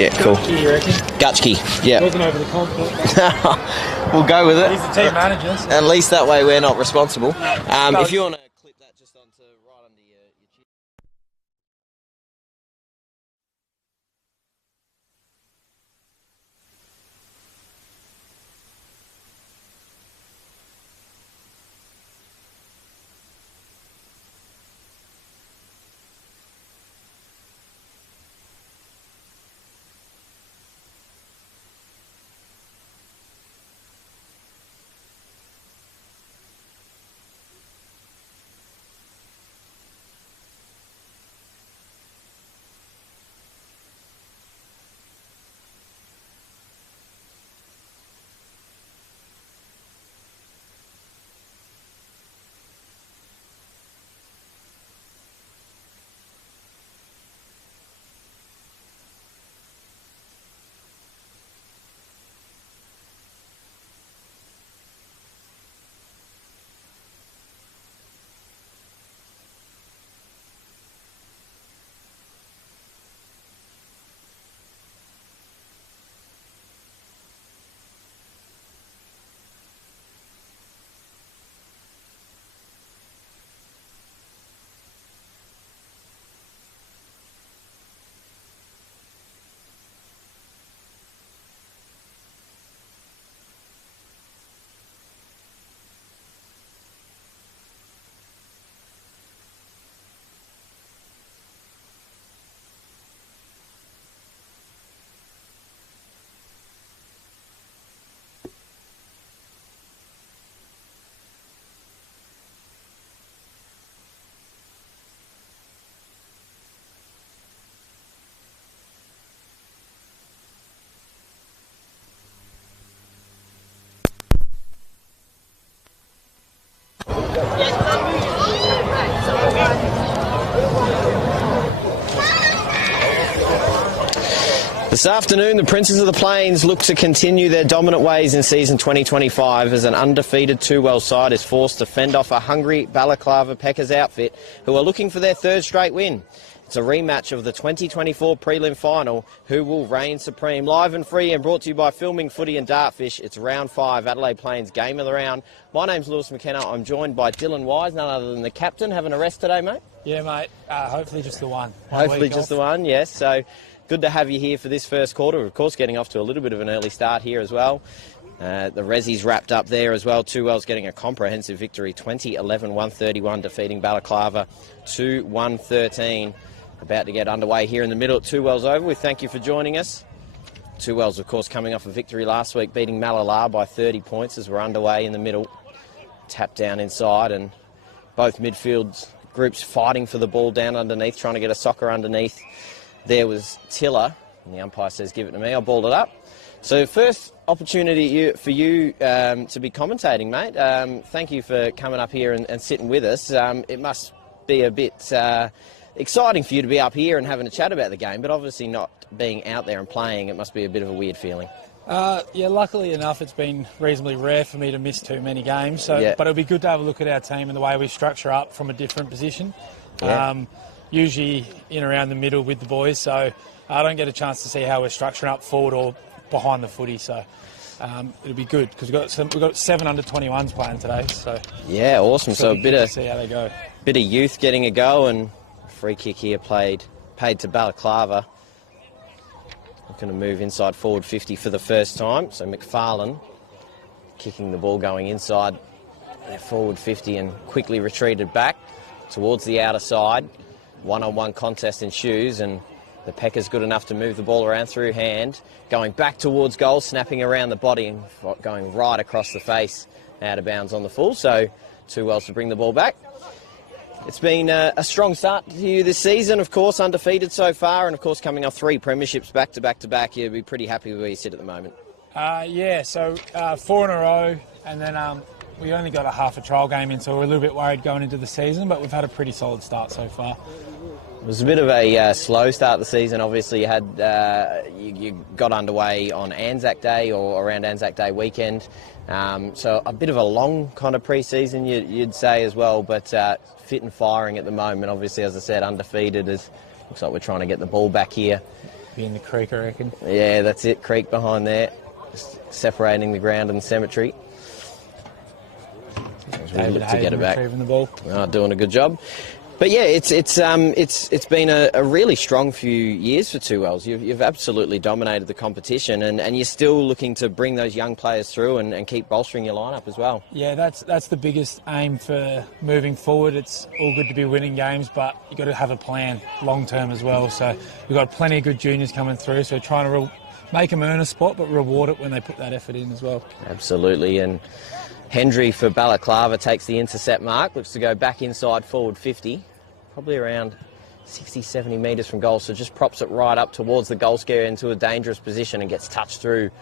Yeah, cool. Gutschke, you reckon? Gutschke, yeah. Wasn't over the comp. We'll go with it. He's the team manager. So. At least that way we're not responsible. If you want to clip that just onto right under your chin. This afternoon, the Princes of the Plains look to continue their dominant ways in season 2025 as an undefeated two-well side is forced to fend off a hungry Balaklava Packers outfit who are looking for their third straight win. It's a rematch of the 2024 prelim final. Who will reign supreme? Live and free and brought to you by Filming Footy and Dartfish. It's round 5, Adelaide Plains Game of the Round. My name's Lewis McKenna. I'm joined by Dylan Wise, none other than the captain. Having a rest today, mate? Yeah, mate. Hopefully just the one. Hopefully just the one, yes. So good to have you here for this first quarter. Of course, getting off to a little bit of an early start here as well. The Rezzies wrapped up there as well. Two Wells getting a comprehensive victory, 20-11-131, defeating Balaklava 2-1-13. About to get underway here in the middle at Two Wells Oval. We thank you for joining us. Two Wells, of course, coming off a victory last week, beating Balaklava by 30 points as we're underway in the middle. Tap down inside, and both midfield groups fighting for the ball down underneath, trying to get a soccer underneath. There was Tiller, and the umpire says, give it to me. I balled it up. So first opportunity for you to be commentating, mate. Thank you for coming up here and sitting with us. It must be a bit exciting for you to be up here and having a chat about the game, but obviously not being out there and playing, it must be a bit of a weird feeling. Yeah, luckily enough, it's been reasonably rare for me to miss too many games. So, yeah. But it'll be good to have a look at our team and the way we structure up from a different position. Yeah. Usually in around the middle with the boys, so I don't get a chance to see how we're structuring up forward or behind the footy. So it'll be good because we've got 7 under-21s playing today. So yeah, awesome. So a bit of see how they go. Bit of youth getting a go, and free kick here paid to Balaklava. Looking to move inside forward 50 for the first time. So McFarlane kicking the ball going inside forward 50 and quickly retreated back towards the outer side. One-on-one contest ensues, and the Packers good enough to move the ball around through hand, going back towards goal, snapping around the body and going right across the face, out of bounds on the full. So Two Wells to bring the ball back. It's been a strong start to you this season, of course, undefeated so far, and of course coming off 3 premierships back to back to back. You'll be pretty happy with where you sit at the moment. Yeah, so 4 in a row, and then we only got a half a trial game in, so we're a little bit worried going into the season, but we've had a pretty solid start so far. It was a bit of a slow start to the season. Obviously, you had you got underway on Anzac Day or around Anzac Day weekend, so a bit of a long kind of pre-season, you'd say as well. But fit and firing at the moment. Obviously, as I said, undefeated. Looks like we're trying to get the ball back here. Be in the creek, I reckon. Yeah, that's it. Creek behind there, just separating the ground and the cemetery. David Hayden retrieving the ball. Doing a good job. But yeah, it's been a really strong few years for Two Wells. You've absolutely dominated the competition, and you're still looking to bring those young players through and keep bolstering your lineup as well. Yeah, that's the biggest aim for moving forward. It's all good to be winning games, but you've got to have a plan long term as well. So we've got plenty of good juniors coming through, so we're trying to make them earn a spot, but reward it when they put that effort in as well. Absolutely, and Hendry for Balaklava takes the intercept mark, looks to go back inside forward 50. Probably around 60, 70 metres from goal, so just props it right up towards the goal square into a dangerous position and gets touched through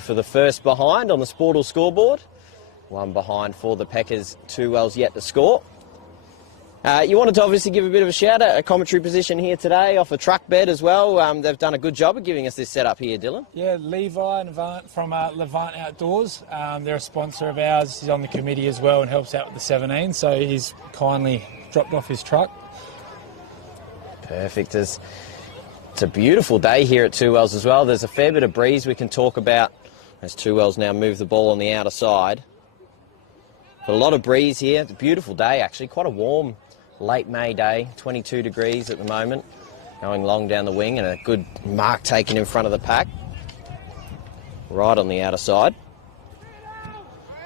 for the first behind on the Sportal scoreboard. One behind for the Packers, Two Wells yet to score. You wanted to obviously give a bit of a shout out, a commentary position here today off a truck bed as well. They've done a good job of giving us this setup here, Dylan. Yeah, Levi and Avant from Levant Outdoors. They're a sponsor of ours. He's on the committee as well and helps out with the 17, so he's kindly dropped off his truck. Perfect. It's a beautiful day here at Two Wells as well. There's a fair bit of breeze we can talk about as Two Wells now move the ball on the outer side. But a lot of breeze here. It's a beautiful day actually, quite a warm late May day, 22 degrees at the moment. Going long down the wing and a good mark taken in front of the pack. Right on the outer side.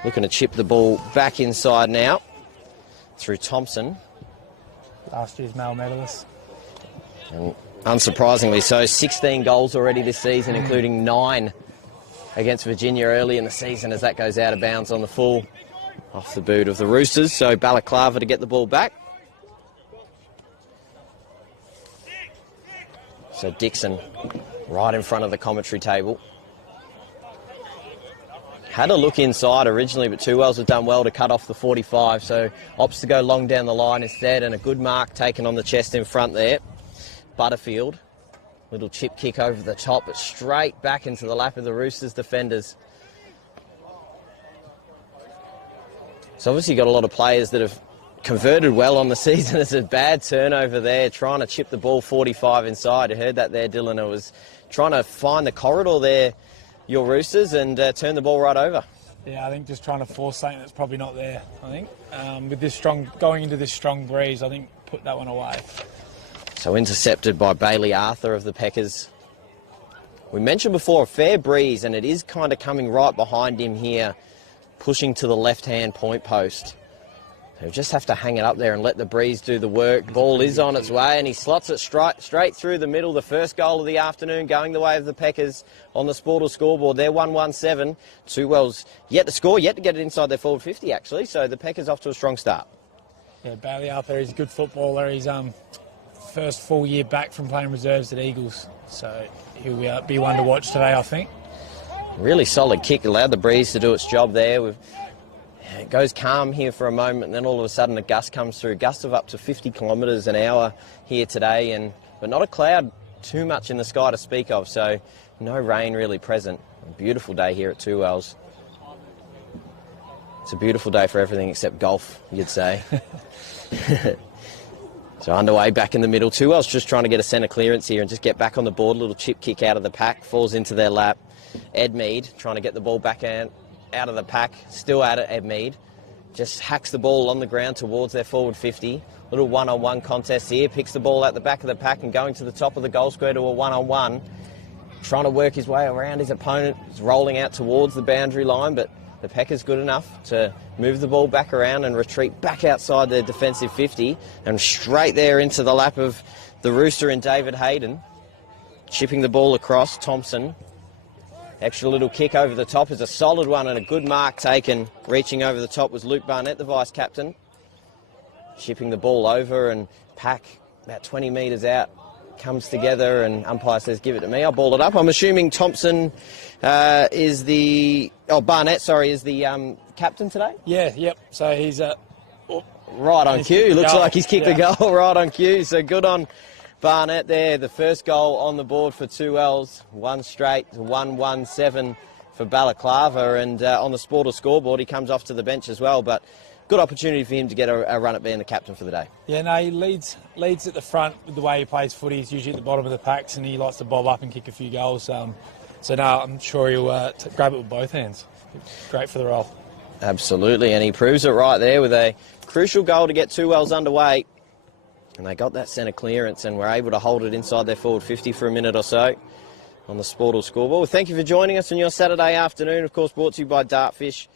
Looking to chip the ball back inside now through Thompson. Last year's male medalist. And unsurprisingly so, 16 goals already this season, including 9 against Virginia early in the season as that goes out of bounds on the full off the boot of the Roosters. So Balaklava to get the ball back. So Dixon right in front of the commentary table. Had a look inside originally, but Two Wells have done well to cut off the 45, so opts to go long down the line instead, and a good mark taken on the chest in front there. Butterfield, little chip kick over the top, but straight back into the lap of the Roosters defenders. So obviously you've got a lot of players that have converted well on the season. There's a bad turnover there, trying to chip the ball 45 inside. You heard that there, Dylan. It was trying to find the corridor there, your Roosters, and turn the ball right over. Yeah, I think just trying to force something that's probably not there, I think. With this going into this strong breeze, I think put that one away. So intercepted by Bailey Arthur of the Packers. We mentioned before a fair breeze, and it is kind of coming right behind him here, pushing to the left-hand point post. He'll just have to hang it up there and let the breeze do the work. Ball is on its way, and he slots it straight through the middle. The first goal of the afternoon going the way of the Packers on the Sportal scoreboard. They're 1-1-7. Two Wells yet to score, yet to get it inside their forward 50, actually. So the Packers off to a strong start. Yeah, Bailey Arthur, he's a good footballer. He's first full year back from playing reserves at Eagles. So he'll be one to watch today, I think. Really solid kick, allowed the breeze to do its job there. It goes calm here for a moment, and then all of a sudden a gust comes through. Gust of up to 50 kilometres an hour here today, but not a cloud too much in the sky to speak of, so no rain really present. A beautiful day here at Two Wells. It's a beautiful day for everything except golf, you'd say. So underway back in the middle. Two Wells just trying to get a centre clearance here and just get back on the board. A little chip kick out of the pack, falls into their lap. Ed Mead trying to get the ball back out of the pack, still at it. Ed Mead just hacks the ball on the ground towards their forward 50. Little one-on-one contest here, picks the ball out the back of the pack and going to the top of the goal square to a one-on-one. Trying to work his way around his opponent. He's rolling out towards the boundary line, but the Packers good enough to move the ball back around and retreat back outside their defensive 50 and straight there into the lap of the Rooster and David Hayden. Chipping the ball across, Thompson. Extra little kick over the top is a solid one and a good mark taken. Reaching over the top was Luke Barnett, the vice-captain. Shipping the ball over, and pack about 20 metres out. Comes together and umpire says, give it to me. I'll ball it up. I'm assuming Thompson Barnett, is the captain today? Yeah, yep. So he's right on cue. Looks like he's kicked the goal right on cue. So good on Barnett there. The first goal on the board for Two Wells. One straight, 1-1-7 for Balaklava, and on the Sporter scoreboard he comes off to the bench as well, but good opportunity for him to get a run at being the captain for the day. Yeah, no, he leads at the front with the way he plays footy. He's usually at the bottom of the packs, and he likes to bob up and kick a few goals. So no, I'm sure he'll grab it with both hands. Great for the role. Absolutely, and he proves it right there with a crucial goal to get 2 wells underway. And they got that centre clearance and were able to hold it inside their forward 50 for a minute or so on the Sportal scoreboard. Well, thank you for joining us on your Saturday afternoon. Of course, brought to you by Dartfish.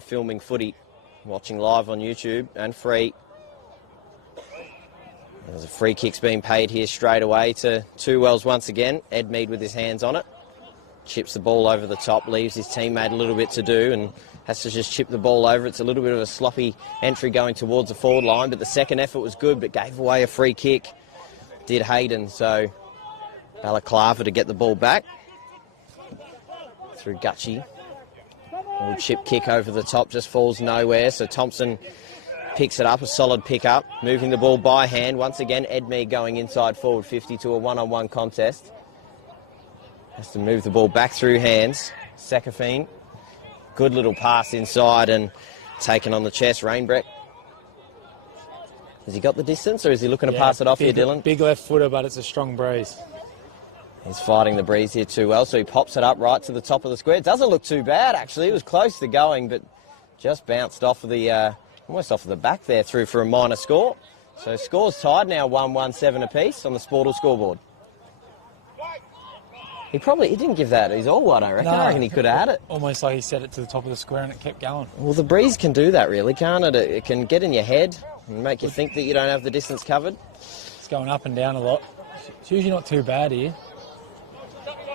Filming footy, watching live on YouTube and free. There's a free kick's being paid here straight away to 2 wells once again. Ed Mead with his hands on it. Chips the ball over the top, leaves his teammate a little bit to do and has to just chip the ball over. It's a little bit of a sloppy entry going towards the forward line, but the second effort was good, but gave away a free kick. Did Hayden, so Balaklava to get the ball back. Through Gutchie. Little chip kick over the top, just falls nowhere, so Thompson picks it up, a solid pick up, moving the ball by hand. Once again, Ed Mead going inside forward 50 to a one-on-one contest. Has to move the ball back through hands. Sakafine, good little pass inside and taken on the chest. Rainbreck. Has he got the distance or is he looking to pass it off here, Dylan? Big left footer, but it's a strong breeze. He's fighting the breeze here too well, so he pops it up right to the top of the square. It doesn't look too bad, actually. It was close to going, but just bounced off of the, almost off of the back there, through for a minor score. So scores tied now, 1-1-7 apiece on the Sportal scoreboard. He didn't give that his all one, I reckon. I reckon he could have had it. Almost like he set it to the top of the square and it kept going. Well, the breeze can do that, really, can't it? It can get in your head and make you think that you don't have the distance covered. It's going up and down a lot. It's usually not too bad here.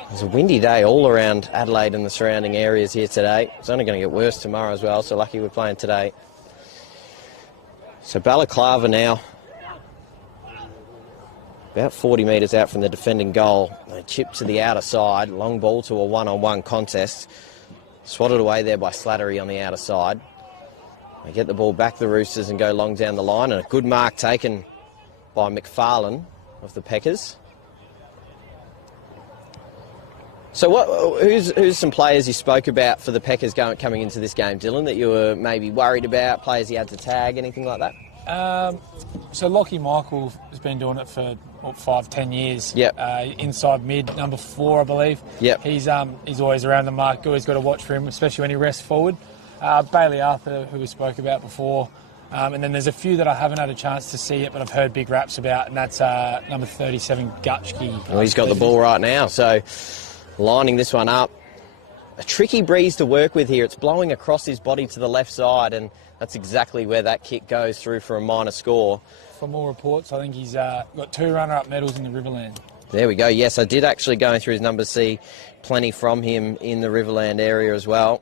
It's a windy day all around Adelaide and the surrounding areas here today. It's only going to get worse tomorrow as well, so lucky we're playing today. So Balaklava now about 40 metres out from the defending goal. They chip to the outer side, long ball to a one-on-one contest. Swatted away there by Slattery on the outer side. They get the ball back the Roosters and go long down the line, and a good mark taken by McFarlane of the Peckers. So who's some players you spoke about for the Peckers coming into this game, Dylan, that you were maybe worried about, players you had to tag, anything like that? So Lockie Michael has been doing it for 5-10 years. Yep. Inside mid, number 4, I believe. Yep. He's always around the mark. Always got to watch for him, especially when he rests forward. Bailey Arthur, who we spoke about before. And then there's a few that I haven't had a chance to see yet, but I've heard big raps about, and that's number 37, Gutchie. Well, he's got the ball right now, so lining this one up. A tricky breeze to work with here. It's blowing across his body to the left side, and that's exactly where that kick goes through for a minor score. From all reports, I think he's got 2 runner-up medals in the Riverland. There we go. Yes, I did actually, going through his numbers, see plenty from him in the Riverland area as well.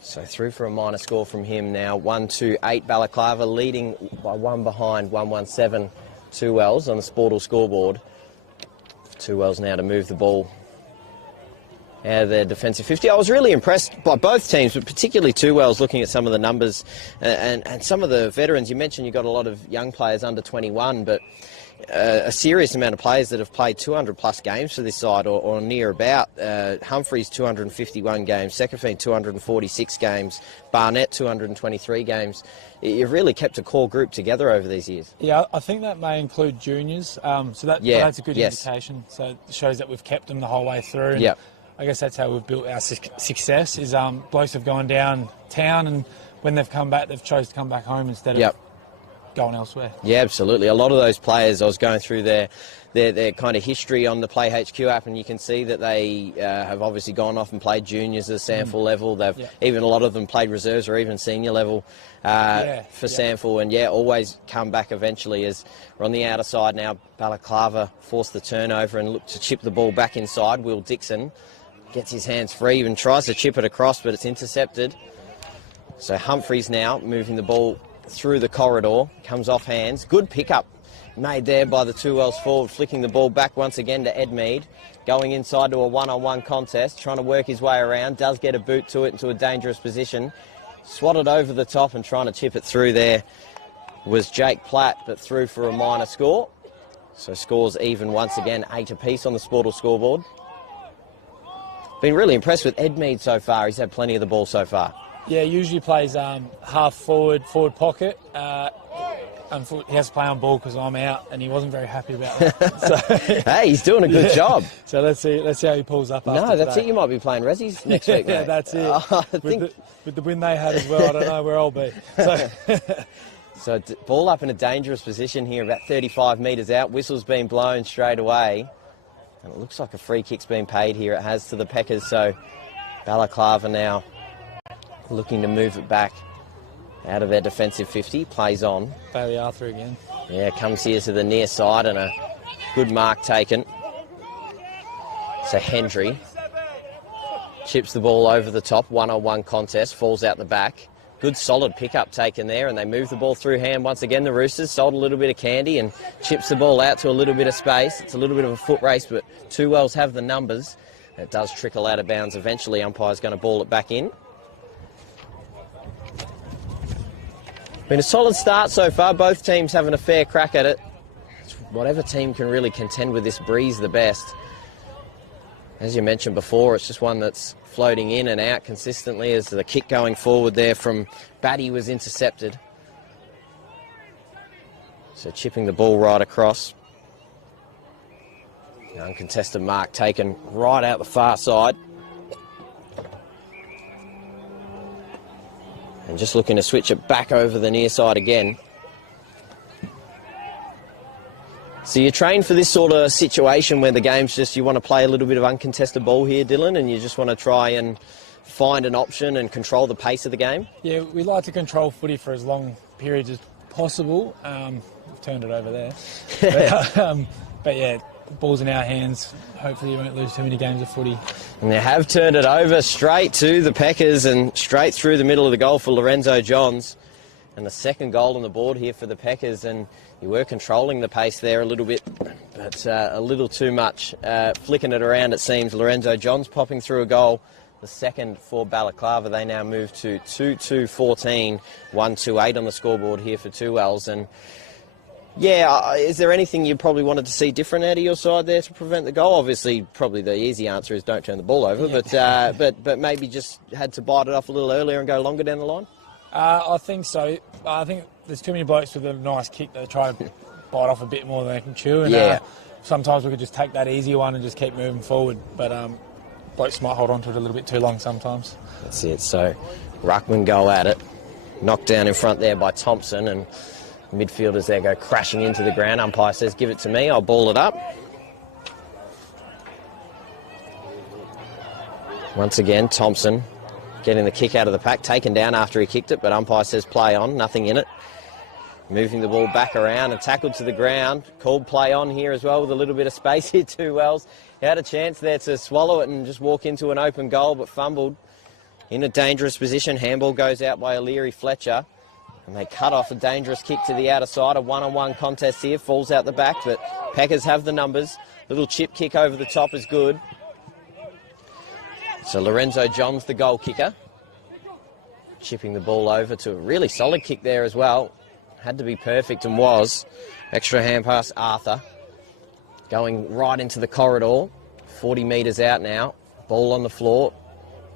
So through for a minor score from him now. 1-2-8 Balaklava, leading by 1 behind, 1-1-7 2 wells on the Sportal scoreboard. 2 wells now to move the ball out of their defensive 50. I was really impressed by both teams, but particularly 2 wells, looking at some of the numbers and some of the veterans. You mentioned you got a lot of young players under 21, but a serious amount of players that have played 200-plus games for this side or near about. Humphreys, 251 games. Sakafine, 246 games. Barnett, 223 games. You've really kept a core group together over these years. Yeah, I think that may include juniors. That's a good indication. So it shows that we've kept them the whole way through. And I guess that's how we've built our success, is blokes have gone downtown, and when they've come back, they've chose to come back home instead of going elsewhere. Yeah, absolutely. A lot of those players, I was going through their kind of history on the Play HQ app, and you can see that they have obviously gone off and played juniors at SANFL level. They've even a lot of them played reserves or even senior level for SANFL, and always come back eventually. As we're on the outer side now, Balaklava forced the turnover and looked to chip the ball back inside. Will Dixon gets his hands free, even tries to chip it across, but it's intercepted. So Humphreys now moving the ball through the corridor, comes off hands. Good pickup made there by the 2 wells forward, flicking the ball back once again to Ed Mead. Going inside to a one-on-one contest, trying to work his way around, does get a boot to it into a dangerous position. Swatted over the top and trying to chip it through there was Jake Platt, but through for a minor score. So scores even once again, 8 apiece on the Sportal scoreboard. Been really impressed with Ed Mead so far. He's had plenty of the ball so far. Yeah, usually plays half forward pocket. He has to play on ball because I'm out, and he wasn't very happy about that. So, hey, he's doing a good job. So let's see how he pulls up. No, that's today. it. You might be playing Rezzies next week, mate. Yeah, that's it. With the win they had as well, I don't know where I'll be. So ball up in a dangerous position here, about 35 metres out. Whistle's been blown straight away. And it looks like a free kick's been paid here. It has to the Packers, so Balaklava now looking to move it back out of their defensive 50. Plays on. Bailey Arthur again. Yeah, comes here to the near side and a good mark taken. So Hendry chips the ball over the top. One-on-one contest, falls out the back. Good solid pickup taken there, and they move the ball through hand once again. The Roosters sold a little bit of candy and chips the ball out to a little bit of space. It's a little bit of a foot race, but two Wells have the numbers. It does trickle out of bounds eventually. Umpire's going to ball it back in. Been a solid start so far. Both teams having a fair crack at it. Whatever team can really contend with this breeze the best. As you mentioned before, it's just one that's floating in and out consistently as the kick going forward there from Batty was intercepted. So chipping the ball right across. The uncontested mark taken right out the far side. And just looking to switch it back over the near side again. So you train for this sort of situation where the game's just, you want to play a little bit of uncontested ball here, Dylan, and you just want to try and find an option and control the pace of the game? Yeah, we like to control footy for as long periods as possible. We've turned it over there. But yeah, ball's in our hands. Hopefully you won't lose too many games of footy. And they have turned it over straight to the Packers and straight through the middle of the goal for Lorenzo Johns. And the second goal on the board here for the Packers, and you were controlling the pace there a little bit, but a little too much. Flicking it around, it seems. Lorenzo Johns popping through a goal. The second for Balaklava. They now move to 2-2-14, 1-2-8 on the scoreboard here for two Wells. And yeah, is there anything you probably wanted to see different out of your side there to prevent the goal? Obviously, probably the easy answer is don't turn the ball over, yeah. but maybe just had to bite it off a little earlier and go longer down the line? I think so. I think there's too many blokes with a nice kick that try to bite off a bit more than they can chew. And sometimes we could just take that easy one and just keep moving forward. But blokes might hold on to it a little bit too long sometimes. That's it. So Ruckman go at it. Knocked down in front there by Thompson, and midfielders there go crashing into the ground. Umpire says, give it to me, I'll ball it up. Once again, Thompson getting the kick out of the pack, taken down after he kicked it, but umpire says play on, nothing in it. Moving the ball back around and tackled to the ground. Called play on here as well with a little bit of space here too, Wells. He had a chance there to swallow it and just walk into an open goal, but fumbled in a dangerous position. Handball goes out by O'Leary Fletcher, and they cut off a dangerous kick to the outer side. A one-on-one contest here, falls out the back, but Packers have the numbers. Little chip kick over the top is good. So Lorenzo Johns, the goal kicker, chipping the ball over to a really solid kick there as well. Had to be perfect and was. Extra hand pass, Arthur. Going right into the corridor. 40 metres out now. Ball on the floor.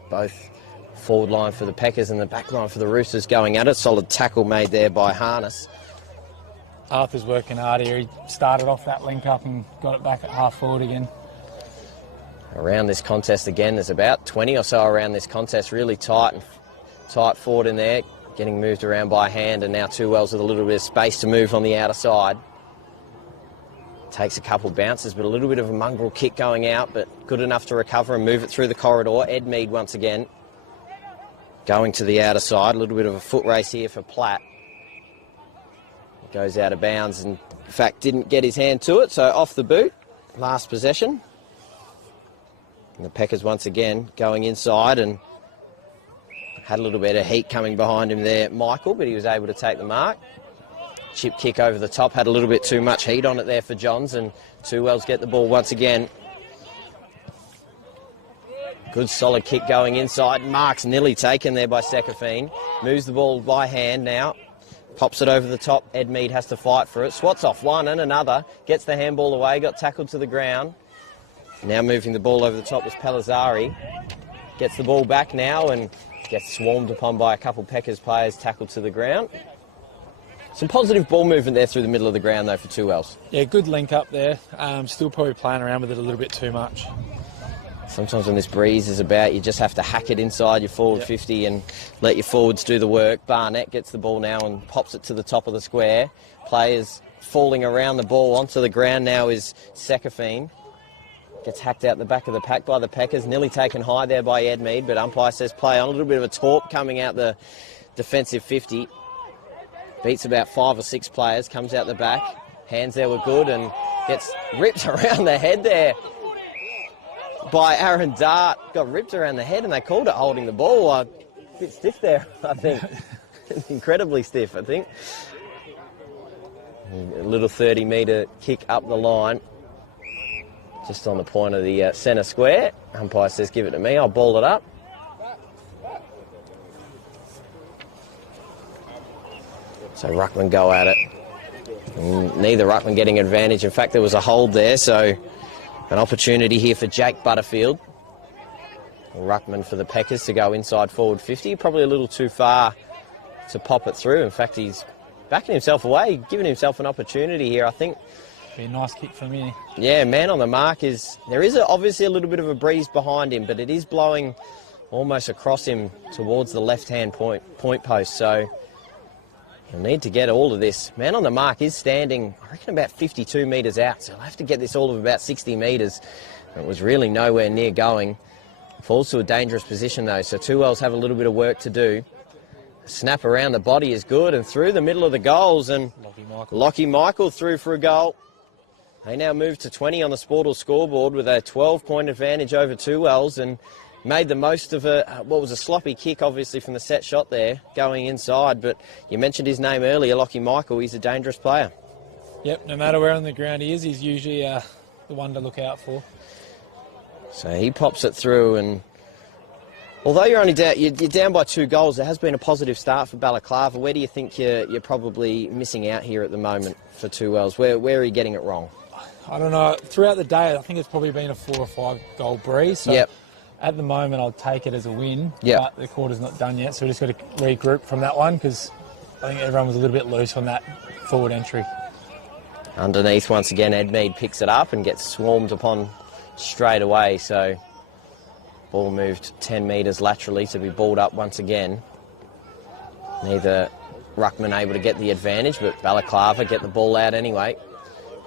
Both forward line for the Packers and the back line for the Roosters going at it. Solid tackle made there by Harness. Arthur's working hard here. He started off that link up and got it back at half forward again. Around this contest again, there's about 20 or so around this contest. Really tight forward in there. Getting moved around by hand, and now two Wells with a little bit of space to move on the outer side. Takes a couple bounces, but a little bit of a mongrel kick going out, but good enough to recover and move it through the corridor. Ed Mead once again going to the outer side. A little bit of a foot race here for Platt. It goes out of bounds and, in fact, didn't get his hand to it, so off the boot. Last possession. And the Packers once again going inside and had a little bit of heat coming behind him there, Michael, but he was able to take the mark. Chip kick over the top, had a little bit too much heat on it there for Johns, and two Wells get the ball once again. Good solid kick going inside. Mark's nearly taken there by Sekafine. Moves the ball by hand now. Pops it over the top. Ed Mead has to fight for it. Swats off one and another. Gets the handball away. Got tackled to the ground. Now moving the ball over the top was Palazzari. Gets the ball back now and gets swarmed upon by a couple Peckers players, tackled to the ground. Some positive ball movement there through the middle of the ground, though, for 2Ls. Yeah, good link up there. Still probably playing around with it a little bit too much. Sometimes when this breeze is about, you just have to hack it inside your forward 50 and let your forwards do the work. Barnett gets the ball now and pops it to the top of the square. Players falling around the ball onto the ground now is Sekafine. Gets hacked out the back of the pack by the Packers. Nearly taken high there by Ed Mead, but umpire says play on. A little bit of a torp coming out the defensive 50. Beats about 5 or 6 players, comes out the back. Hands there were good and gets ripped around the head there by Aaron Dart. Got ripped around the head and they called it holding the ball. A bit stiff there, I think. Incredibly stiff, I think. A little 30-metre kick up the line. Just on the point of the centre square. Umpire says give it to me, I'll ball it up. So Ruckman go at it. Neither Ruckman getting advantage. In fact, there was a hold there, so an opportunity here for Jake Butterfield. Ruckman for the Packers to go inside forward 50. Probably a little too far to pop it through. In fact, he's backing himself away, giving himself an opportunity here, I think. Be a nice kick from me. Yeah, man on the mark is... There is obviously a little bit of a breeze behind him, but it is blowing almost across him towards the left-hand point post, so he'll need to get all of this. Man on the mark is standing, I reckon, about 52 metres out, so he'll have to get this all of about 60 metres. It was really nowhere near going. Falls to a dangerous position, though, so 2Ls have a little bit of work to do. Snap around the body is good, and through the middle of the goals, and Lockie Michael through for a goal. They now move to 20 on the Sportal scoreboard with a 12-point advantage over 2Ls and made the most of what was a sloppy kick, obviously, from the set shot there, going inside. But you mentioned his name earlier, Lockie Michael. He's a dangerous player. Yep, no matter where on the ground he is, he's usually the one to look out for. So he pops it through, and although you're only down, you're down by 2 goals, there has been a positive start for Balaklava. Where do you think you're probably missing out here at the moment for 2Ls? Where are you getting it wrong? I don't know. Throughout the day, I think it's probably been a 4 or 5 goal breeze. So at the moment, I'll take it as a win. But the quarter's not done yet, so we just got to regroup from that one because I think everyone was a little bit loose on that forward entry. Underneath, once again, Ed Mead picks it up and gets swarmed upon straight away. So ball moved 10 metres laterally to be balled up once again. Neither Ruckman able to get the advantage, but Balaklava get the ball out anyway.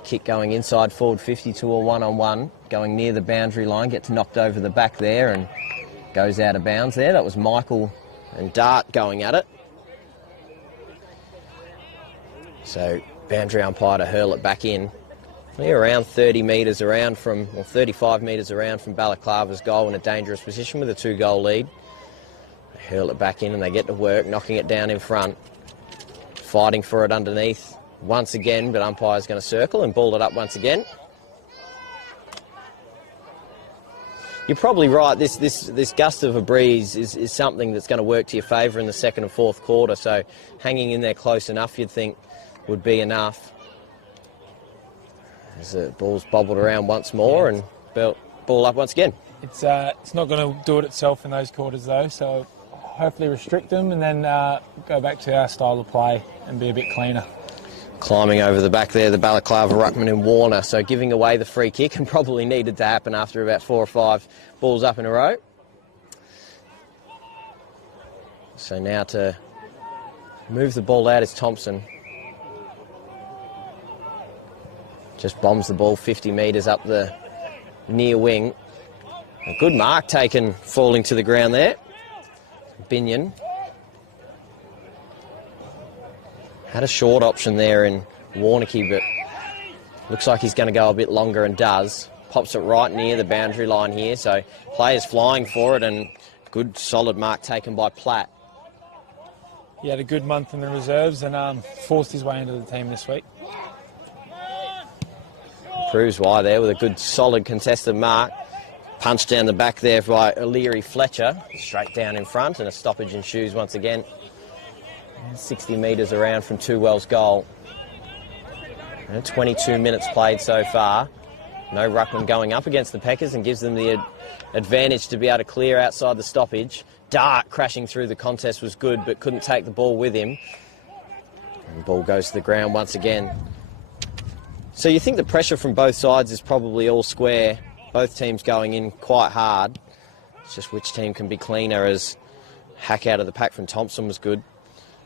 Kick going inside forward 50 to a one-on-one, going near the boundary line, gets knocked over the back there and goes out of bounds there. That was Michael and Dart going at it. So boundary umpire to hurl it back in. They're around 30 metres around from, or 35 metres around from Balaklava's goal in a dangerous position with a 2-goal lead. They hurl it back in and they get to work, knocking it down in front. Fighting for it underneath once again, but umpire's going to circle and ball it up once again. You're probably right, this gust of a breeze is something that's going to work to your favour in the second and fourth quarter, so hanging in there close enough you'd think would be enough. As the ball's bobbled around once more and ball up once again. It's not going to do it itself in those quarters though, so hopefully restrict them and then go back to our style of play and be a bit cleaner. Climbing over the back there, the Balaklava ruckman and Warner, so giving away the free kick and probably needed to happen after about 4 or 5 balls up in a row. So now to move the ball out is Thompson. Just bombs the ball 50 metres up the near wing. A good mark taken, falling to the ground there. Binion had a short option there in Warnicky, but looks like he's going to go a bit longer and does. Pops it right near the boundary line here, so players flying for it and good solid mark taken by Platt. He had a good month in the reserves and forced his way into the team this week. Proves why there with a good solid contested mark. Punched down the back there by O'Leary Fletcher. Straight down in front and a stoppage in shoes once again. 60 metres around from 2Well's goal. And 22 minutes played so far. No ruckman going up against the Packers and gives them the advantage to be able to clear outside the stoppage. Dart crashing through the contest was good, but couldn't take the ball with him. And the ball goes to the ground once again. So you think the pressure from both sides is probably all square. Both teams going in quite hard. It's just which team can be cleaner, as hack out of the pack from Thompson was good.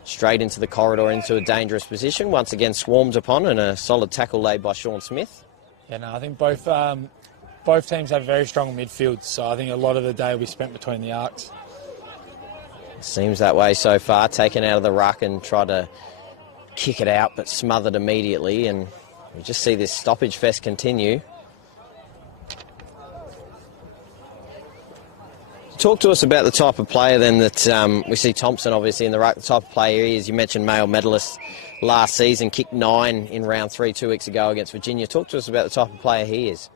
Straight into the corridor, into a dangerous position. Once again swarmed upon, and a solid tackle laid by Sean Smith. Yeah, no, I think both teams have very strong midfields, so I think a lot of the day will be spent between the arcs. Seems that way so far. Taken out of the ruck and tried to kick it out, but smothered immediately, and we just see this stoppage fest continue. Talk to us about the type of player then that we see Thompson obviously in the ruck. The type of player he is. You mentioned male medalist last season, kicked 9 in round 3 2 weeks ago against Virginia. Talk to us about the type of player he is.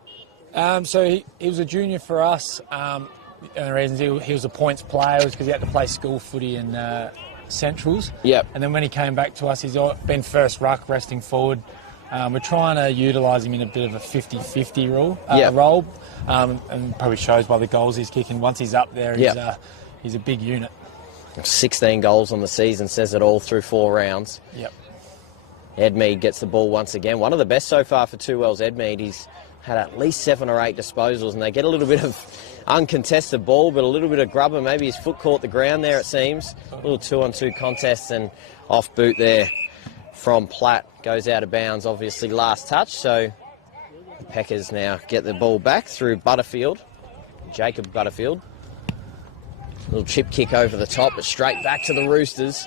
So he was a junior for us. And the reasons he was a points player was because he had to play school footy in Centrals. Yep. And then when he came back to us, he's been first ruck, resting forward. We're trying to utilise him in a bit of a 50-50 role, and probably shows by the goals he's kicking. Once he's up there, he's a big unit. 16 goals on the season, says it all through 4 rounds. Yep. Edmead gets the ball once again. One of the best so far for 2 Wells, Edmead. He's had at least 7 or 8 disposals, and they get a little bit of uncontested ball, but a little bit of grubber. Maybe his foot caught the ground there, it seems. A little 2-on-2 contest, and off boot there from Platt. Goes out of bounds, obviously last touch, so the Packers now get the ball back through Butterfield, Jacob Butterfield. Little chip kick over the top, but straight back to the Roosters.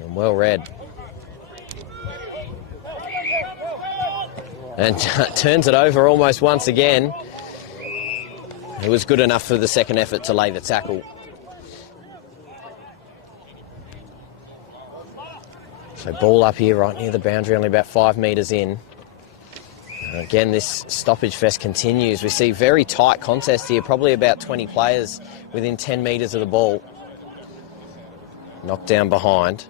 And well read. And turns it over almost once again. He was good enough for the second effort to lay the tackle. So ball up here right near the boundary, only about 5 metres in. Again, this stoppage fest continues. We see very tight contest here, probably about 20 players within 10 metres of the ball. Knocked down behind.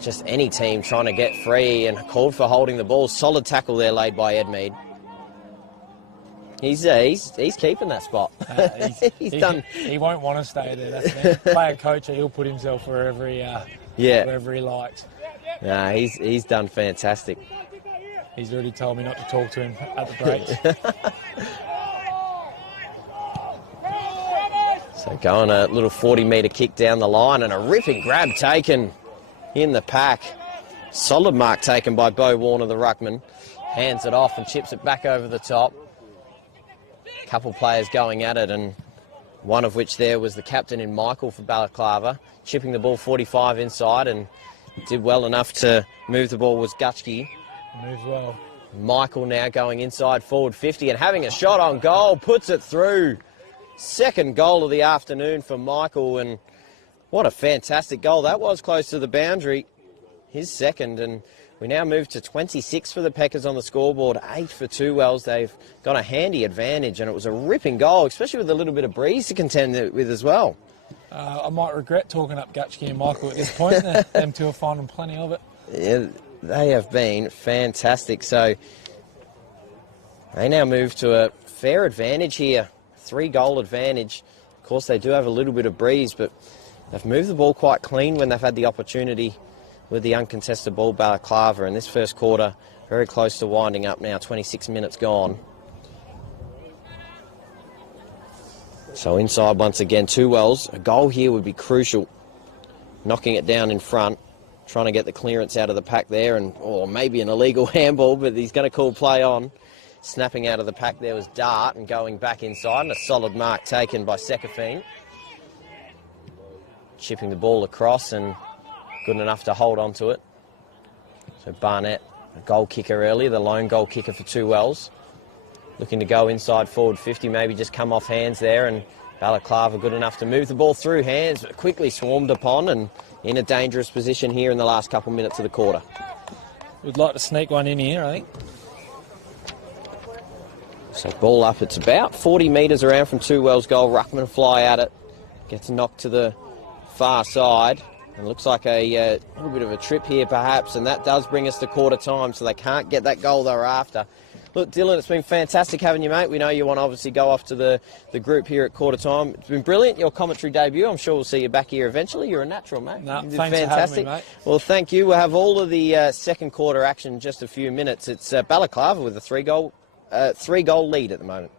Just any team trying to get free, and called for holding the ball. Solid tackle there laid by Edmead. He's keeping that spot. He won't want to stay there. That's the player coach. He'll put himself wherever he likes. Nah, he's done fantastic. He's already told me not to talk to him at the breaks. So going a little 40-metre kick down the line, and a ripping grab taken in the pack. Solid mark taken by Beau Warner, the ruckman. Hands it off and chips it back over the top. A couple players going at it, and one of which there was the captain in Michael for Balaklava, chipping the ball 45 inside, and did well enough to move the ball was Gutschke. Moves well. Michael now going inside forward 50 and having a shot on goal, puts it through. Second goal of the afternoon for Michael, and what a fantastic goal. That was close to the boundary. His second, and we now move to 26 for the Packers on the scoreboard, 8 for 2 Wells. They've got a handy advantage, and it was a ripping goal, especially with a little bit of breeze to contend with as well. I might regret talking up Gutschke and Michael at this point. Them two are finding plenty of it. Yeah, they have been fantastic. So they now move to a fair advantage here, 3-goal advantage. Of course, they do have a little bit of breeze, but they've moved the ball quite clean when they've had the opportunity with the uncontested ball, Balaklava. In this first quarter, very close to winding up now, 26 minutes gone. So inside once again, 2 Wells. A goal here would be crucial. Knocking it down in front, trying to get the clearance out of the pack there, and or maybe an illegal handball, but he's going to call play on. Snapping out of the pack there was Dart, and going back inside, and a solid mark taken by Sekafine. Chipping the ball across, and good enough to hold on to it. So Barnett, a goal kicker earlier, the lone goal kicker for 2 Wells. Looking to go inside forward 50, maybe just come off hands there, and Balaklava good enough to move the ball through hands, but quickly swarmed upon and in a dangerous position here in the last couple minutes of the quarter. We'd like to sneak one in here, I think. So ball up, it's about 40 metres around from 2 Wells goal. Ruckman fly at it, gets knocked to the far side. And looks like a little bit of a trip here perhaps, and that does bring us to quarter time, so they can't get that goal they were after. Look, Dylan, it's been fantastic having you, mate. We know you want to obviously go off to the group here at quarter time. It's been brilliant, your commentary debut. I'm sure we'll see you back here eventually. You're a natural, mate. No, You did thanks fantastic. for having me, mate. Well, thank you. We'll have all of the second quarter action in just a few minutes. It's Balaklava with a three-goal lead at the moment.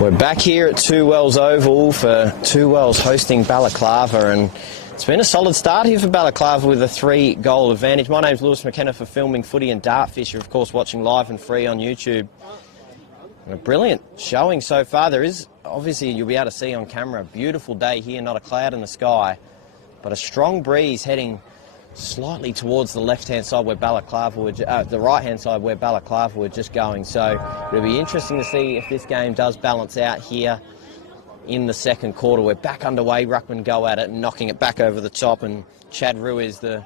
We're back here at Two Wells Oval for Two Wells hosting Balaklava, and it's been a solid start here for Balaklava with a 3-goal advantage. My name's Lewis McKenna for Filming Footy and Dartfish. You're of course watching live and free on YouTube. And a brilliant showing so far. There is, obviously you'll be able to see on camera, a beautiful day here, not a cloud in the sky, but a strong breeze heading slightly towards the left-hand side where Balaklava were, the right-hand side where Balaklava were just going. So it'll be interesting to see if this game does balance out here in the second quarter. We're back underway. Ruckman go at it and knocking it back over the top, and Chad Ruiz, the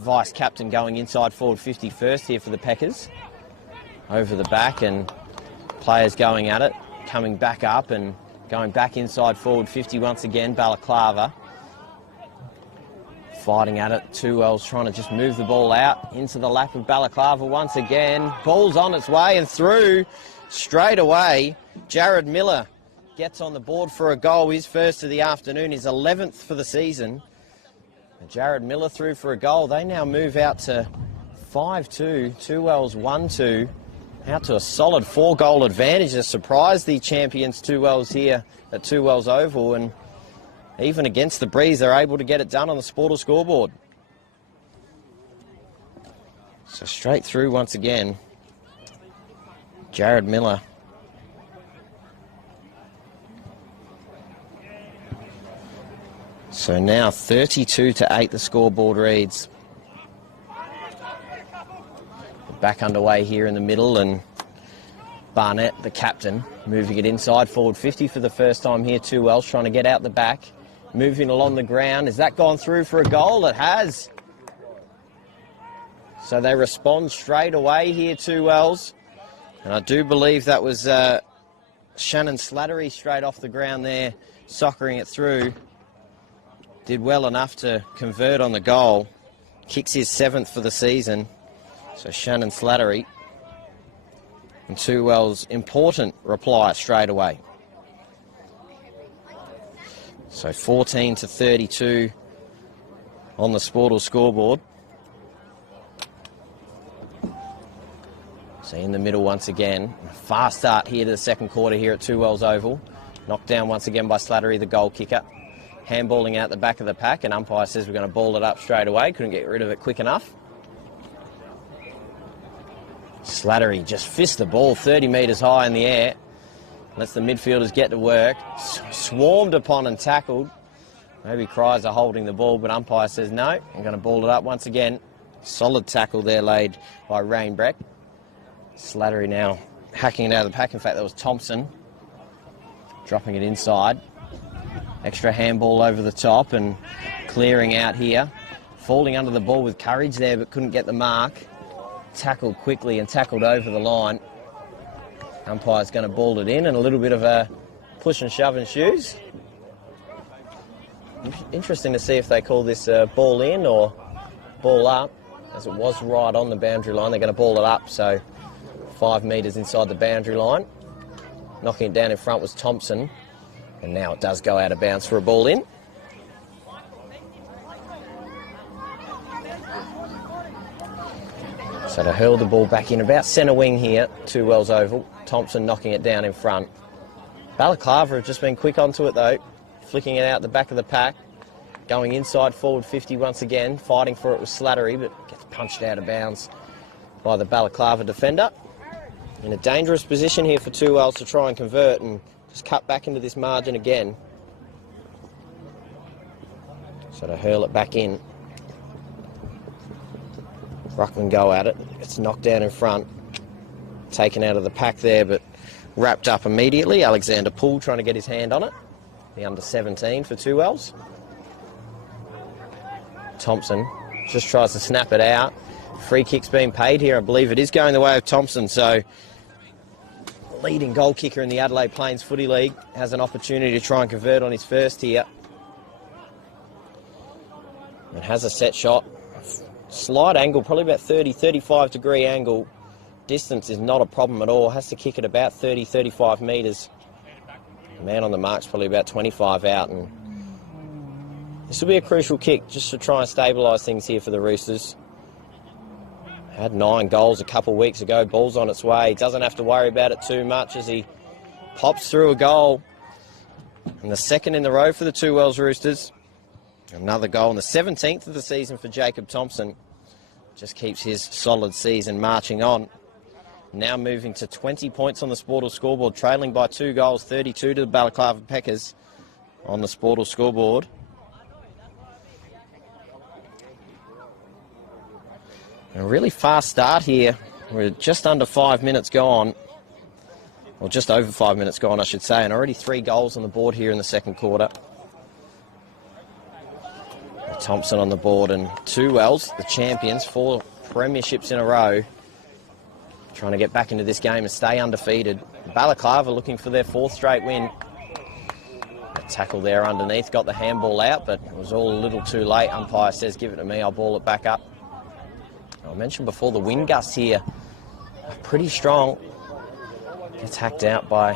vice-captain, going inside forward 50 first here for the Peckers. Over the back, and players going at it, coming back up and going back inside forward 50 once again, Balaklava. Fighting at it, Two Wells trying to just move the ball out into the lap of Balaklava once again. Ball's on its way and through straight away. Jared Miller gets on the board for a goal, his first of the afternoon, his 11th for the season. And Jared Miller through for a goal. They now move out to 5-2, Two Wells 1-2, out to a solid 4-goal advantage. To surprise the champions Two Wells here at Two Wells Oval, and even against the breeze, they're able to get it done on the Sportal scoreboard. So straight through once again, Jared Miller. So now 32-8 the scoreboard reads. Back underway here in the middle, and Barnett, the captain, moving it inside forward 50 for the first time here. Two Wells trying to get out the back. Moving along the ground. Has that gone through for a goal? It has. So they respond straight away here, Two Wells. And I do believe that was Shannon Slattery straight off the ground there, soccering it through. Did well enough to convert on the goal. Kicks his 7th for the season. So Shannon Slattery. And Two Wells' important reply straight away. So 14-32 on the Sportal scoreboard. So in the middle once again. Fast start here to the second quarter here at Two Wells Oval. Knocked down once again by Slattery, the goal kicker. Handballing out the back of the pack, and umpire says we're going to ball it up straight away. Couldn't get rid of it quick enough. Slattery just fists the ball 30 metres high in the air. Lets the midfielders get to work. Swarmed upon and tackled. Maybe Cries are holding the ball, but umpire says no. I'm going to ball it up once again. Solid tackle there laid by Rainbreck. Slattery now hacking it out of the pack. In fact, that was Thompson dropping it inside. Extra handball over the top and clearing out here. Falling under the ball with courage there, but couldn't get the mark. Tackled quickly and tackled over the line. Umpire's going to ball it in, and a little bit of a push and shove in shoes. Interesting to see if they call this ball in or ball up, as it was right on the boundary line. They're going to ball it up, so 5 metres inside the boundary line. Knocking it down in front was Thompson, and now it does go out of bounds for a ball in. So to hurl the ball back in about centre wing here, Two Wells Oval. Thompson knocking it down in front. Balaklava have just been quick onto it though, flicking it out the back of the pack. Going inside forward 50 once again, fighting for it with Slattery, but gets punched out of bounds by the Balaklava defender. In a dangerous position here for Two Wells to try and convert and just cut back into this margin again. So to hurl it back in. Ruckman go at it. It's knocked down in front. Taken out of the pack there, but wrapped up immediately. Alexander Poole trying to get his hand on it. The under 17 for Two Wells. Thompson just tries to snap it out. Free kick's being paid here. I believe it is going the way of Thompson. So leading goal kicker in the Adelaide Plains Footy League has an opportunity to try and convert on his first here. And has a set shot. Slight angle, probably about 30, 35 degree angle. Distance is not a problem at all. Has to kick it about 30, 35 metres. The man on the mark's probably about 25 out, and this will be a crucial kick just to try and stabilise things here for the Roosters. Had 9 goals a couple of weeks ago. Ball's on its way. Doesn't have to worry about it too much as he pops through a goal. And the second in the row for the Two Wells Roosters. Another goal in the 17th of the season for Jacob Thompson. Just keeps his solid season marching on. Now moving to 20 points on the Sportal scoreboard, trailing by 2 goals, 32 to the Balaklava Peckers on the Sportal scoreboard. A really fast start here. We're just under 5 minutes gone. Or just over 5 minutes gone, I should say, and already 3 goals on the board here in the second quarter. Thompson on the board, and Two Wells, the champions, 4 premierships in a row, trying to get back into this game and stay undefeated. Balaklava looking for their 4th straight win. A tackle there underneath, got the handball out, but it was all a little too late. Umpire says, give it to me, I'll ball it back up. I mentioned before, the wind gusts here are pretty strong. Gets hacked out by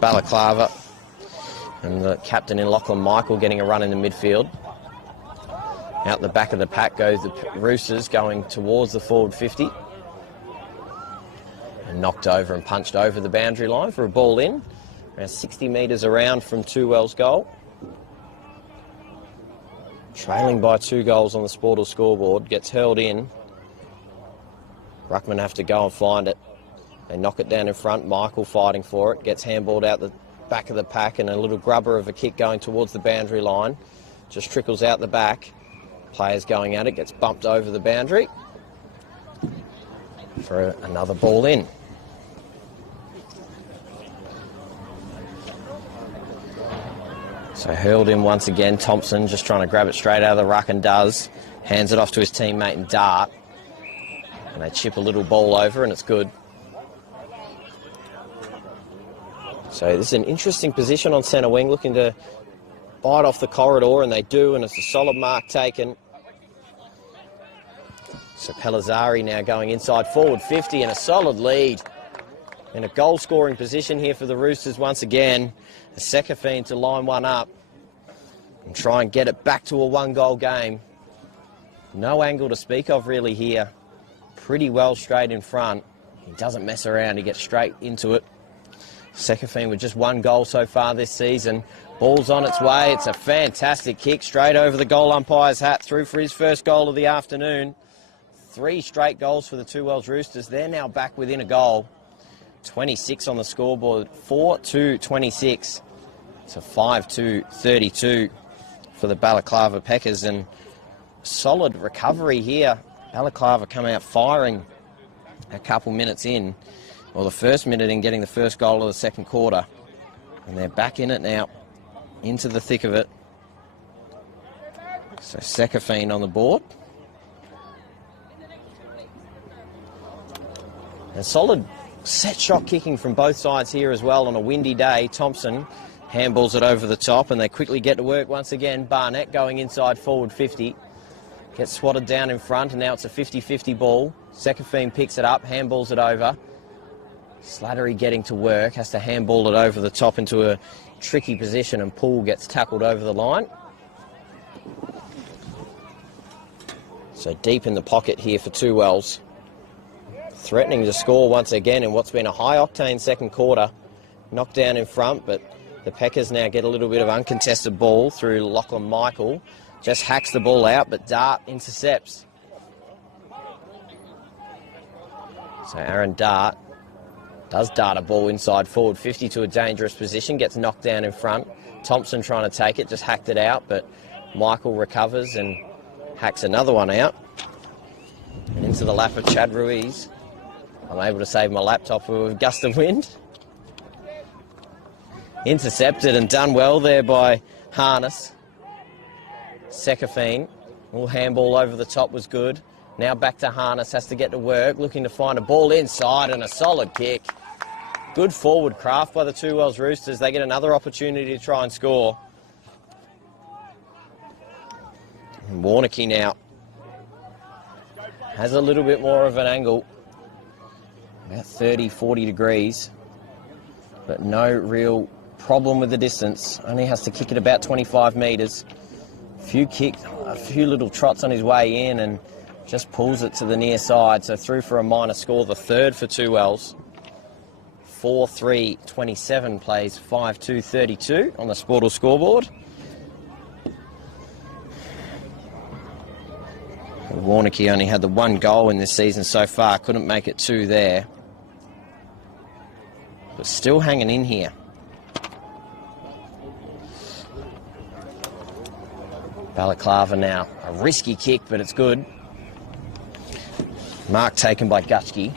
Balaklava. And the captain in Lachlan Michael getting a run in the midfield. Out the back of the pack goes the Roosters, going towards the forward 50. And knocked over and punched over the boundary line for a ball in. Around 60 metres around from Two Wells' goal. Trailing by 2 goals on the Sportal scoreboard. Gets hurled in. Ruckman have to go and find it. They knock it down in front. Michael fighting for it. Gets handballed out the back of the pack, and a little grubber of a kick going towards the boundary line. Just trickles out the back. Players going at it. Gets bumped over the boundary for another ball in. So hurled in once again. Thompson just trying to grab it straight out of the ruck, and does. Hands it off to his teammate in Dart. And they chip a little ball over, and it's good. So this is an interesting position on centre wing, looking to bite off the corridor, and they do, and it's a solid mark taken. So Pellizzari now going inside forward 50, and a solid lead. In a goal-scoring position here for the Roosters once again. A Sekafine to line one up and try and get it back to a 1-goal game. No angle to speak of really here. Pretty well straight in front. He doesn't mess around, he gets straight into it. Sekafine with just 1 goal so far this season. Ball's on its way. It's a fantastic kick straight over the goal umpire's hat, through for his first goal of the afternoon. 3 straight goals for the Two Wells Roosters. They're now back within a goal. 26 on the scoreboard, 4-26 to 5-32 for the Balaklava Peckers, and solid recovery here. Balaklava come out firing a couple minutes in, or the first minute in, getting the first goal of the second quarter, and they're back in it now, into the thick of it. So Sekafine on the board. And solid set shot kicking from both sides here as well on a windy day. Thompson handballs it over the top, and they quickly get to work once again. Barnett going inside forward 50. Gets swatted down in front, and now it's a 50-50 ball. Sekafine picks it up, handballs it over. Slattery getting to work, has to handball it over the top into a tricky position, and Poole gets tackled over the line. So deep in the pocket here for Two Wells. Threatening to score once again in what's been a high-octane second quarter. Knocked down in front, but the Peckers now get a little bit of uncontested ball through Lachlan Michael. Just hacks the ball out, but Dart intercepts. So Aaron Dart does dart a ball inside forward 50 to a dangerous position, gets knocked down in front. Thompson trying to take it, just hacked it out, but Michael recovers and hacks another one out. And into the lap of Chad Ruiz. I'm able to save my laptop with a gust of wind. Intercepted and done well there by Harness. Sekafine, little handball over the top was good. Now back to Harness, has to get to work, looking to find a ball inside, and a solid kick. Good forward craft by the Two Wells Roosters. They get another opportunity to try and score. And Warnocky now has a little bit more of an angle, about 30-40 degrees, but no real problem with the distance. Only has to kick it about 25 metres. A few little trots on his way in, and just pulls it to the near side. So through for a minor score, the third for Two Wells. 4-3-27 plays 5-2-32 on the Sportal scoreboard. Warnocky only had the one goal in this season so far, couldn't make it 2 there. But still hanging in here. Balaklava now. A risky kick, but it's good. Mark taken by Gutschke.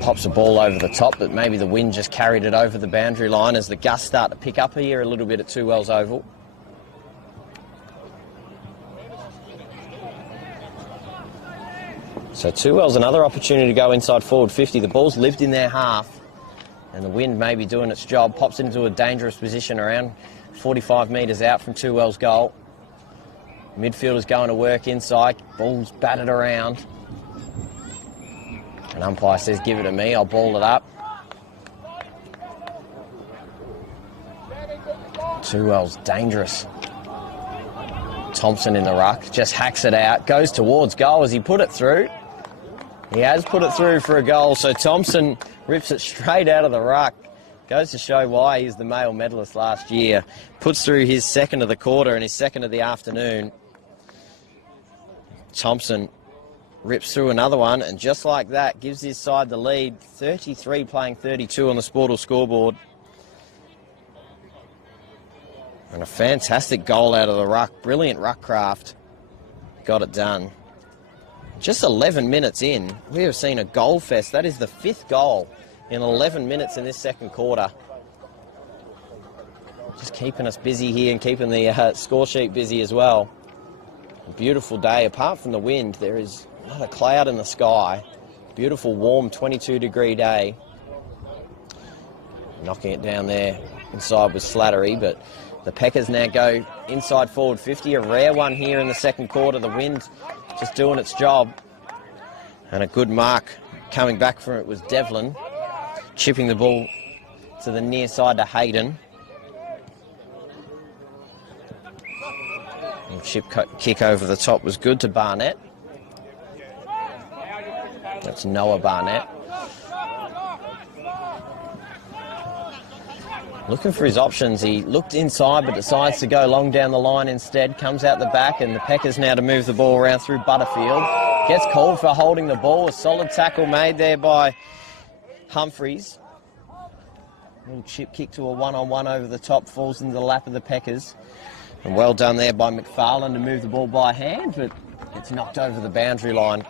Pops the ball over the top, but maybe the wind just carried it over the boundary line as the gusts start to pick up here a little bit at Two Wells Oval. So Two Wells, another opportunity to go inside forward 50. The ball's lived in their half, and the wind may be doing its job. Pops it into a dangerous position around 45 metres out from Two Wells' goal. Midfielder's going to work inside. Ball's batted around. An umpire says, give it to me, I'll ball it up. Two Wells, dangerous. Thompson in the ruck, just hacks it out, goes towards goal. Has he put it through? He has put it through for a goal, so Thompson rips it straight out of the ruck. Goes to show why he's the male medalist last year. Puts through his second of the quarter and his second of the afternoon. Thompson rips through another one, and just like that, gives his side the lead. 33 playing 32 on the Sportal scoreboard. And a fantastic goal out of the ruck. Brilliant ruck craft. Got it done. Just 11 minutes in, we have seen a goal fest. That is the 5th goal in 11 minutes in this second quarter. Just keeping us busy here and keeping the score sheet busy as well. A beautiful day. Apart from the wind, there is not a cloud in the sky. Beautiful, warm, 22-degree day. Knocking it down there inside with Slattery, but the Packers now go inside forward 50. A rare one here in the second quarter. The wind just doing its job. And a good mark coming back from it was Devlin. Chipping the ball to the near side to Hayden. And chip kick over the top was good to Barnett. That's Noah Barnett. Looking for his options. He looked inside but decides to go long down the line instead. Comes out the back, and the Packers now to move the ball around through Butterfield. Gets called for holding the ball. A solid tackle made there by Humphreys. Little chip kick to a one-on-one over the top. Falls into the lap of the Packers. And well done there by McFarlane to move the ball by hand, but it's knocked over the boundary line.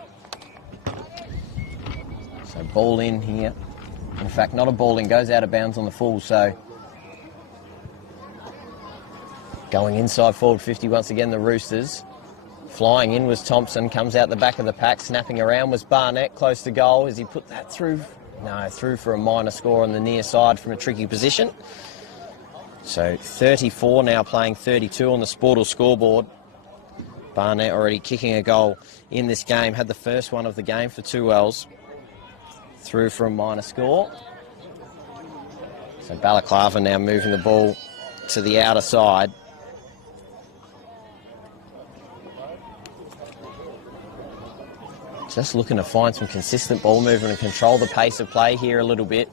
So ball in here. In fact, not a ball in. Goes out of bounds on the full, so... Going inside forward 50 once again, the Roosters. Flying in was Thompson, comes out the back of the pack. Snapping around was Barnett, close to goal. Has he put that through? No, through for a minor score on the near side from a tricky position. So 34 now playing 32 on the Sportal scoreboard. Barnett already kicking a goal in this game. Had the first one of the game for Two Wells. Through for a minor score. So Balaklava now moving the ball to the outer side. Just looking to find some consistent ball movement and control the pace of play here a little bit.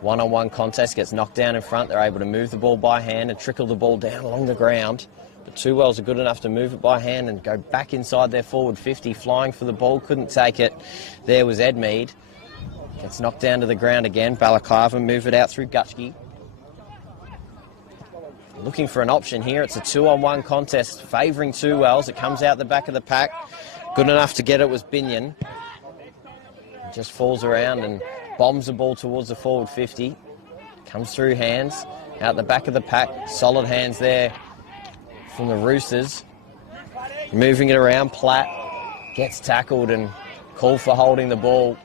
One-on-one contest, gets knocked down in front. They're able to move the ball by hand and trickle the ball down along the ground. But Two Wells are good enough to move it by hand and go back inside their forward 50. Flying for the ball, couldn't take it. There was Edmead. Gets knocked down to the ground again. Balaklava move it out through Gutschke. Looking for an option here. It's a 2-on-1 contest favouring Two Wells. It comes out the back of the pack. Good enough to get it was Binion. Just falls around and bombs the ball towards the forward 50. Comes through hands. Out the back of the pack. Solid hands there from the Roosters. Moving it around. Platt gets tackled and called for holding the ball.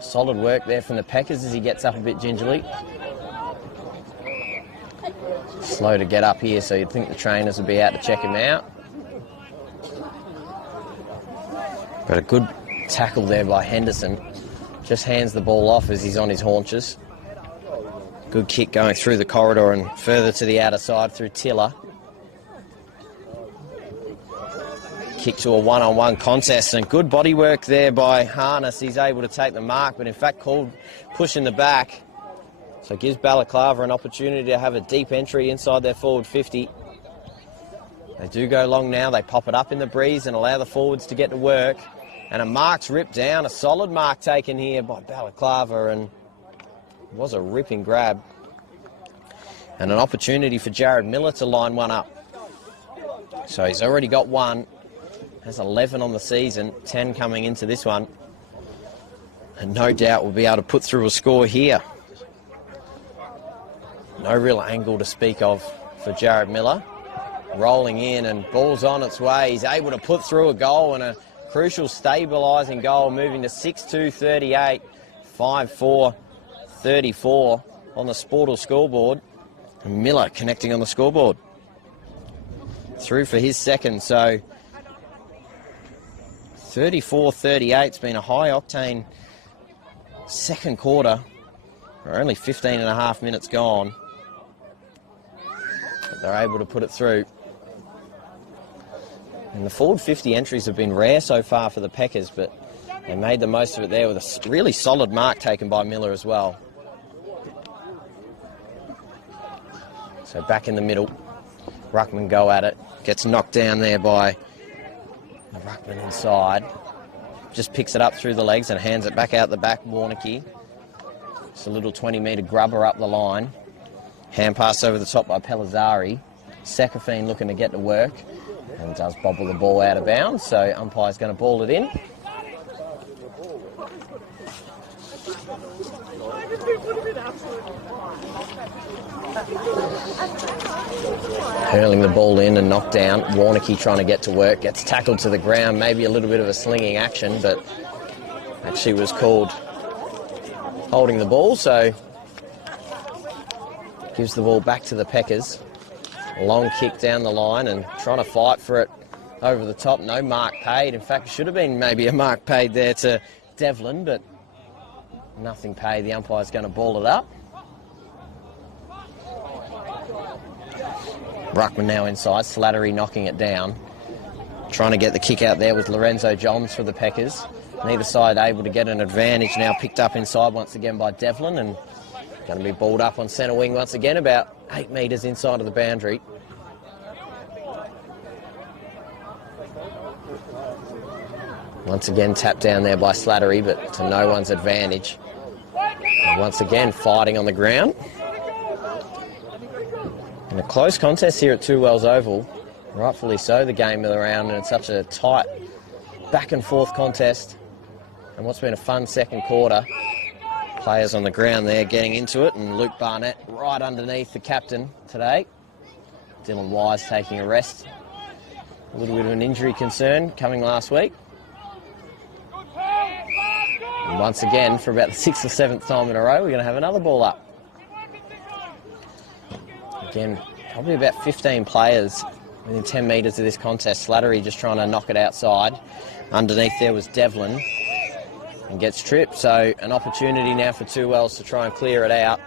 Solid work there from the Packers as he gets up a bit gingerly. Slow to get up here, so you'd think the trainers would be out to check him out. But a good tackle there by Henderson. Just hands the ball off as he's on his haunches. Good kick going through the corridor and further to the outer side through Tiller. kick to a one-on-one contest, and good body work there by Harness. He's able to take the mark, but in fact called push in the back. So it gives Balaklava an opportunity to have a deep entry inside their forward 50. They do go long now. They pop it up in the breeze and allow the forwards to get to work. And a mark's ripped down, a solid mark taken here by Balaklava, and it was a ripping grab. And an opportunity for Jared Miller to line one up. So he's already got one. Has 11 on the season, 10 coming into this one. And no doubt will be able to put through a score here. No real angle to speak of for Jared Miller. Rolling in and ball's on its way. He's able to put through a goal, and a crucial stabilising goal, moving to 6-2-38, 5-4-34 on the Sportal scoreboard. And Miller connecting on the scoreboard. Through for his second, so 34-38's been a high-octane second quarter. We're only 15 and a half minutes gone. But they're able to put it through. And the forward 50 entries have been rare so far for the Peckers, but they made the most of it there with a really solid mark taken by Miller as well. So back in the middle, Ruckman go at it. Gets knocked down there by the Ruckman inside. Just picks it up through the legs and hands it back out the back, Warneke. It's a little 20-metre grubber up the line. Hand pass over the top by Pellizzari. Sekafine looking to get to work and does bobble the ball out of bounds, so umpire's going to ball it in. Hurling the ball in and knocked down. Warneke trying to get to work. Gets tackled to the ground. Maybe a little bit of a slinging action, but actually was called holding the ball, so gives the ball back to the Peckers. A long kick down the line and trying to fight for it over the top. No mark paid. In fact, should have been maybe a mark paid there to Devlin, but nothing paid. The umpire's going to ball it up. Ruckman now inside. Slattery knocking it down. Trying to get the kick out there with Lorenzo Johns for the Peckers. Neither side able to get an advantage. Now picked up inside once again by Devlin, and going to be balled up on centre wing once again, about 8 metres inside of the boundary. Once again tapped down there by Slattery, but to no one's advantage. And once again fighting on the ground. And a close contest here at Two Wells Oval. Rightfully so, the game of the round, and it's such a tight back and forth contest. And what's been a fun second quarter. Players on the ground there getting into it, and Luke Barnett right underneath the captain today. Dylan Wise taking a rest. A little bit of an injury concern coming last week. And once again, for about the 6th or 7th time in a row, we're going to have another ball up. Again, probably about 15 players within 10 metres of this contest. Slattery just trying to knock it outside. Underneath there was Devlin. And gets tripped, so an opportunity now for Two Wells to try and clear it out.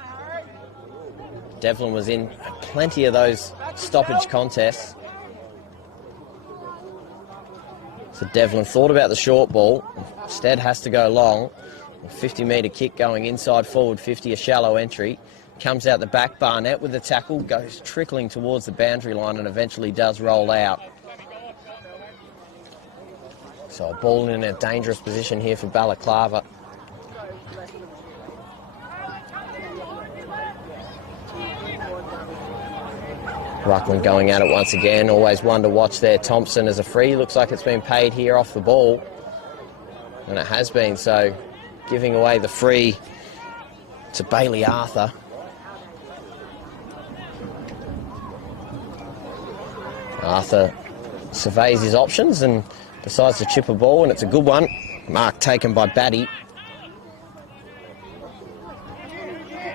Devlin was in plenty of those stoppage contests. So Devlin thought about the short ball. Instead has to go long. A 50-metre kick going inside forward 50, a shallow entry. Comes out the back, Barnett with the tackle, goes trickling towards the boundary line and eventually does roll out. So a ball in a dangerous position here for Balaklava. Ruckman going at it once again. Always one to watch there. Thompson as a free. Looks like it's been paid here off the ball. And it has been, so giving away the free to Bailey Arthur. Arthur surveys his options and decides to chip a ball, and it's a good one. Mark taken by Batty.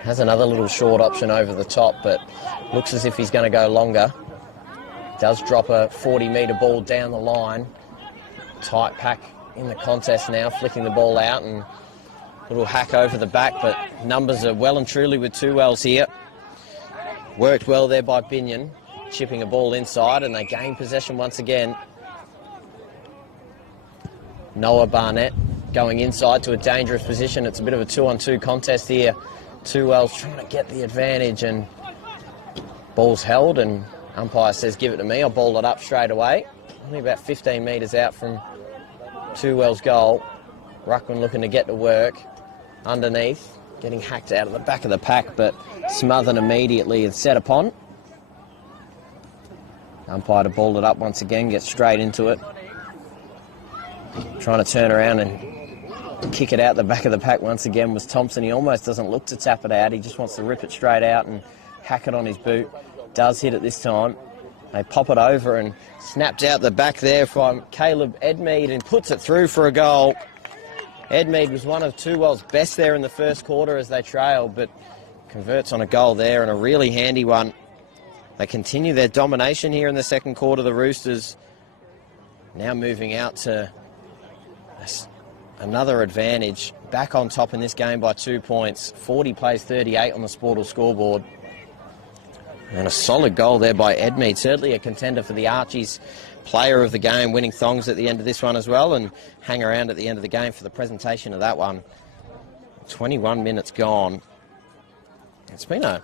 Has another little short option over the top, but looks as if he's going to go longer. Does drop a 40-metre ball down the line. Tight pack in the contest now, flicking the ball out, and a little hack over the back, but numbers are well and truly with Two Wells here. Worked well there by Binion, chipping a ball inside, and they gain possession once again. Noah Barnett going inside to a dangerous position. It's a bit of a 2-on-2 contest here. Two Wells trying to get the advantage, and ball's held, and umpire says give it to me. I'll ball it up straight away. Only about 15 metres out from Two Wells' goal. Ruckman looking to get to work underneath, getting hacked out of the back of the pack, but smothered immediately and set upon. Umpire to ball it up once again, get straight into it. Trying to turn around and kick it out the back of the pack once again was Thompson. He almost doesn't look to tap it out. He just wants to rip it straight out and hack it on his boot. Does hit it this time. They pop it over and snapped out the back there from Caleb Edmead and puts it through for a goal. Edmead was one of Two Wells' best there in the first quarter as they trailed, but converts on a goal there, and a really handy one. They continue their domination here in the second quarter, the Roosters. Now moving out to another advantage. Back on top in this game by 2 points. 40 plays 38 on the Sportal scoreboard. And a solid goal there by Edmead. Certainly a contender for the Archies player of the game, winning thongs at the end of this one as well, and hang around at the end of the game for the presentation of that one. 21 minutes gone. It's been a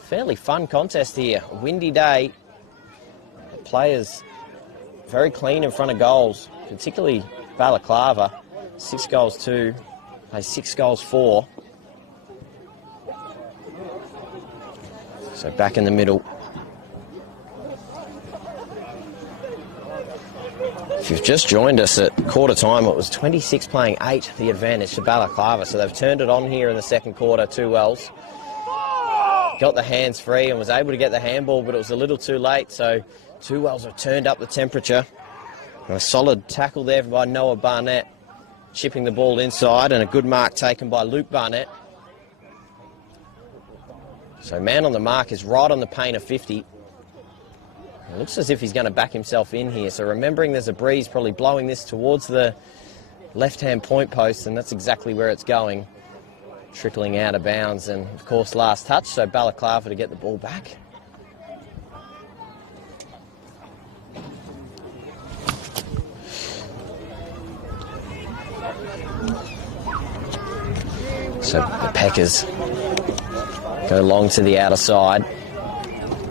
fairly fun contest here. A windy day. The players very clean in front of goals, particularly Balaklava. 6 goals 2, 6 goals 4. So back in the middle. If you've just joined us at quarter time, it was 26 playing 8, the advantage to Balaklava. So they've turned it on here in the second quarter. Two Wells got the hands free and was able to get the handball, but it was a little too late. So Two Wells have turned up the temperature. And a solid tackle there by Noah Barnett, chipping the ball inside, and a good mark taken by Luke Barnett. So man on the mark is right on the paint of 50. It looks as if he's going to back himself in here. So remembering there's a breeze probably blowing this towards the left-hand point post, and that's exactly where it's going. Trickling out of bounds, and of course last touch, so Balaklava to get the ball back. So the Packers go long to the outer side.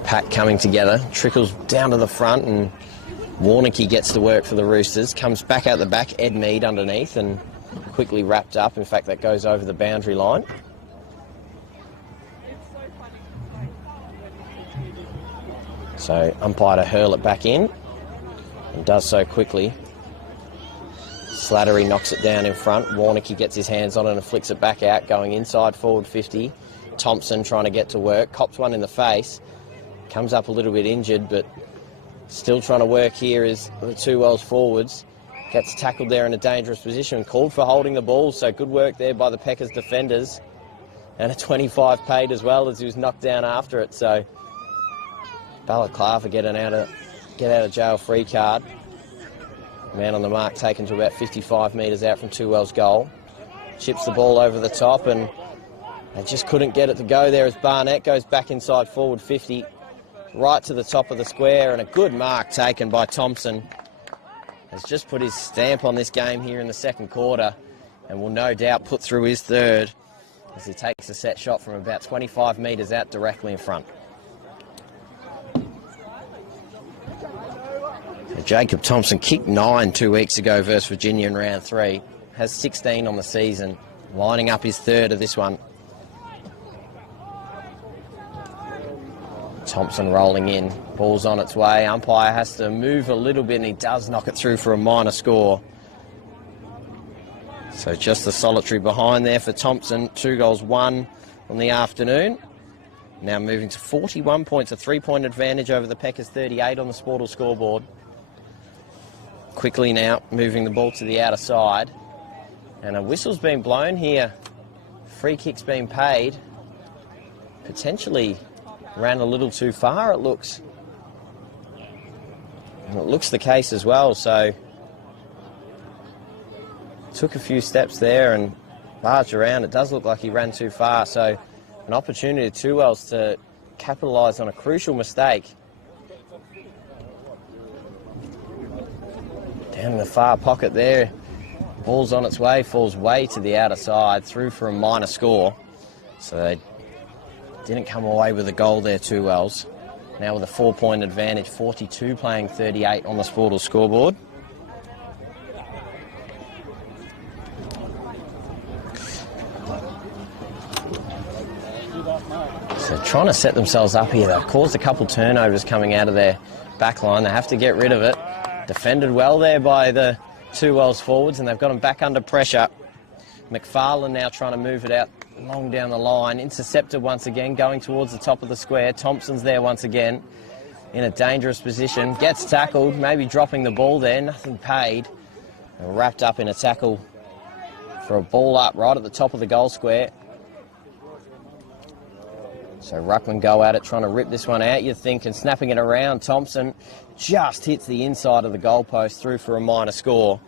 Pack coming together, trickles down to the front, and Warnicky gets to work for the Roosters. Comes back out the back, Edmead underneath, and quickly wrapped up. In fact, that goes over the boundary line. So umpire to hurl it back in, and does so quickly. Slattery knocks it down in front. Warnicky gets his hands on it and flicks it back out, going inside forward 50. Thompson trying to get to work, cops one in the face. Comes up a little bit injured, but still trying to work here is the Two Wells forwards. Gets tackled there in a dangerous position. Called for holding the ball, so good work there by the Packers defenders. And a 25 paid as well as he was knocked down after it. So Balaklava get out of jail free card. Man on the mark taken to about 55 metres out from Two Wells' goal. Chips the ball over the top, and they just couldn't get it to go there as Barnett goes back inside forward 50. Right to the top of the square, and a good mark taken by Thompson. Has just put his stamp on this game here in the second quarter, and will no doubt put through his third as he takes a set shot from about 25 metres out directly in front. And Jacob Thompson kicked 9 2 weeks ago versus Virginia in round 3. Has 16 on the season, lining up his third of this one. Thompson rolling in, ball's on its way. Umpire has to move a little bit, and he does knock it through for a minor score. So just the solitary behind there for Thompson. 2 goals 1 on the afternoon. Now moving to 41 points, a 3-point advantage over the Packers, 38 on the Sportal scoreboard. Quickly now moving the ball to the outer side, and a whistle's been blown here. Free kick's been paid. Potentially ran a little too far, it looks. And it looks the case as well, so took a few steps there and barged around. It does look like he ran too far, so an opportunity to Two Wells to capitalise on a crucial mistake. Down in the far pocket there Ball's on its way, falls way to the outer side, through for a minor score. So they didn't come away with a goal there, Two Wells. Now with a 4-point advantage, 42 playing 38 on the Sportal scoreboard. So trying to set themselves up here. They've caused a couple turnovers coming out of their back line. They have to get rid of it. Defended well there by the Two Wells forwards, and they've got them back under pressure. McFarlane now trying to move it out long down the line. Intercepted once again, going towards the top of the square. Thompson's there once again in a dangerous position. Gets tackled, maybe dropping the ball there. Nothing paid. And wrapped up in a tackle for a ball up right at the top of the goal square. So Ruckman go at it, trying to rip this one out, you think, and snapping it around. Thompson just hits the inside of the goalpost, through for a minor score.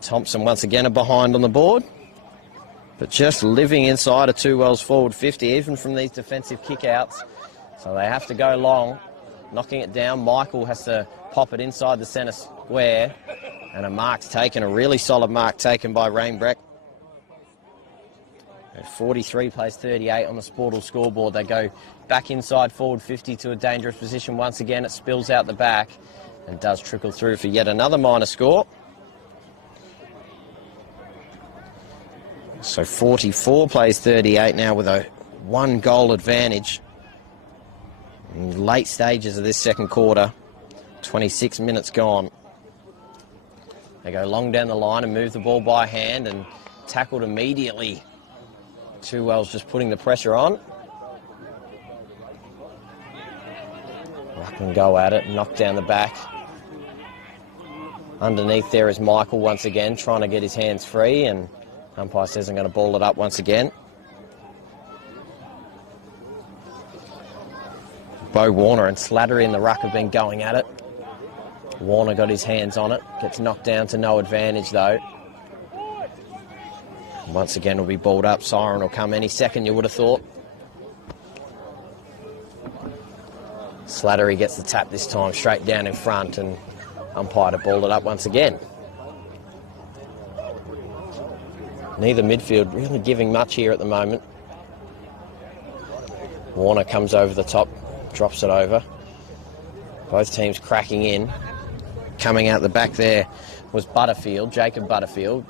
Thompson once again are behind on the board, but just living inside a Two Wells forward 50, even from these defensive kickouts. So they have to go long, knocking it down. Michael has to pop it inside the centre square, and a mark's taken, a really solid mark taken by Rainbreck. 43 plays 38 on the Sportal scoreboard. They go back inside forward 50 to a dangerous position once again. It spills out the back and does trickle through for yet another minor score. So 44 plays 38 now with a 1-goal advantage in late stages of this second quarter. 26 minutes gone. They go long down the line and move the ball by hand, and tackled immediately. Two Wells just putting the pressure on. Ruckman go at it, knock down the back. Underneath there is Michael once again, trying to get his hands free, and umpire says I'm going to ball it up once again. Bo Warner and Slattery in the ruck have been going at it. Warner got his hands on it, gets knocked down to no advantage though. Once again will be balled up. Siren will come any second, you would have thought. Slattery gets the tap this time, straight down in front, and umpire to ball it up once again. Neither midfield really giving much here at the moment. Warner comes over the top, drops it over. Both teams cracking in. Coming out the back there was Butterfield, Jacob Butterfield.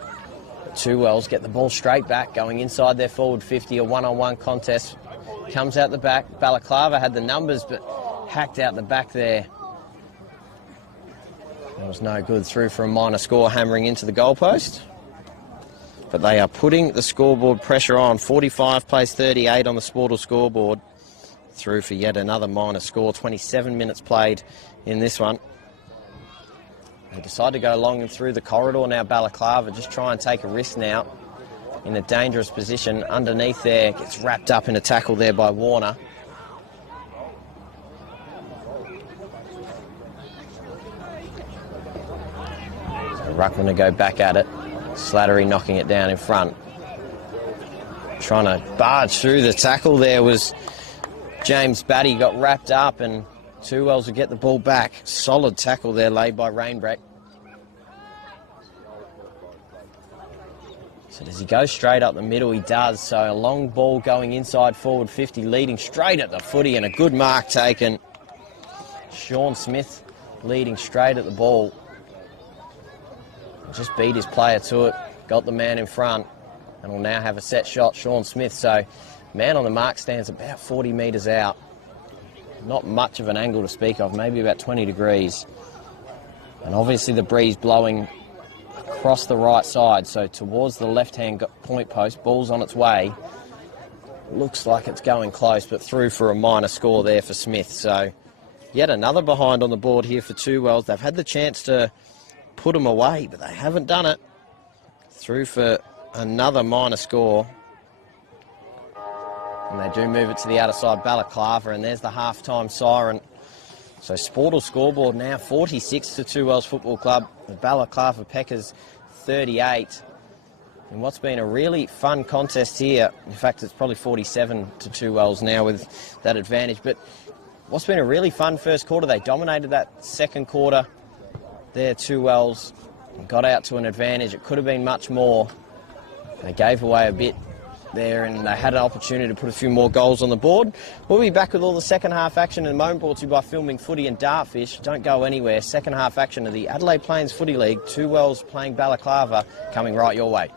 Two Wells get the ball straight back, going inside their forward 50, a one-on-one contest. Comes out the back. Balaklava had the numbers, but hacked out the back there. That was no good, through for a minor score, hammering into the goalpost. But they are putting the scoreboard pressure on. 45 plays 38 on the Sportal scoreboard. Through for yet another minor score. 27 minutes played in this one. They decide to go long and through the corridor now. Balaklava just try and take a risk now in a dangerous position. Underneath there, gets wrapped up in a tackle there by Warner. So Ruckman to go back at it. Slattery knocking it down in front. Trying to barge through the tackle there was James Batty, got wrapped up, and Two Wells will get the ball back. Solid tackle there laid by Rainbreck. So does he go straight up the middle? He does. So a long ball going inside forward 50, leading straight at the footy, and a good mark taken. Sean Smith leading straight at the ball. Just beat his player to it, got the man in front, and will now have a set shot, Sean Smith. So man on the mark stands about 40 metres out. Not much of an angle to speak of, maybe about 20 degrees. And obviously the breeze blowing across the right side, so towards the left-hand point post, ball's on its way. Looks like it's going close, but through for a minor score there for Smith. So yet another behind on the board here for Two Wells. They've had the chance to put them away, but they haven't done it. Through for another minor score. And they do move it to the outer side, Balaklava, and there's the half-time siren. So Sportal scoreboard now 46 to Two Wells Football Club. The Balaklava Peckers 38. In what's been a really fun contest here. In fact, it's probably 47 to Two Wells now with that advantage. But what's been a really fun first quarter, they dominated that second quarter there, Two Wells. got out to an advantage. It could have been much more. They gave away a bit there, and they had an opportunity to put a few more goals on the board. We'll be back with all the second half action in a moment, brought to you by Filming Footy and Dartfish. Don't go anywhere. Second half action of the Adelaide Plains Footy League. Two Wells playing Balaklava, coming right your way.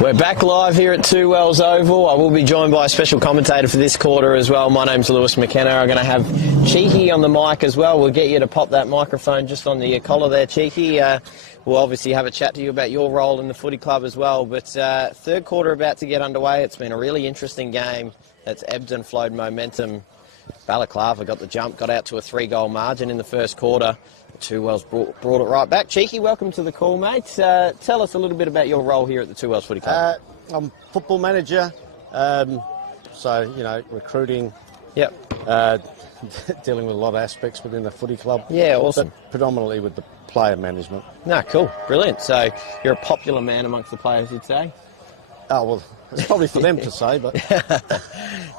We're back live here at Two Wells Oval. I will be joined by a special commentator for this quarter as well. My name's Lewis McKenna. I'm going to have Cheeky on the mic as well. We'll get you to pop that microphone just on the collar there, Cheeky. We'll obviously have a chat to you about your role in the footy club as well. But third quarter about to get underway. It's been a really interesting game that's ebbed and flowed momentum. Balaklava got the jump, got out to a 3-goal margin in the first quarter. Two Wells brought it right back. Cheeky, welcome to the call, mate. Tell us a little bit about your role here at the Two Wells Footy Club. I'm football manager, so, recruiting. Yep. Dealing with a lot of aspects within the footy club. Yeah, awesome. But predominantly with the player management. No, cool. Brilliant. So you're a popular man amongst the players, you'd say? Oh, well, it's probably for them to say, but...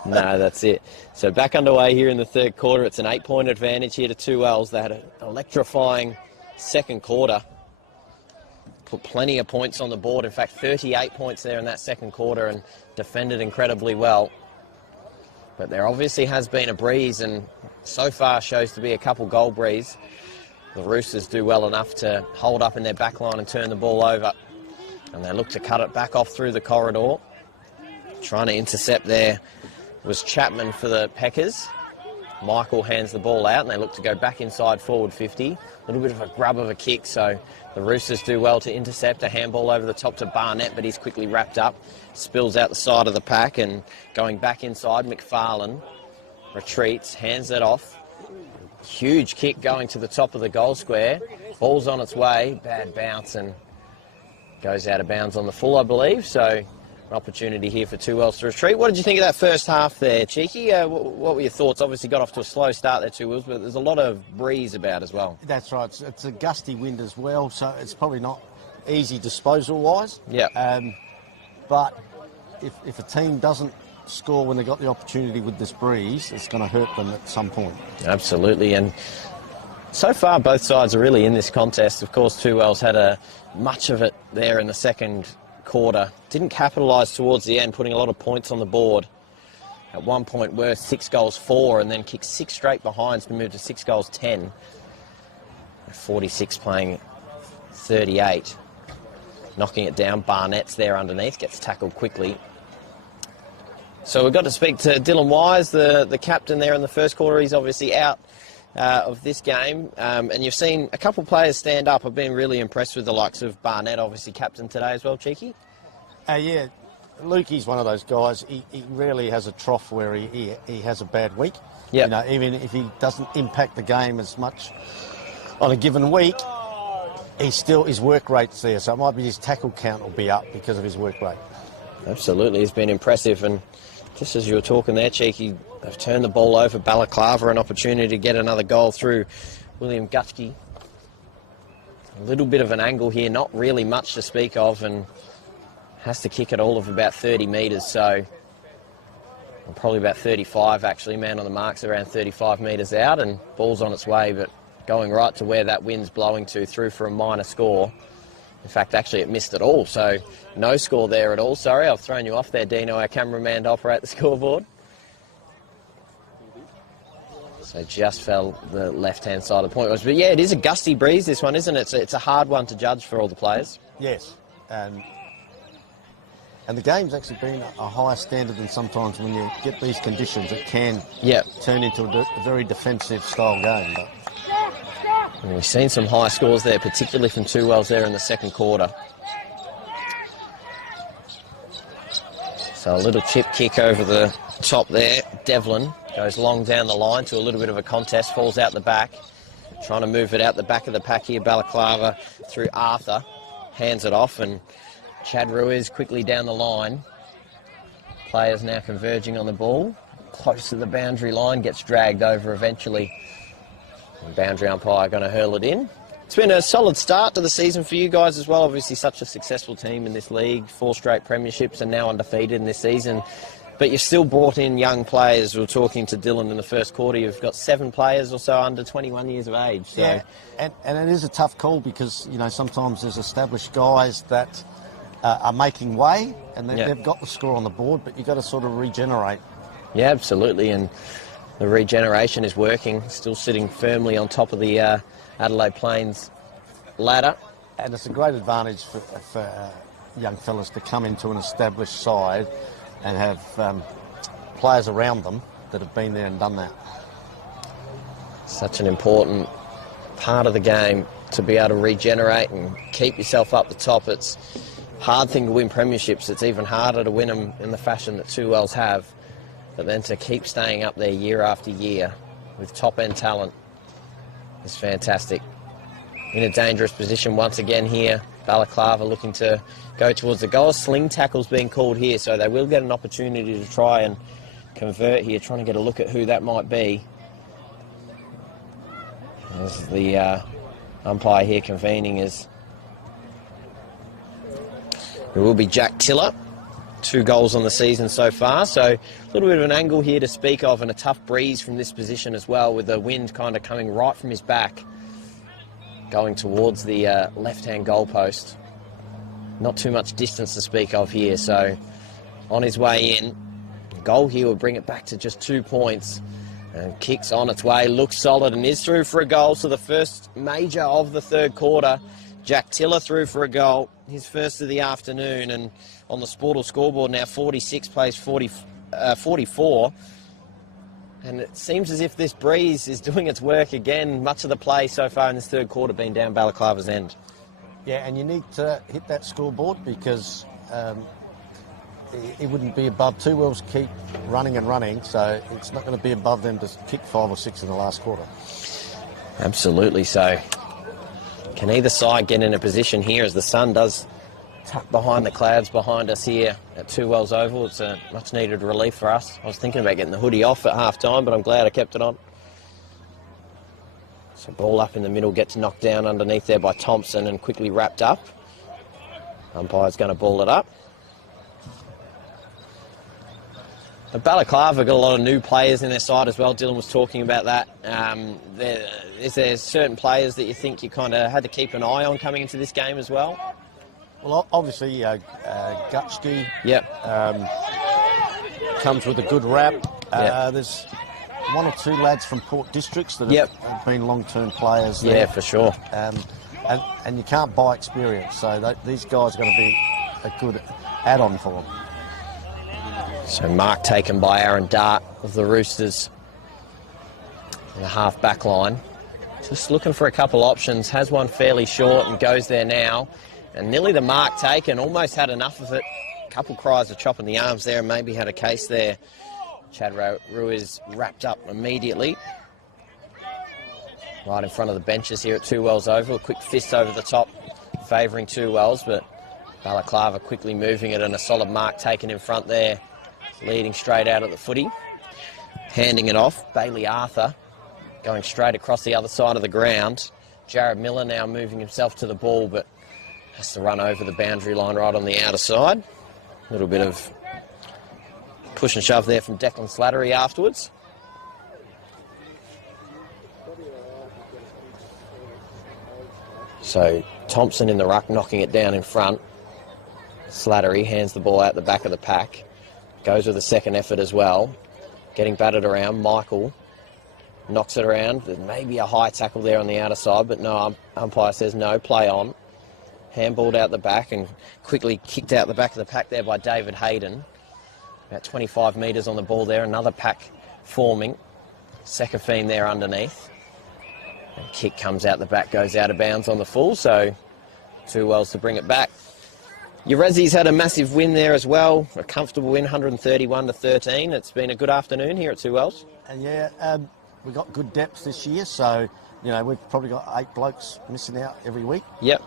No, that's it. So back underway here in the third quarter. It's an 8-point advantage here to Two Wells. They had an electrifying second quarter. Put plenty of points on the board. In fact, 38 points there in that second quarter and defended incredibly well. But there obviously has been a breeze, and so far shows to be a couple goal breeze. The Roosters do well enough to hold up in their back line and turn the ball over. And they look to cut it back off through the corridor. Trying to intercept there was Chapman for the Packers. Michael hands the ball out and they look to go back inside forward 50. A little bit of a grub of a kick, so the Roosters do well to intercept. A handball over the top to Barnett, but he's quickly wrapped up. Spills out the side of the pack and going back inside, McFarlane retreats, hands it off. Huge kick going to the top of the goal square. Ball's on its way, bad bounce and goes out of bounds on the full, I believe. So an opportunity here for Two Wells to retreat. What did you think of that first half there, Cheeky? What were your thoughts? Obviously got off to a slow start there, Two Wells, but there's a lot of breeze about as well. That's right. It's a gusty wind as well, so it's probably not easy disposal-wise. Yeah. But if a team doesn't score when they got the opportunity with this breeze, it's going to hurt them at some point. Absolutely. And so far, both sides are really in this contest. Of course, Two Wells had much of it there in the second quarter. Didn't capitalise towards the end, putting a lot of points on the board. At one point, were 6 goals 4, and then kicked 6 straight behinds to move to 6 goals 10. 46 playing 38. Knocking it down. Barnett's there underneath, gets tackled quickly. So we've got to speak to Dylan Wise, the captain there in the first quarter. He's obviously out of this game, and you've seen a couple players stand up. I've been really impressed with the likes of Barnett, obviously captain today as well, Cheeky. Yeah, Lukey's one of those guys. He rarely has a trough where he has a bad week. Yep. Even if he doesn't impact the game as much on a given week, his work rate's there. So it might be his tackle count will be up because of his work rate. Absolutely, he's been impressive. And just as you were talking there, Cheeky, they've turned the ball over. Balaklava, an opportunity to get another goal through William Gutke. A little bit of an angle here, not really much to speak of, and has to kick it all of about 30 metres, so probably about 35 actually. Man on the mark's around 35 metres out, and ball's on its way, but going right to where that wind's blowing to, through for a minor score. In fact, actually it missed it all, so no score there at all. Sorry, I've thrown you off there, Dino, our cameraman, to operate the scoreboard. So just fell the left-hand side of the point. But yeah, it is a gusty breeze, this one, isn't it? It's a hard one to judge for all the players. Yes, and the game's actually been a higher standard than sometimes when you get these conditions. It can turn into a very defensive style game. But. And we've seen some high scores there, particularly from Two Wells there in the second quarter. So a little chip kick over the top there. Devlin goes long down the line to a little bit of a contest, falls out the back. Trying to move it out the back of the pack here. Balaklava through Arthur. Hands it off, and Chad Ruiz quickly down the line. Players now converging on the ball. Close to the boundary line, gets dragged over eventually. And boundary umpire going to hurl it in. It's been a solid start to the season for you guys as well. Obviously such a successful team in this league. 4 straight premierships and now undefeated in this season. But you've still brought in young players. We were talking to Dylan in the first quarter. You've got 7 players or so under 21 years of age. So. Yeah, and it is a tough call because, sometimes there's established guys that are making way and they've got the score on the board, but you've got to sort of regenerate. Yeah, absolutely. And the regeneration is working. Still sitting firmly on top of the Adelaide Plains ladder. And it's a great advantage for young fellas to come into an established side and have players around them that have been there and done that. Such an important part of the game to be able to regenerate and keep yourself up the top. It's a hard thing to win premierships. It's even harder to win them in the fashion that 2 Wells have. But then to keep staying up there year after year with top-end talent is fantastic. In a dangerous position once again here. Balaklava looking to go towards the goal. Sling tackle's being called here, so they will get an opportunity to try and convert here, trying to get a look at who that might be. As the umpire here convening is... It will be Jack Tiller. 2 goals on the season so far, so a little bit of an angle here to speak of and a tough breeze from this position as well, with the wind kind of coming right from his back, going towards the left-hand goalpost. Not too much distance to speak of here, so on his way in. Goal here will bring it back to just 2 points. And kicks on its way, looks solid and is through for a goal. So the first major of the third quarter. Jack Tiller through for a goal, his first of the afternoon, and on the Sportal scoreboard now 46 plays 44. And it seems as if this breeze is doing its work again. Much of the play so far in this third quarter been down Balaklava's end. Yeah, and you need to hit that scoreboard because it wouldn't be above 2 Wells keep running and running, so it's not going to be above them to kick 5 or 6 in the last quarter. Absolutely so. Can either side get in a position here as the sun does tuck behind the clouds behind us here at 2 Wells Oval? It's a much needed relief for us. I was thinking about getting the hoodie off at half time, but I'm glad I kept it on. So ball up in the middle, gets knocked down underneath there by Thompson and quickly wrapped up. Umpire's going to ball it up. But Balaklava got a lot of new players in their side as well. Dylan was talking about that. Is there certain players that you think you kind of had to keep an eye on coming into this game as well? Well, obviously, Gutschke comes with a good rap. There's 1 or 2 lads from Port Districts that have been long-term players there. Yeah, for sure. And you can't buy experience, so these guys are going to be a good add-on for them. So mark taken by Aaron Dart of the Roosters in the half-back line. Just looking for a couple options. Has one fairly short and goes there now. And nearly the mark taken. Almost had enough of it. A couple cries of chopping the arms there and maybe had a case there. Chad Ruiz wrapped up immediately. Right in front of the benches here at 2 Wells Oval. A quick fist over the top favouring 2 Wells, but Balaklava quickly moving it and a solid mark taken in front there. Leading straight out at the footy. Handing it off. Bailey Arthur going straight across the other side of the ground. Jared Miller now moving himself to the ball, but has to run over the boundary line right on the outer side. A little bit of push and shove there from Declan Slattery afterwards. So Thompson in the ruck, knocking it down in front. Slattery hands the ball out the back of the pack. Goes with a second effort as well. Getting battered around. Michael knocks it around. There's maybe a high tackle there on the outer side, but no, umpire says no, play on. Handballed out the back and quickly kicked out the back of the pack there by David Hayden. About 25 metres on the ball there. Another pack forming. Sekafine there underneath. And kick comes out the back, goes out of bounds on the full, so 2 Wells to bring it back. Your Rezzies had a massive win there as well, a comfortable win, 131-13. It's been a good afternoon here at 2 Wells. And we've got good depth this year, so we've probably got 8 blokes missing out every week. Yep.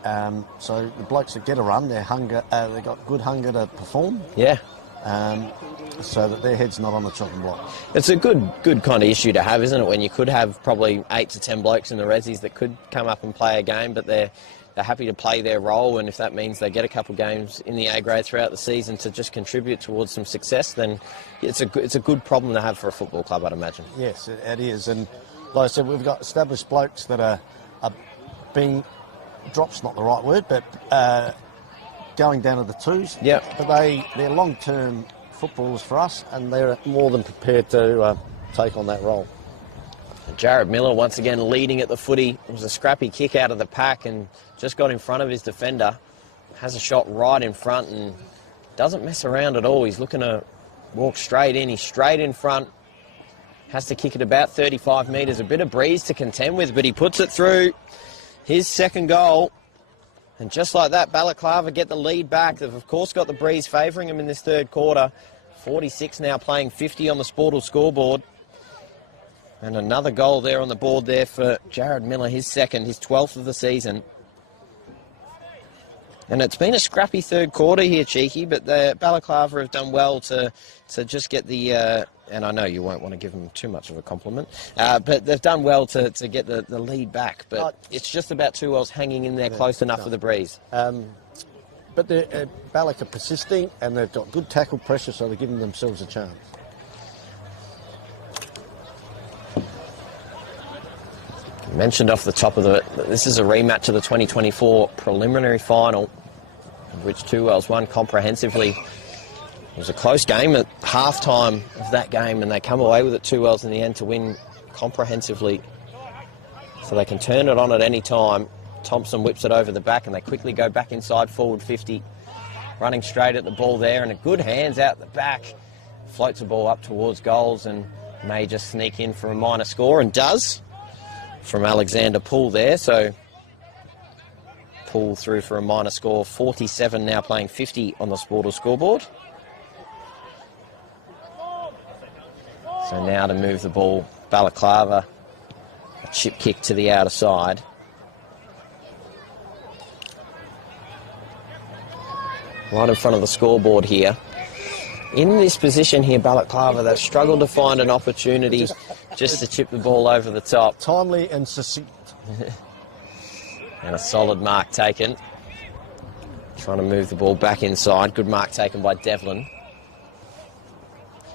So the blokes that get a run, they've got good hunger to perform. Yeah. so that their head's not on the chopping block. It's a good kind of issue to have, isn't it, when you could have probably 8 to 10 blokes in the Rezzies that could come up and play a game, but they're happy to play their role, and if that means they get a couple of games in the A grade throughout the season to just contribute towards some success, then it's a good problem to have for a football club, I'd imagine. Yes, it is. And like I said, we've got established blokes that are being, drop's not the right word, but going down to the twos. Yeah. But they're long-term footballers for us, and they're more than prepared to take on that role. Jared Miller once again leading at the footy. It was a scrappy kick out of the pack and just got in front of his defender. Has a shot right in front and doesn't mess around at all. He's looking to walk straight in. He's straight in front. Has to kick it about 35 metres. A bit of breeze to contend with, but he puts it through. His second goal. And just like that, Balaklava get the lead back. They've, of course, got the breeze favouring them in this third quarter. 46 now playing 50 on the Sportal scoreboard. And another goal there on the board there for Jared Miller, his second, his 12th of the season. And it's been a scrappy third quarter here, Cheeky, but the Balaklava have done well to just get the, and I know you won't want to give them too much of a compliment, but they've done well to get the lead back. But it's just about two wells hanging in there close enough for the breeze. But Balak are persisting, and they've got good tackle pressure, so they're giving themselves a chance. Mentioned off the top of this is a rematch of the 2024 preliminary final, of which Two Wells won comprehensively. It was a close game at half-time of that game, and they come away with it, Two Wells, in the end to win comprehensively. So they can turn it on at any time. Thompson whips it over the back, and they quickly go back inside forward 50, running straight at the ball there, and a good hands out the back. Floats the ball up towards goals and may just sneak in for a minor score, and does. From Alexander Poole there, so Poole through for a minor score. 47 now playing 50 on the Sportal scoreboard. So now to move the ball, Balaklava, a chip kick to the outer side. Right in front of the scoreboard here. In this position here, Balaklava, they've struggled to find an opportunity just to chip the ball over the top. Timely and succinct. And a solid mark taken. Trying to move the ball back inside. Good mark taken by Devlin.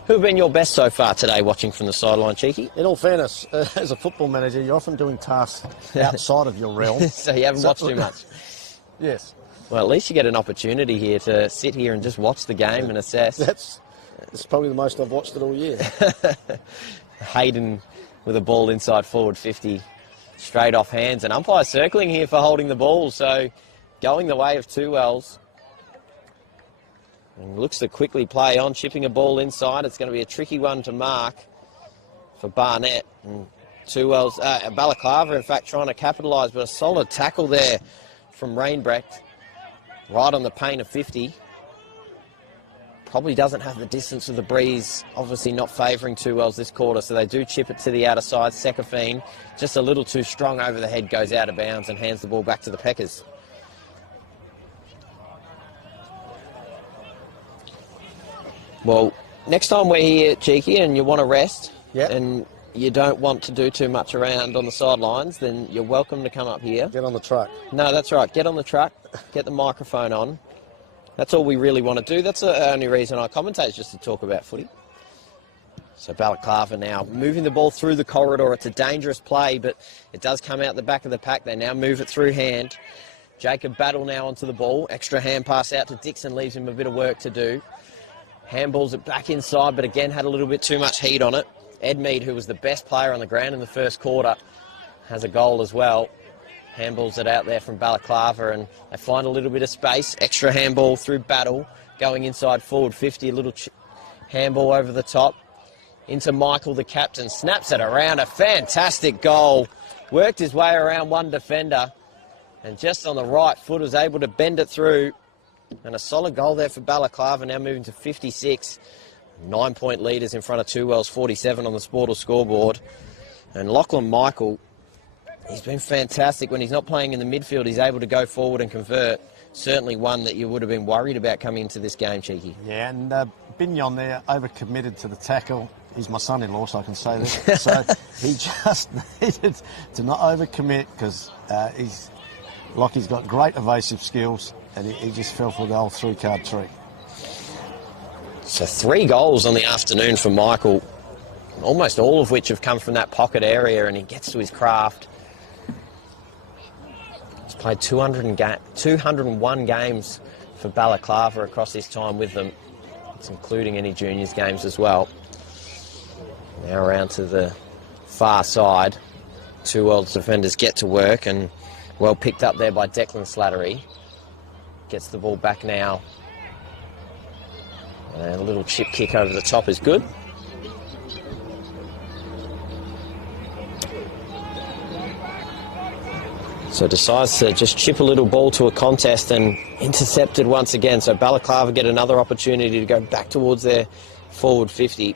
Who have been your best so far today watching from the sideline, Cheeky? In all fairness, as a football manager, you're often doing tasks outside of your realm. So you haven't watched too much? Yes. Well, at least you get an opportunity here to sit here and just watch the game and assess. That's probably the most I've watched it all year. Hayden with a ball inside forward 50, straight off hands. And umpire circling here for holding the ball, so going the way of Two Wells. And looks to quickly play on, chipping a ball inside. It's going to be a tricky one to mark for Barnett. And Two Wells, Balaklava, in fact, trying to capitalise, but a solid tackle there from Rainbrecht. Right on the paint of 50. Probably doesn't have the distance of the breeze. Obviously not favouring Two Wells this quarter, so they do chip it to the outer side. Sekafine, just a little too strong over the head, goes out of bounds and hands the ball back to the Peckers. Well, next time we're here, Cheeky, and you want to rest, and you don't want to do too much around on the sidelines, then you're welcome to come up here. Get on the truck. No, that's right. Get on the truck, get the microphone on. That's all we really want to do. That's the only reason I commentate, is just to talk about footy. So Balaklava now moving the ball through the corridor. It's a dangerous play, but it does come out the back of the pack. They now move it through hand. Jacob Battle now onto the ball. Extra hand pass out to Dixon, leaves him a bit of work to do. Handballs it back inside, but again had a little bit too much heat on it. Ed Mead, who was the best player on the ground in the first quarter, has a goal as well. Handballs it out there from Balaklava, and they find a little bit of space. Extra handball through Battle, going inside forward 50. A little handball over the top. Into Michael, the captain. Snaps it around. A fantastic goal. Worked his way around one defender, and just on the right foot was able to bend it through. And a solid goal there for Balaklava, now moving to 56. 9-point leaders in front of Two Wells, 47 on the Sportal scoreboard. And Lachlan Michael, he's been fantastic. When he's not playing in the midfield, he's able to go forward and convert. Certainly one that you would have been worried about coming into this game, Cheeky. Yeah, and Bignon there overcommitted to the tackle. He's my son-in-law, so I can say this. So he just needed to not overcommit because Lockie's got great evasive skills, and he just fell for the old 3-card treat. So 3 goals on the afternoon for Michael, almost all of which have come from that pocket area, and he gets to his craft. He's played 201 games for Balaklava across his time with them. It's including any juniors games as well. Now around to the far side. 2 Worlds defenders get to work, and well picked up there by Declan Slattery. Gets the ball back now. And a little chip kick over the top is good. So decides to just chip a little ball to a contest and intercepted once again. So Balaklava get another opportunity to go back towards their forward 50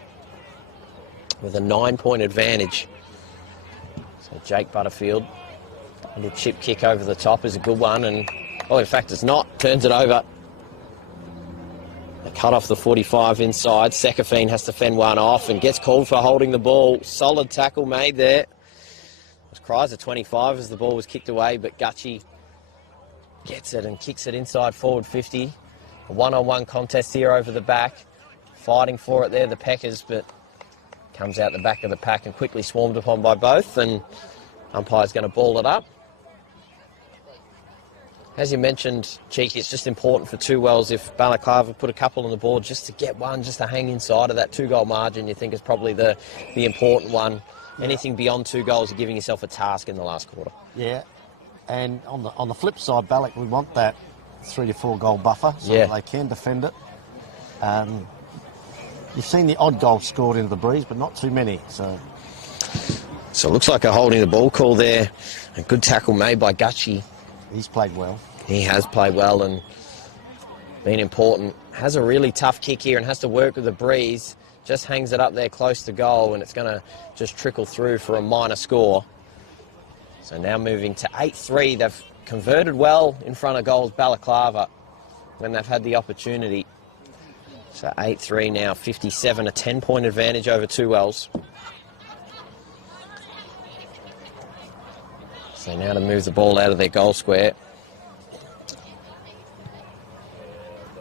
with a 9-point advantage. So Jake Butterfield, a little chip kick over the top is a good one. And, oh, in fact, it's not. Turns it over. They cut off the 45 inside. Sekafine has to fend one off and gets called for holding the ball. Solid tackle made there. It was cries of 25 as the ball was kicked away, but Gutchie gets it and kicks it inside forward 50. A one-on-one contest here over the back. Fighting for it there, the Packers, but comes out the back of the pack and quickly swarmed upon by both, and umpire's going to ball it up. As you mentioned, Cheeky, it's just important for 2 Wells if Balaklava put a couple on the board just to get one, just to hang inside of that 2-goal margin. You think is probably the important one. Yeah. Anything beyond 2 goals, you're giving yourself a task in the last quarter. Yeah, and on the flip side, Balak, we want that 3 to 4 goal buffer so that they can defend it. You've seen the odd goal scored into the breeze, but not too many. So it looks like a holding the ball call there. A good tackle made by Gutchie. He's played well. He has played well and been important. Has a really tough kick here and has to work with the breeze. Just hangs it up there close to goal, and it's going to just trickle through for a minor score. So now moving to 8-3. They've converted well in front of goals Balaklava when they've had the opportunity. So 8-3 now, 57, a 10-point advantage over 2 Wells. So now to move the ball out of their goal square.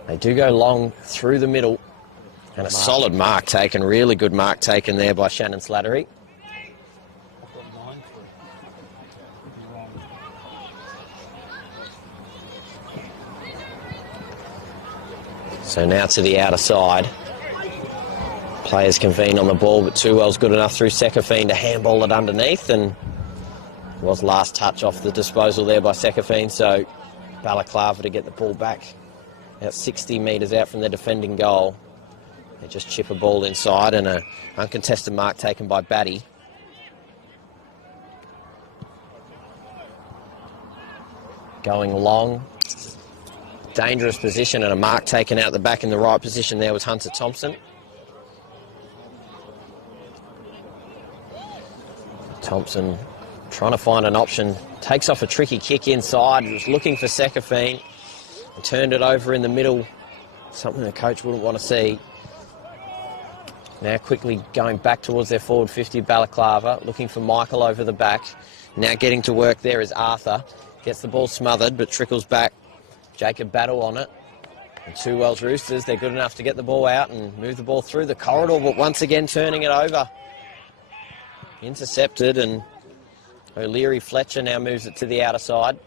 They do go long through the middle. And a solid mark taken, really good mark taken there by Shannon Slattery. So now to the outer side. Players convene on the ball, but 2 Wells good enough through Sekafine to handball it underneath, and was last touch off the disposal there by Sekafine, so Balaklava to get the ball back about 60 metres out from their defending goal. They just chip a ball inside, and an uncontested mark taken by Batty. Going long. Dangerous position, and a mark taken out the back in the right position there was Hunter Thompson. Thompson trying to find an option. Takes off a tricky kick inside. Was looking for Sekafine. And turned it over in the middle. Something the coach wouldn't want to see. Now quickly going back towards their forward 50, Balaklava, looking for Michael over the back. Now getting to work there is Arthur. Gets the ball smothered, but trickles back. Jacob Battle on it. And 2 Wells Roosters, they're good enough to get the ball out and move the ball through the corridor, but once again turning it over. Intercepted, and O'Leary Fletcher now moves it to the outer side.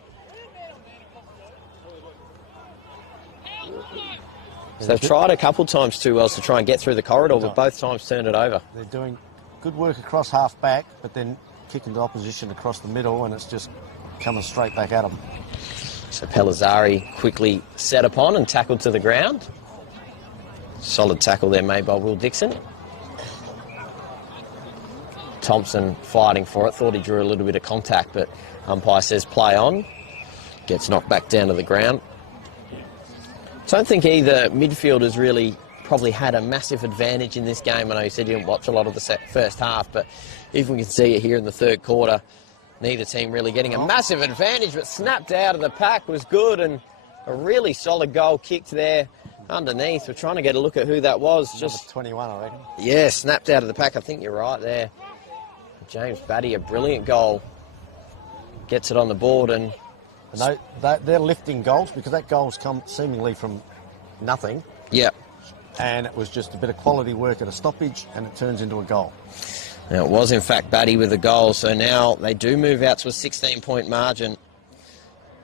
So they've tried a couple times 2 Wells to try and get through the corridor, but both times turned it over. They're doing good work across half back, but then kicking the opposition across the middle, and it's just coming straight back at them. So Pellizzari quickly set upon and tackled to the ground. Solid tackle there made by Will Dixon. Thompson fighting for it, thought he drew a little bit of contact, but umpire says play on. Gets knocked back down to the ground. I don't think either midfielders really probably had a massive advantage in this game. I know you said you didn't watch a lot of the first half, but even we can see it here in the third quarter, neither team really getting a massive advantage, but snapped out of the pack was good, and a really solid goal kicked there underneath. We're trying to get a look at who that was. Just 21, I reckon. Yeah, snapped out of the pack. I think you're right there. James Batty, a brilliant goal. Gets it on the board and... They're lifting goals because that goal's come seemingly from nothing. Yeah. And it was just a bit of quality work at a stoppage and it turns into a goal. Now, it was in fact Batty with a goal, so now they do move out to a 16-point margin.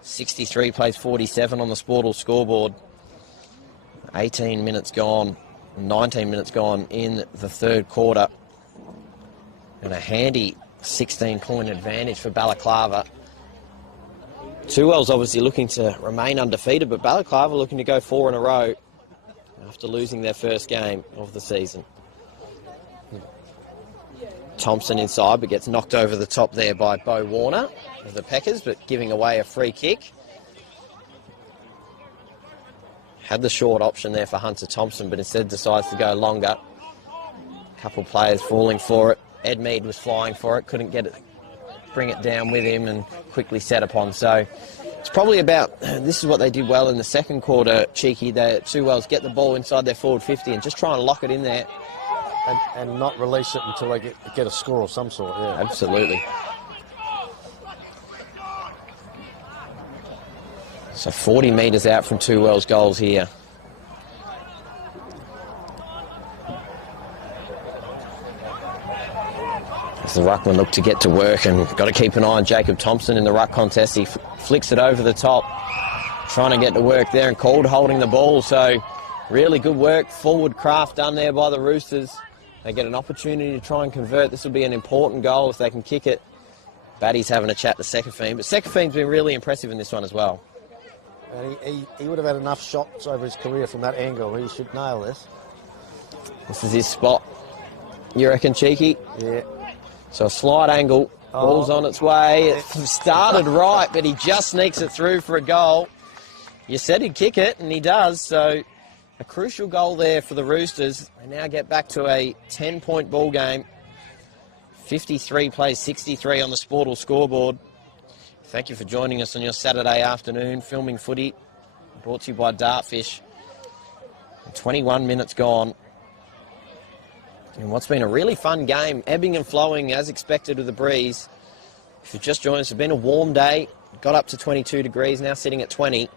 63 plays 47 on the Sportal scoreboard. 18 minutes gone, 19 minutes gone in the third quarter. And a handy 16-point advantage for Balaklava. Tuwell's obviously looking to remain undefeated, but Balaklava looking to go 4 in a row after losing their first game of the season. Thompson inside, but gets knocked over the top there by Bo Warner of the Peckers, but giving away a free kick. Had the short option there for Hunter Thompson, but instead decides to go longer. A couple players falling for it. Ed Mead was flying for it, couldn't get it, bring it down with him and quickly set upon. So it's probably about, this is what they did well in the second quarter, Cheeky. The Tuwells get the ball inside their forward 50 and just try and lock it in there. And not release it until they get a score of some sort, yeah. Absolutely. So 40 metres out from Tuwell's goals here. As the ruckman look to get to work, and got to keep an eye on Jacob Thompson in the ruck contest. He flicks it over the top, trying to get to work there, and called holding the ball. So really good work, forward craft done there by the Roosters. They get an opportunity to try and convert. This will be an important goal if they can kick it. Batty's having a chat to Sekafine, but Sekafine's been really impressive in this one as well. He would have had enough shots over his career from that angle. He should nail this. This is his spot. You reckon, Cheeky? Yeah. So a slight angle, ball's on its way. It started right, but he just sneaks it through for a goal. You said he'd kick it, and he does. So a crucial goal there for the Roosters. They now get back to a 10-point ball game. 53 plays 63 on the Sportal scoreboard. Thank you for joining us on your Saturday afternoon filming footy. Brought to you by Dartfish. 21 minutes gone. And what's been a really fun game, ebbing and flowing as expected with the breeze. If you've just joined us, it's been a warm day. Got up to 22 degrees, now sitting at 20.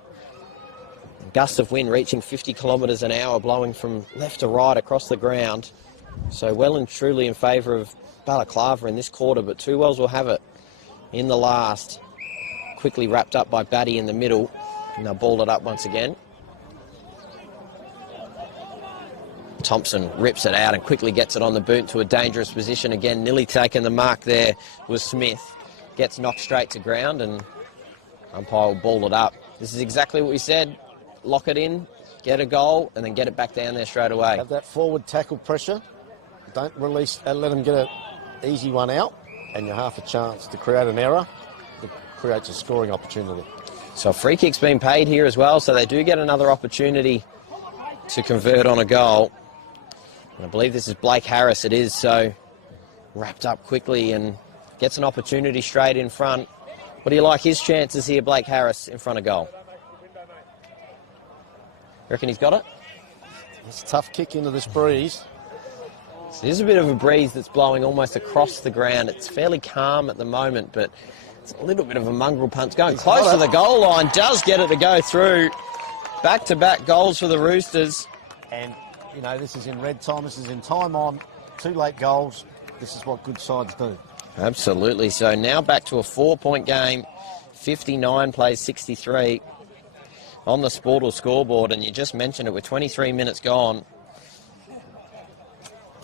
Gusts of wind reaching 50 kilometres an hour, blowing from left to right across the ground. So well and truly in favour of Balaklava in this quarter, but Tuwells will have it in the last. Quickly wrapped up by Batty in the middle, and they'll ball it up once again. Thompson rips it out and quickly gets it on the boot to a dangerous position again. Nearly taking the mark there was Smith. Gets knocked straight to ground, and umpire will ball it up. This is exactly what we said. Lock it in, get a goal, and then get it back down there straight away. Have that forward tackle pressure. Don't release, let them get an easy one out, and you have a chance to create an error. It creates a scoring opportunity. So a free kick's been paid here as well, so they do get another opportunity to convert on a goal. And I believe this is Blake Harris, it is, so wrapped up quickly and gets an opportunity straight in front. What do you like his chances here, Blake Harris, in front of goal? Reckon he's got it? It's a tough kick into this breeze. So there's a bit of a breeze that's blowing almost across the ground. It's fairly calm at the moment, but it's a little bit of a mongrel punch. Going close to the goal line, does get it to go through. Back-to-back goals for the Roosters. And, you know, this is in red time, this is in time on. 2 late goals. This is what good sides do. Absolutely. So now back to a 4-point game. 59 plays 63 on the Sportal scoreboard. And you just mentioned it with 23 minutes gone.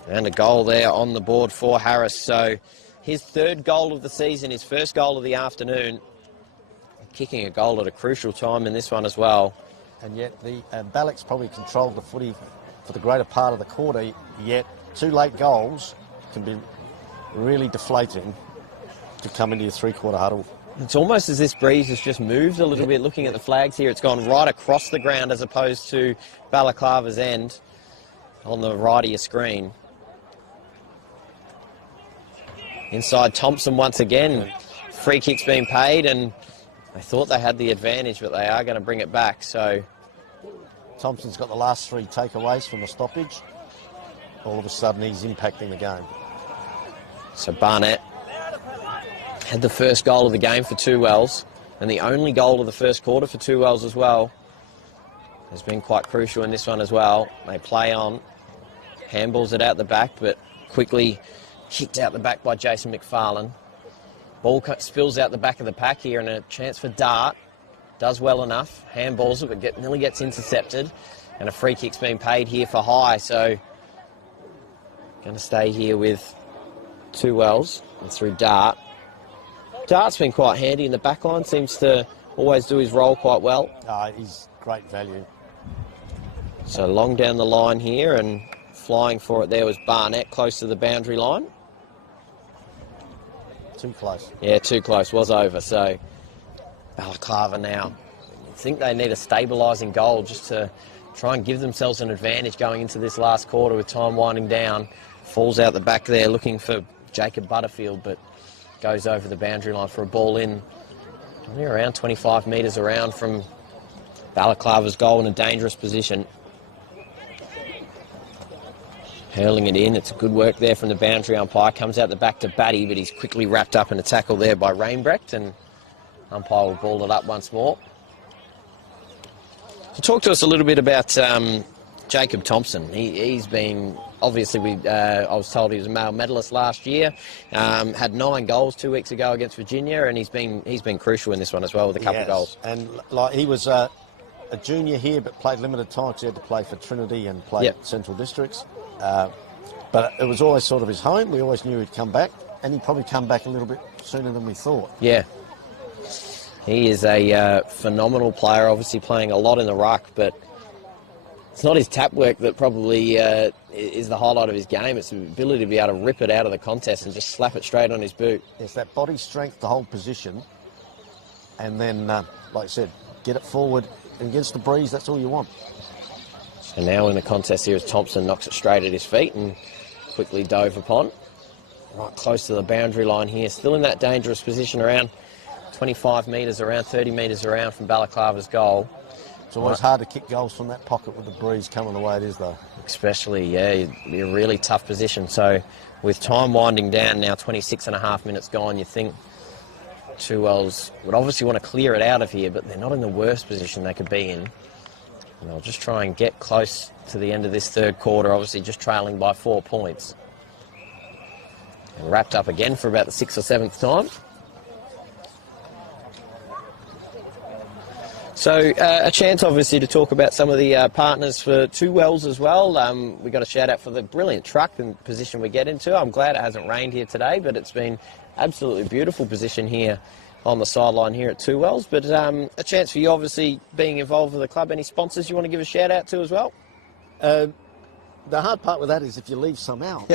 And a goal there on the board for Harris. So his 3rd goal of the season, his 1st goal of the afternoon. Kicking a goal at a crucial time in this one as well. And yet the Balak's probably controlled the footy for the greater part of the quarter, yet 2 late goals can be really deflating to come into your 3-quarter huddle. It's almost as this breeze has just moved a little bit. Looking at the flags here, it's gone right across the ground as opposed to Balaklava's end on the right of your screen. Inside Thompson once again. Free kick's been paid, and they thought they had the advantage, but they are going to bring it back. So Thompson's got the last 3 takeaways from the stoppage. All of a sudden, he's impacting the game. So Barnett had the first goal of the game for Two Wells, and the only goal of the first quarter for Two Wells as well. Has been quite crucial in this one as well. They play on. Handballs it out the back, but quickly kicked out the back by Jason McFarlane. Ball spills out the back of the pack here, and a chance for Dart. Does well enough. Handballs it, but nearly gets intercepted. And a free kick's been paid here for High, so going to stay here with Two Wells and through Dart. Dart's been quite handy in the back line, seems to always do his role quite well. He's great value. So long down the line here, and flying for it there was Barnett, close to the boundary line. Too close. Yeah, too close, was over. So Balaklava now. I think they need a stabilising goal just to try and give themselves an advantage going into this last quarter with time winding down. Falls out the back there looking for Jacob Butterfield, but goes over the boundary line for a ball in. Only around 25 metres around from Balaklava's goal in a dangerous position. Hurling it in. It's good work there from the boundary umpire. Comes out the back to Batty, but he's quickly wrapped up in a tackle there by Rainbrecht, and umpire will ball it up once more. So talk to us a little bit about Jacob Thompson. He's been, obviously, I was told he was a male medalist last year. Had 9 goals 2 weeks ago against Virginia, and he's been crucial in this one as well with a couple of goals. And like he was a junior here, but played limited time because he had to play for Trinity and play at Central Districts. But it was always sort of his home. We always knew he'd come back, and he'd probably come back a little bit sooner than we thought. Yeah. He is a phenomenal player, obviously playing a lot in the ruck, but it's not his tap work that probably is the highlight of his game. It's the ability to be able to rip it out of the contest and just slap it straight on his boot. It's that body strength to hold position, and then, like I said, get it forward against the breeze. That's all you want. So now in the contest here as Thompson knocks it straight at his feet and quickly dove upon. Right close to the boundary line here. Still in that dangerous position around 25 metres, around 30 metres around from Balaklava's goal. It's always hard to kick goals from that pocket with the breeze coming the way it is, though. Especially, yeah, it'd be a really tough position. So with time winding down now, 26 and a half minutes gone, you think Two Wells would obviously want to clear it out of here, but they're not in the worst position they could be in. And they'll just try and get close to the end of this third quarter, obviously just trailing by 4 points. And wrapped up again for about the 6th or 7th time. So a chance, obviously, to talk about some of the partners for Two Wells as well. We got a shout out for the brilliant truck and position we get into. I'm glad it hasn't rained here today, but it's been absolutely beautiful position here on the sideline here at Two Wells. But a chance for you, obviously, being involved with the club. Any sponsors you want to give a shout out to as well? The hard part with that is if you leave some out.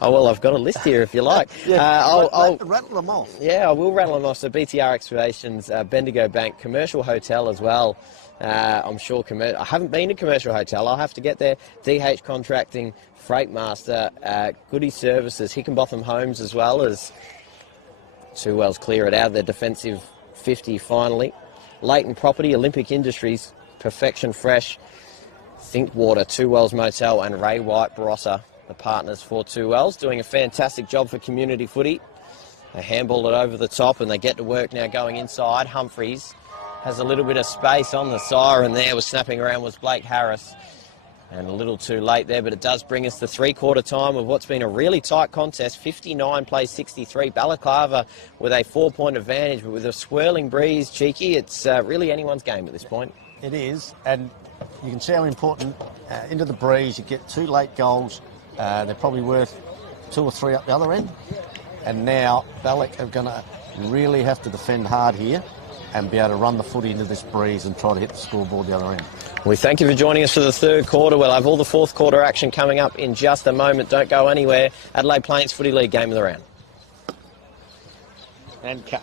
Oh, well, I've got a list here if you like. I'll rattle them off. Yeah, I will rattle them off. So BTR Excavations, Bendigo Bank, Commercial Hotel as well. I'm sure I haven't been to Commercial Hotel. I'll have to get there. DH Contracting, Freight Master, Goody Services, Hickenbotham Homes as well as Two Wells clear it out of their defensive 50 finally. Leighton Property, Olympic Industries, Perfection Fresh, Thinkwater, Two Wells Motel and Ray White Barossa, the partners for Two Wells, doing a fantastic job for community footy. They handball it over the top and they get to work now going inside. Humphreys has a little bit of space on the siren there. Was snapping around was Blake Harris. And a little too late there, but it does bring us to three-quarter time of what's been a really tight contest. 59 plays 63. Balaklava with a 4-point advantage, but with a swirling breeze, Cheeky, it's really anyone's game at this point. It is, and you can see how important into the breeze. You get 2 late goals. They're probably worth 2 or 3 up the other end. And now Balak are going to really have to defend hard here and be able to run the footy into this breeze and try to hit the scoreboard the other end. We thank you for joining us for the third quarter. We'll have all the fourth quarter action coming up in just a moment. Don't go anywhere. Adelaide Plains Footy League game of the round. And cut.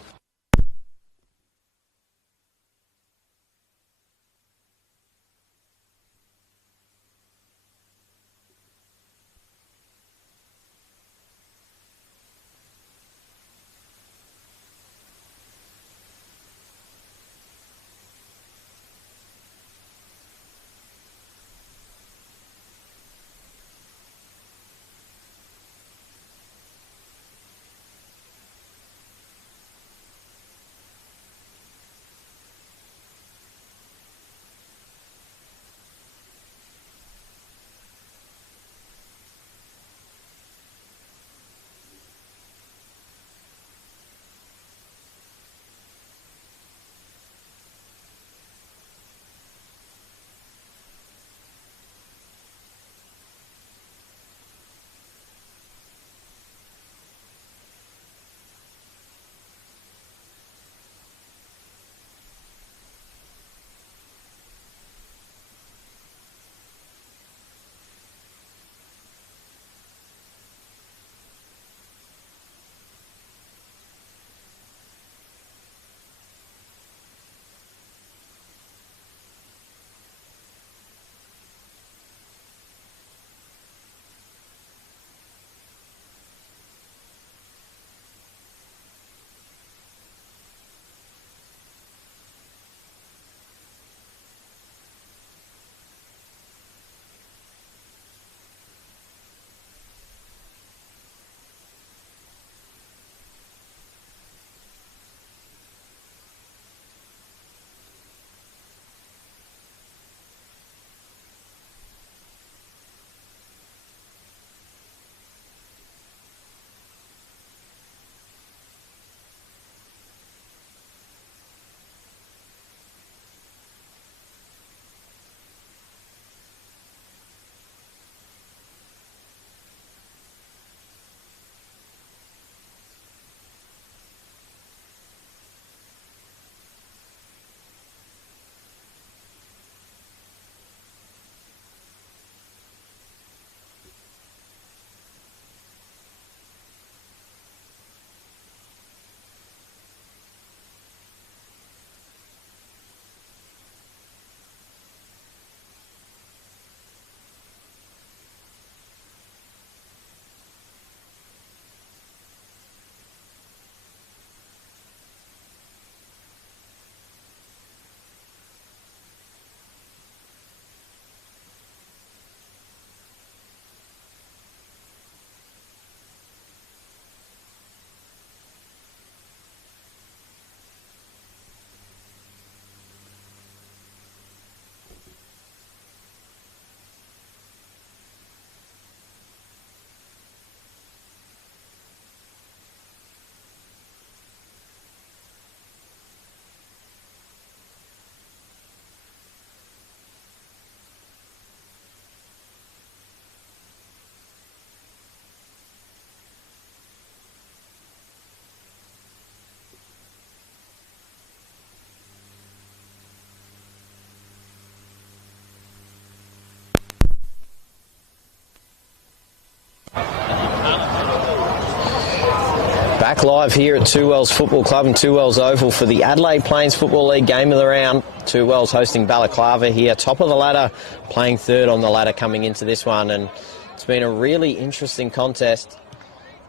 Back live here at Two Wells Football Club and Two Wells Oval for the Adelaide Plains Football League game of the round. Two Wells hosting Balaklava here, top of the ladder, playing third on the ladder coming into this one. And it's been a really interesting contest,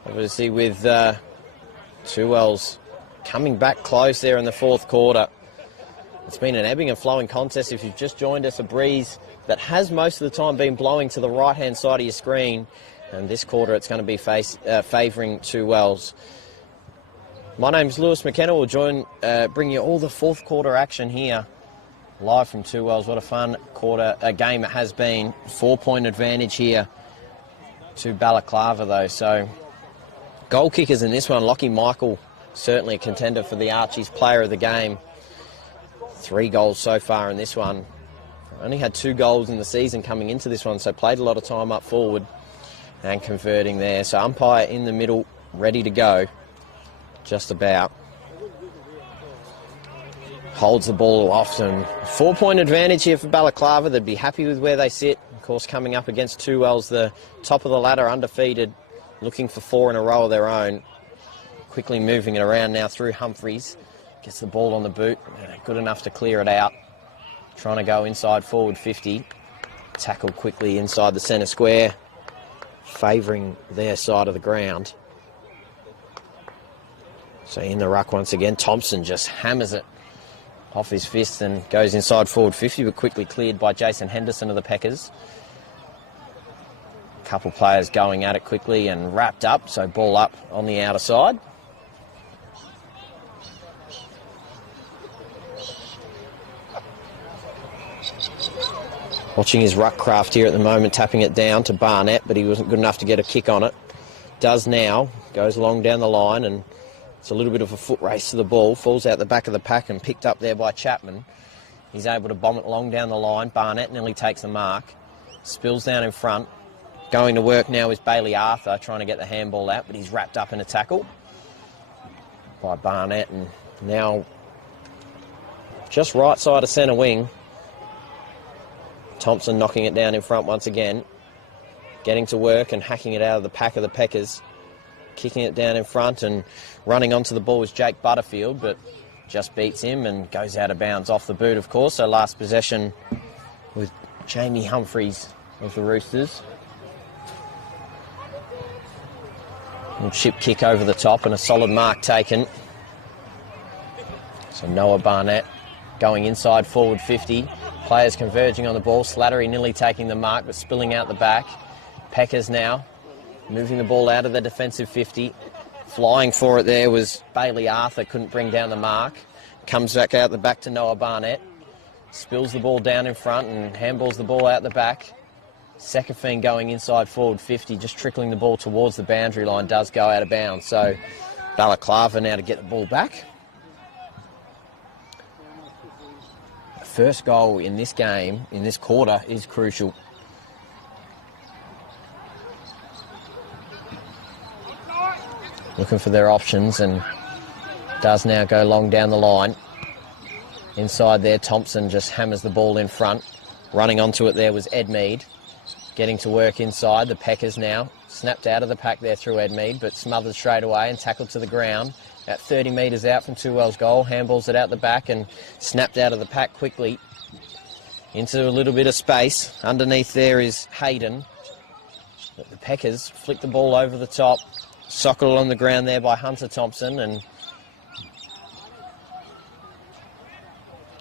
obviously, with Two Wells coming back close there in the fourth quarter. It's been an ebbing and flowing contest. If you've just joined us, a breeze that has most of the time been blowing to the right-hand side of your screen. And this quarter it's going to be favouring Two Wells. My name's Lewis McKenna. We'll bring you all the fourth quarter action here, live from Two Wells. What a fun game it has been. 4-point advantage here to Balaklava though. So goal kickers in this one, Lockie Michael, certainly a contender for the Archies player of the game. 3 goals so far in this one. Only had 2 goals in the season coming into this one, so played a lot of time up forward and converting there. So umpire in the middle, ready to go. Just about. Holds the ball off them. 4-point advantage here for Balaklava. They'd be happy with where they sit. Of course, coming up against Two Wells, the top of the ladder, undefeated, looking for 4 in a row of their own. Quickly moving it around now through Humphreys. Gets the ball on the boot. Good enough to clear it out. Trying to go inside forward 50. Tackle quickly inside the centre square, favouring their side of the ground. So in the ruck once again, Thompson just hammers it off his fist and goes inside forward 50, but quickly cleared by Jason Henderson of the Packers. A couple players going at it quickly and wrapped up, so ball up on the outer side. Watching his ruck craft here at the moment, tapping it down to Barnett, but he wasn't good enough to get a kick on it. Does now, goes along down the line, and it's a little bit of a foot race to the ball. Falls out the back of the pack and picked up there by Chapman. He's able to bomb it along down the line. Barnett nearly takes the mark. Spills down in front. Going to work now is Bailey Arthur, trying to get the handball out, but he's wrapped up in a tackle by Barnett. And now just right side of centre wing. Thompson knocking it down in front once again. Getting to work and hacking it out of the pack of the Packers. Kicking it down in front and running onto the ball is Jake Butterfield, but just beats him and goes out of bounds off the boot, of course. So last possession with Jamie Humphreys of the Roosters. Little chip kick over the top and a solid mark taken. So Noah Barnett going inside forward 50. Players converging on the ball. Slattery nearly taking the mark but spilling out the back. Packers now moving the ball out of the defensive 50. Flying for it there was Bailey Arthur, couldn't bring down the mark. Comes back out the back to Noah Barnett. Spills the ball down in front and handballs the ball out the back. Sekafine going inside forward 50, just trickling the ball towards the boundary line, does go out of bounds. So Balaklava now to get the ball back. The first goal in this game, in this quarter, is crucial. Looking for their options and does now go long down the line. Inside there, Thompson just hammers the ball in front. Running onto it there was Edmead. Getting to work inside. The Packers now snapped out of the pack there through Edmead, but smothered straight away and tackled to the ground. About 30 metres out from Two Wells goal. Handballs it out the back and snapped out of the pack quickly. Into a little bit of space. Underneath there is Hayden. But the Packers flick the ball over the top. Sockled on the ground there by Hunter Thompson and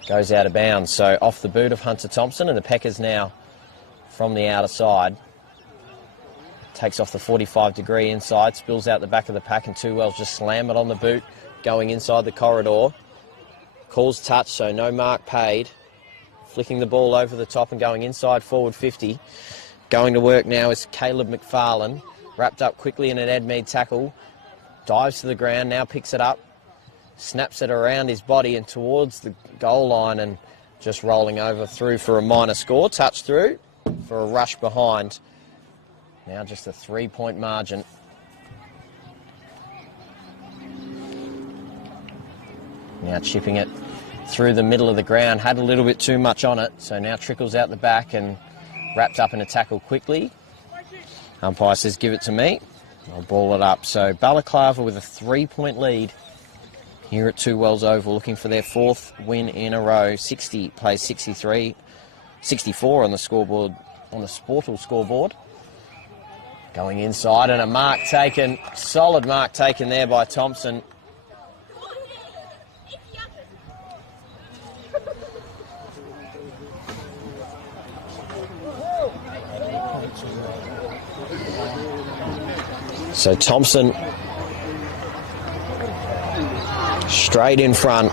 goes out of bounds. So off the boot of Hunter Thompson, and the Packers now from the outer side. Takes off the 45-degree inside, spills out the back of the pack, and Two Wells just slam it on the boot, going inside the corridor. Calls touch, so no mark paid. Flicking the ball over the top and going inside forward 50. Going to work now is Caleb McFarlane. Wrapped up quickly in an Edmead tackle. Dives to the ground, now picks it up. Snaps it around his body and towards the goal line and just rolling over through for a minor score. Touch through for a rush behind. Now just a 3-point margin. Now chipping it through the middle of the ground. Had a little bit too much on it, so now trickles out the back and wrapped up in a tackle quickly. Umpire says, give it to me. I'll ball it up. So Balaklava with a 3-point lead here at Two Wells Oval, looking for their 4th win in a row. 60 plays 63, 64 on the scoreboard, on the Sportal scoreboard. Going inside and a mark taken, solid mark taken there by Thompson. So Thompson straight in front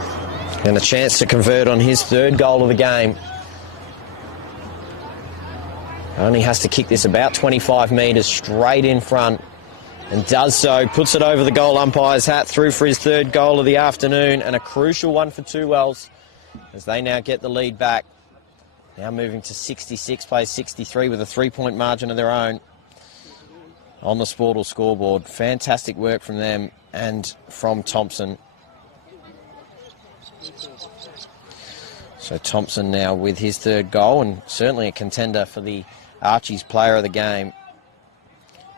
and a chance to convert on his 3rd goal of the game. Only has to kick this about 25 metres straight in front and does so. Puts it over the goal umpire's hat, through for his 3rd goal of the afternoon, and a crucial one for Two Wells as they now get the lead back. Now moving to 66, plays 63 with a 3-point margin of their own on the Sportal scoreboard. Fantastic work from them and from Thompson. So Thompson now with his 3rd goal, and certainly a contender for the Archie's player of the game.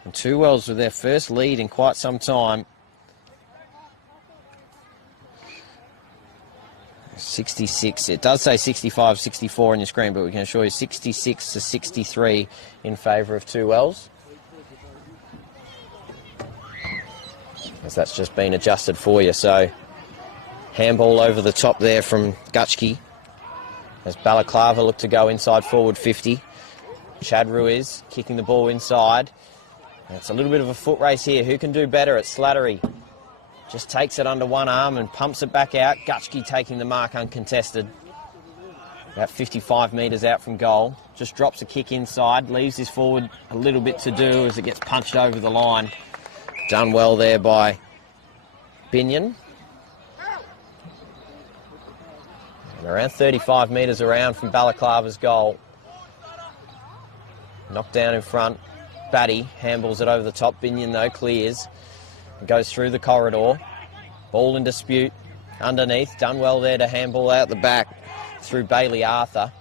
And Two Wells with their first lead in quite some time. 66, it does say 65-64 on your screen, but we can assure you 66-63 in favour of Two Wells. As that's just been adjusted for you. So handball over the top there from Gutschke as Balaklava look to go inside forward 50. Chad Ruiz kicking the ball inside. And it's a little bit of a foot race here. Who can do better? It's Slattery. Just takes it under one arm and pumps it back out. Gutschke taking the mark uncontested. About 55 metres out from goal. Just drops a kick inside. Leaves his forward a little bit to do as it gets punched over the line. Done well there by Binion. And around 35 metres around from Balaklava's goal. Knocked down in front. Batty handballs it over the top. Binion, though, clears. Goes through the corridor. Ball in dispute. Underneath. Done well there to handball out the back through Bailey Arthur.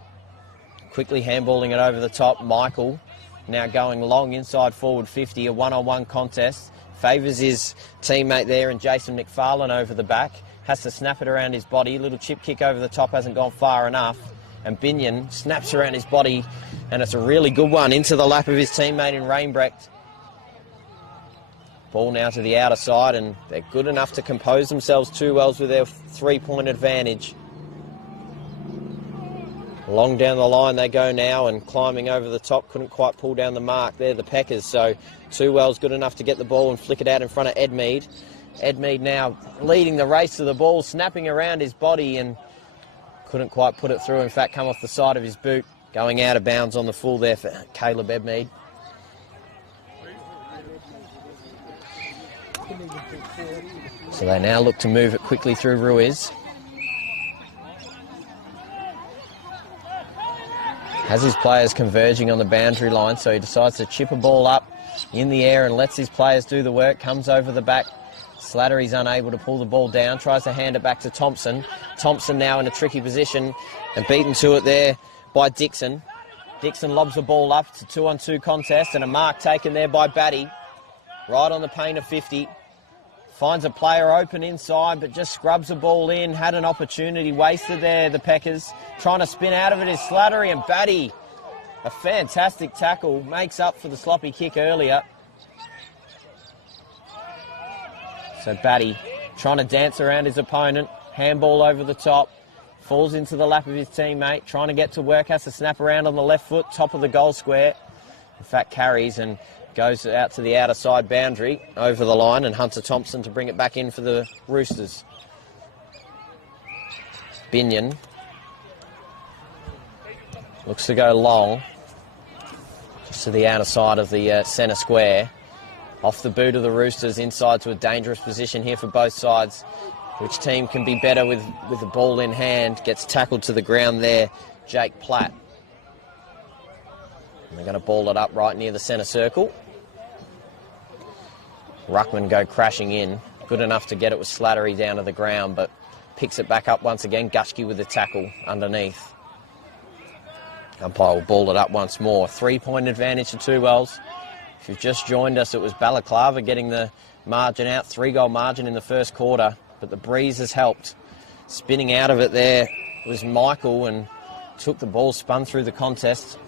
Quickly handballing it over the top. Michael now going long inside forward 50. A one-on-one contest. Favours his teammate there and Jason McFarlane over the back. Has to snap it around his body. Little chip kick over the top, hasn't gone far enough. And Binion snaps around his body, and it's a really good one into the lap of his teammate in Rainbrecht. Ball now to the outer side, and they're good enough to compose themselves Two Wells with their 3-point advantage. Long down the line they go now, and climbing over the top, couldn't quite pull down the mark. They're the Peckers, so Two Wells good enough to get the ball and flick it out in front of Edmead. Edmead now leading the race to the ball, snapping around his body and couldn't quite put it through. In fact, come off the side of his boot, going out of bounds on the full there for Caleb Edmead. So they now look to move it quickly through Ruiz. Has his players converging on the boundary line, so he decides to chip a ball up in the air and lets his players do the work. Comes over the back. Slattery's unable to pull the ball down, tries to hand it back to Thompson. Thompson now in a tricky position and beaten to it there by Dixon. Dixon lobs the ball up. It's a 2-on-2 contest and a mark taken there by Batty. Right on the paint of 50. Finds a player open inside, but just scrubs the ball in. Had an opportunity wasted there, the Peckers. Trying to spin out of it is Slattery, and Batty, a fantastic tackle, makes up for the sloppy kick earlier. So Batty trying to dance around his opponent. Handball over the top. Falls into the lap of his teammate. Trying to get to work. Has to snap around on the left foot. Top of the goal square. In fact, carries and goes out to the outer side boundary. Over the line. And Hunter Thompson to bring it back in for the Roosters. Binion looks to go long. Just to the outer side of the centre square. Off the boot of the Roosters, inside to a dangerous position here for both sides. Which team can be better with the ball in hand? Gets tackled to the ground there, Jake Platt. And they're going to ball it up right near the centre circle. Ruckman go crashing in. Good enough to get it with Slattery down to the ground, but picks it back up once again. Gutschke with the tackle underneath. Umpire will ball it up once more. 3-point advantage to Two Wells. If you've just joined us, it was Balaklava getting the margin out, 3-goal margin in the first quarter, but the breeze has helped. Spinning out of it there was Michael and took the ball, spun through the contest.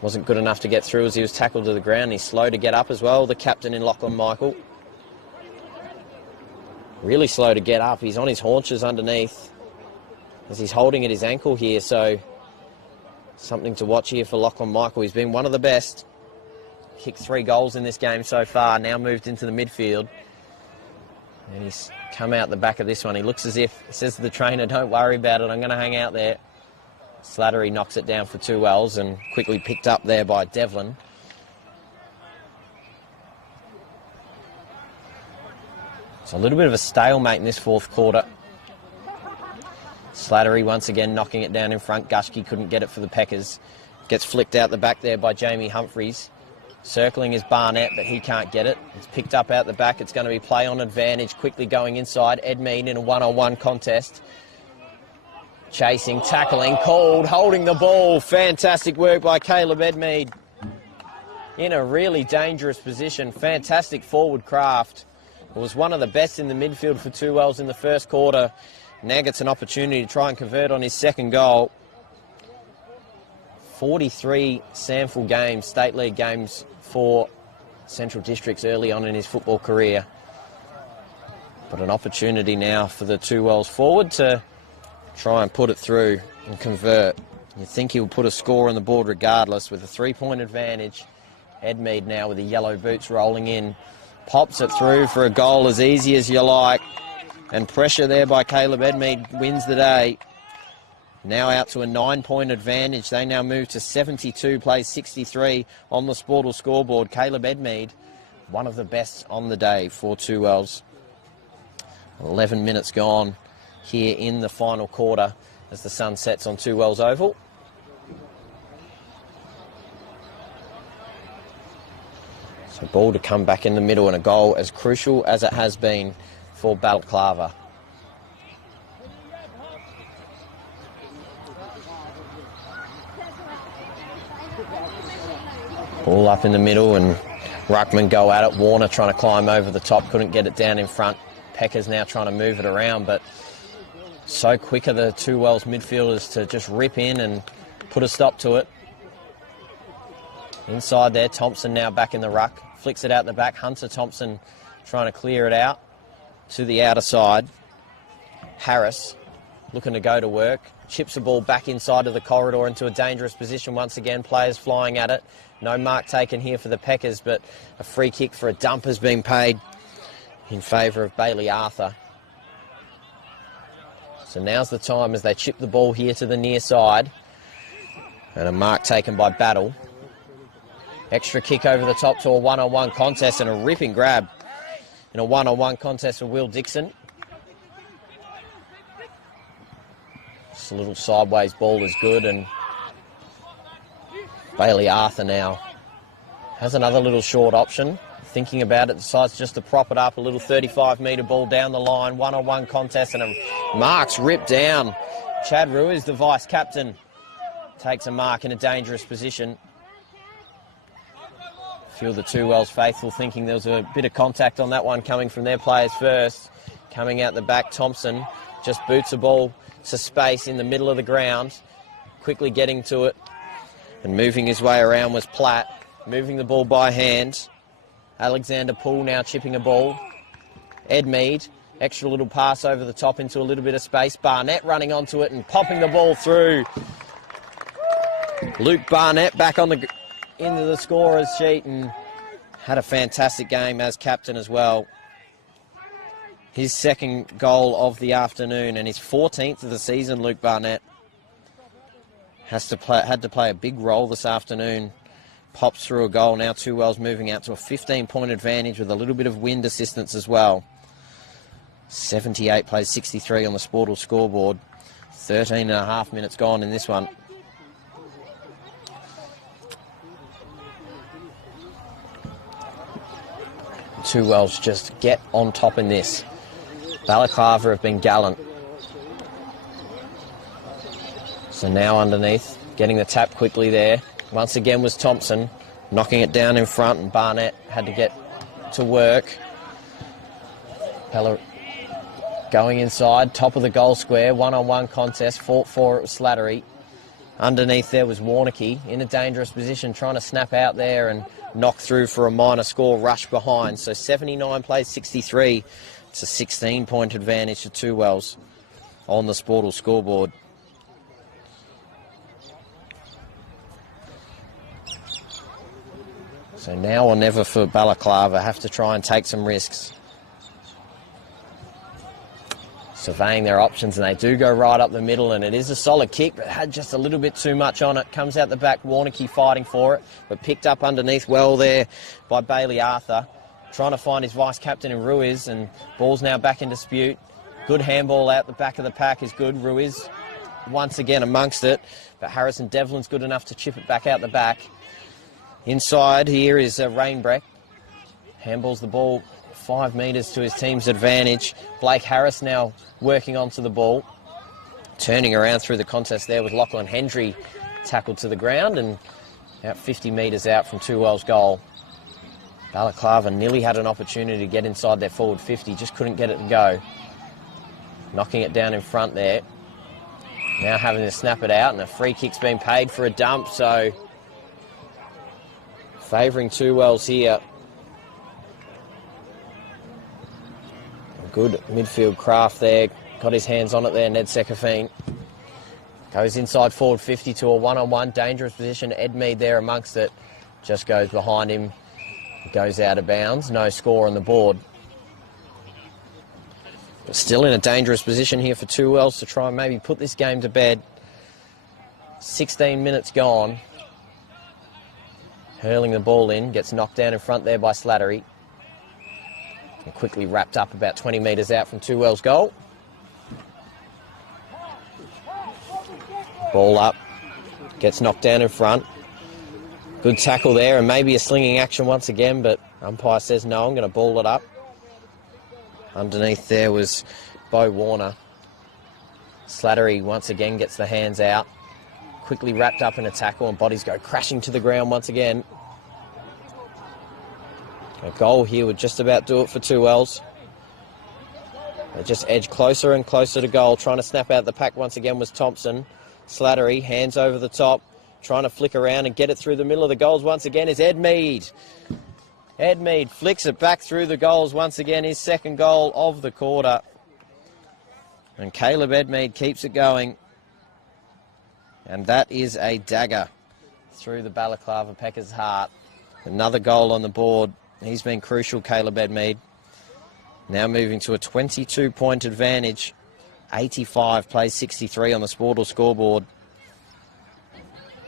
Wasn't good enough to get through as he was tackled to the ground. He's slow to get up as well, the captain in Lachlan Michael. Really slow to get up. He's on his haunches underneath as he's holding at his ankle here, so something to watch here for Lachlan Michael. He's been one of the best. Kicked 3 goals in this game so far, now moved into the midfield. And he's come out the back of this one. He looks as if, he says to the trainer, don't worry about it, I'm going to hang out there. Slattery knocks it down for 2 wells and quickly picked up there by Devlin. It's a little bit of a stalemate in this fourth quarter. Slattery once again knocking it down in front. Gushke couldn't get it for the Peckers. Gets flicked out the back there by Jamie Humphreys. Circling is Barnett, but he can't get it. It's picked up out the back. It's going to be play on advantage. Quickly going inside. Ed Mead in a one-on-one contest. Chasing, tackling, called, holding the ball. Fantastic work by Caleb Edmead. In a really dangerous position. Fantastic forward craft. It was one of the best in the midfield for 2 wells in the first quarter. Now gets an opportunity to try and convert on his second goal. 43 SANFL games, state league games for Central Districts early on in his football career. But an opportunity now for the 2 wells forward to try and put it through and convert. You think he'll put a score on the board regardless with a 3-point advantage. Edmead now with the yellow boots rolling in. Pops it through for a goal as easy as you like. And pressure there by Caleb Edmead wins the day. Now out to a 9-point advantage. They now move to 72, plays 63 on the Sportal scoreboard. Caleb Edmead, one of the best on the day for 2 wells. 11 minutes gone here in the final quarter as the sun sets on 2 wells oval. So ball to come back in the middle and a goal as crucial as it has been for Balaklava. Ball up in the middle and Ruckman go at it. Warner trying to climb over the top, couldn't get it down in front. Pecker's now trying to move it around, but so quick are the 2 wells midfielders to just rip in and put a stop to it. Inside there, Thompson now back in the ruck. Flicks it out the back. Hunter Thompson trying to clear it out to the outer side. Harris looking to go to work. Chips the ball back inside of the corridor into a dangerous position once again. Players flying at it. No mark taken here for the Peckers, but a free kick for a dump has been paid in favour of Bailey Arthur. So now's the time as they chip the ball here to the near side. And a mark taken by Battle. Extra kick over the top to a one-on-one contest and a ripping grab in a one-on-one contest for Will Dixon. Just a little sideways ball is good, and Bailey Arthur now has another little short option. Thinking about it, decides just to prop it up, a little 35-metre ball down the line, one-on-one contest, and a mark's ripped down. Chad Ruiz, the vice-captain, takes a mark in a dangerous position. A few of the 2 wells faithful thinking there was a bit of contact on that one coming from their players first. Coming out the back, Thompson just boots the ball to space in the middle of the ground. Quickly getting to it and moving his way around was Platt. Moving the ball by hand. Alexander Poole now chipping a ball. Ed Mead, extra little pass over the top into a little bit of space. Barnett running onto it and popping the ball through. Luke Barnett back on the into the scorer's sheet and had a fantastic game as captain as well. His second goal of the afternoon and his 14th of the season, Luke Barnett. Had to play a big role this afternoon. Pops through a goal. Now 2 wells moving out to a 15-point advantage with a little bit of wind assistance as well. 78 plays 63 on the Sportal scoreboard. 13.5 minutes gone in this one. Two wells just get on top in this. Balaklava have been gallant. So now underneath, getting the tap quickly there. Once again was Thompson. knocking it down in front, and Barnett had to get to work. Pella going inside, top of the goal square, one-on-one contest, fought for it with Slattery. Underneath there was Warnocky in a dangerous position, trying to snap out there and knock through for a minor score, rush behind. So 79 plays 63. It's a 16-point advantage to Two Wells on the Sportal scoreboard. So now or never for Balaklava, have to try and take some risks. Surveying their options, and they do go right up the middle, and it is a solid kick, but had just a little bit too much on it. Comes out the back, Warnocky fighting for it, but picked up underneath well there by Bailey Arthur. Trying to find his vice-captain in Ruiz, and ball's now back in dispute. Good handball out the back of the pack is good. Ruiz once again amongst it, but Harrison Devlin's good enough to chip it back out the back. Inside here is Rainbreck. Handballs the ball 5 metres to his team's advantage. Blake Harris now working onto the ball. Turning around through the contest there with Lachlan Hendry tackled to the ground and about 50 metres out from Two Wells' goal. Balaklava nearly had an opportunity to get inside their forward 50, just couldn't get it to go. Knocking it down in front there. Now having to snap it out, and a free kick's been paid for a dump, so favouring Two Wells here. Good midfield craft there. Got his hands on it there, Ned Sekafine. Goes inside forward 50 to a one-on-one. Dangerous position. Ed Mead there amongst it. Just goes behind him. Goes out of bounds. No score on the board. But still in a dangerous position here for Two Wells to try and maybe put this game to bed. 16 minutes gone. Hurling the ball in. Gets knocked down in front there by Slattery. And quickly wrapped up about 20 metres out from Two Wells' goal. Ball up. Gets knocked down in front. Good tackle there, and maybe a slinging action once again, but umpire says no, I'm going to ball it up. Underneath there was Beau Warner. Slattery once again gets the hands out. Quickly wrapped up in a tackle, and bodies go crashing to the ground once again. A goal here would just about do it for Two Wells. They just edge closer and closer to goal. Trying to snap out the pack once again was Thompson. Slattery, hands over the top. Trying to flick around and get it through the middle of the goals once again is Ed Mead. Ed Mead flicks it back through the goals once again. His second goal of the quarter. And Caleb Edmead keeps it going. And that is a dagger through the Balaklava Packers' heart. Another goal on the board. He's been crucial, Caleb Edmead. Now moving to a 22-point advantage. 85 plays 63 on the Sportal scoreboard.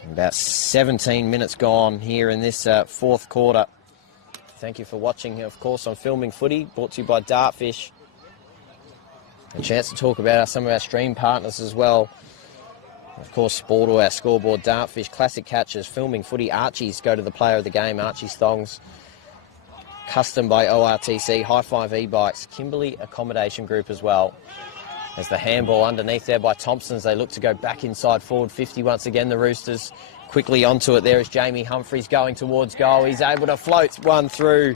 About 17 minutes gone here in this fourth quarter. Thank you for watching, of course, on Filming Footy, brought to you by Dartfish. A chance to talk about some of our stream partners as well. Of course, Sportal, our scoreboard, Dartfish, Classic Catches, Filming Footy, Archie's go to the player of the game, Archie's Thongs. Custom by ORTC, High Five E-Bikes, Kimberley Accommodation Group as well. As the handball underneath there by Thompson's, they look to go back inside forward 50 once again, the Roosters. Quickly onto it there is Jamie Humphries going towards goal. He's able to float one through.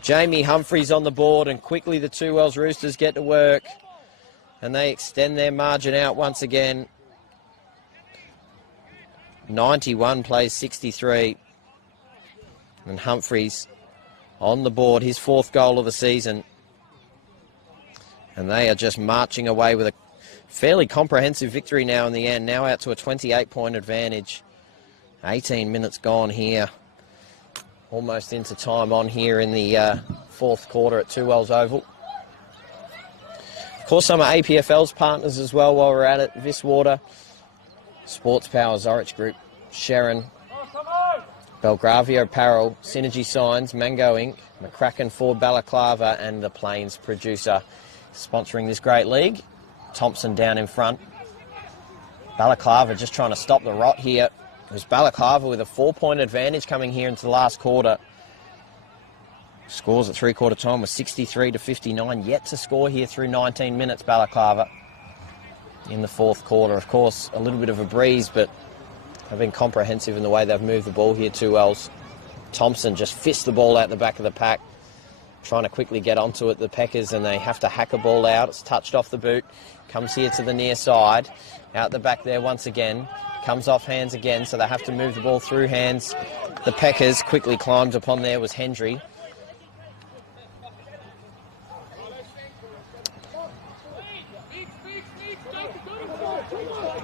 Jamie Humphries on the board, and quickly the Two Wells Roosters get to work. And they extend their margin out once again. 91 plays 63. And Humphries on the board, his fourth goal of the season. And they are just marching away with a fairly comprehensive victory now in the end. Now out to a 28-point advantage. 18 minutes gone here. Almost into time on here in the fourth quarter at Two Wells Oval. Of course, some of APFL's partners as well while we're at it. Viswater, Sports Power, Zorich Group, Sharon, Belgravia Apparel, Synergy Signs, Mango Inc., McCracken Ford Balaklava, and the Plains Producer. Sponsoring this great league. Thompson down in front. Balaklava just trying to stop the rot here. It was Balaklava with a 4-point advantage coming here into the last quarter. Scores at three-quarter time was 63-59. Yet to score here through 19 minutes, Balaklava. In the fourth quarter, of course, a little bit of a breeze, but have been comprehensive in the way they've moved the ball here, Two Wells. Thompson just fists the ball out the back of the pack, trying to quickly get onto it, the Peckers, and they have to hack a ball out. It's touched off the boot, comes here to the near side, out the back there once again, comes off hands again, so they have to move the ball through hands. The Peckers quickly climbed upon there was Hendry.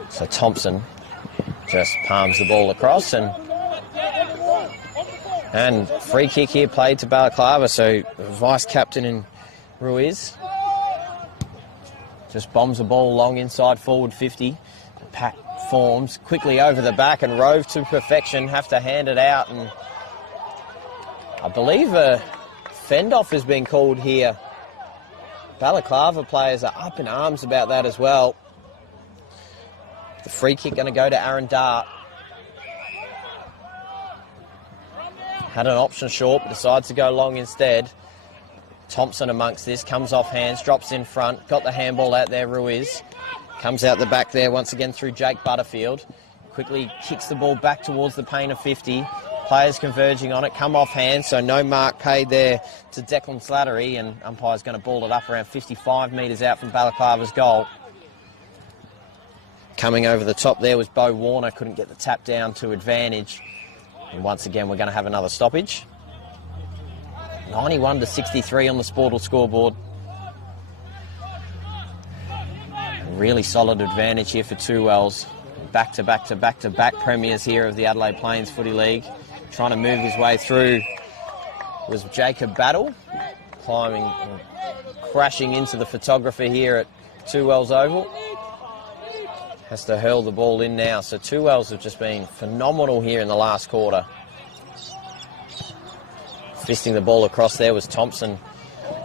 So Thompson just palms the ball across, and free kick here played to Balaklava, so vice captain in Ruiz just bombs the ball long inside forward 50. The pack forms quickly over the back and rove to perfection, have to hand it out, and I believe a fend-off has been called here. Balaklava players are up in arms about that as well. The free kick going to go to Aaron Dart. Had an option short, but decides to go long instead. Thompson amongst this, comes off hands, drops in front, got the handball out there, Ruiz. Comes out the back there once again through Jake Butterfield. Quickly kicks the ball back towards the paint of 50. Players converging on it, come off hands, so no mark paid there to Declan Slattery, and umpire's going to ball it up around 55 metres out from Balaklava's goal. Coming over the top there was Bo Warner, couldn't get the tap down to advantage. And once again, we're going to have another stoppage. 91-63 on the Sportal scoreboard. Really solid advantage here for Two Wells. Back-to-back premiers here of the Adelaide Plains Footy League. Trying to move his way through was Jacob Battle, climbing and crashing into the photographer here at Two Wells Oval. Has to hurl the ball in now. So Two Wells have just been phenomenal here in the last quarter. Fisting the ball across there was Thompson.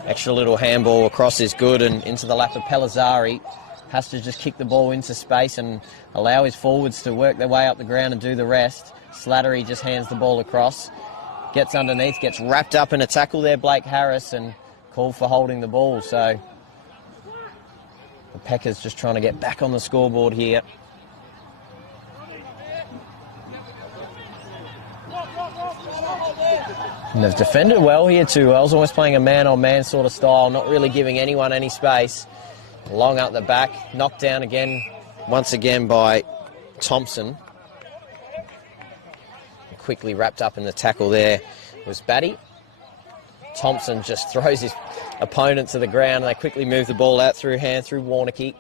Extra little handball across is good and into the lap of Pellizzari. Has to just kick the ball into space and allow his forwards to work their way up the ground and do the rest. Slattery just hands the ball across. Gets underneath, gets wrapped up in a tackle there, Blake Harris, and called for holding the ball. So the Packers just trying to get back on the scoreboard here. And they've defended well here too. Wells almost playing a man-on-man sort of style, not really giving anyone any space. Long up the back, knocked down again, once again by Thompson. Quickly wrapped up in the tackle there was Batty. Thompson just throws his opponent to the ground, and they quickly move the ball out through hand, through Warnicky.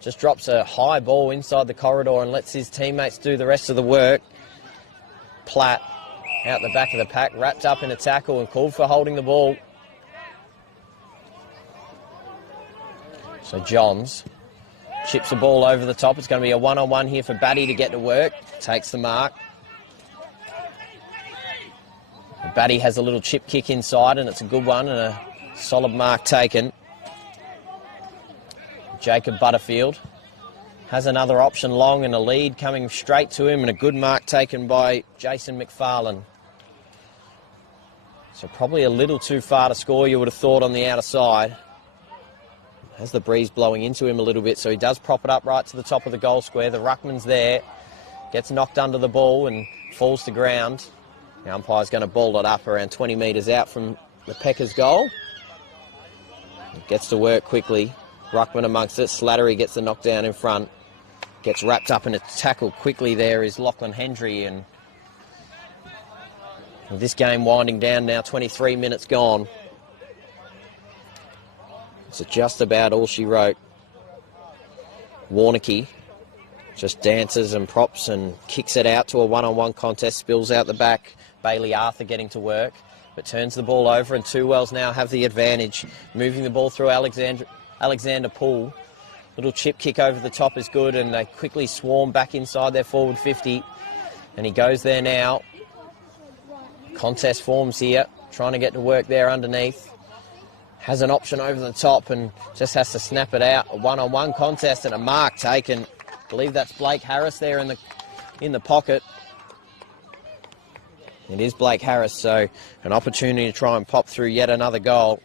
Just drops a high ball inside the corridor and lets his teammates do the rest of the work. Platt out the back of the pack, wrapped up in a tackle and called for holding the ball. So Johns chips the ball over the top. It's going to be a one-on-one here for Batty to get to work. Takes the mark. Batty has a little chip kick inside, and it's a good one and a solid mark taken. Jacob Butterfield has another option long and a lead coming straight to him, and a good mark taken by Jason McFarlane. So probably a little too far to score, you would have thought, on the outer side. Has the breeze blowing into him a little bit, so he does prop it up right to the top of the goal square. The ruckman's there, gets knocked under the ball and falls to ground. The umpire's going to ball it up around 20 metres out from the Peckers' goal. Gets to work quickly. Ruckman amongst it. Slattery gets the knockdown in front. Gets wrapped up in a tackle quickly there is Lachlan Hendry. And this game winding down now, 23 minutes gone. It's just about all she wrote. Warnicky just dances and props and kicks it out to a one-on-one contest, spills out the back. Bailey Arthur getting to work, but turns the ball over, and Two Wells now have the advantage. Moving the ball through Alexander Poole. Little chip kick over the top is good, and they quickly swarm back inside their forward 50. And he goes there now. Contest forms here, trying to get to work there underneath. Has an option over the top and just has to snap it out. A one-on-one contest and a mark taken. I believe that's Blake Harris there in the pocket. It is Blake Harris, so an opportunity to try and pop through yet another goal.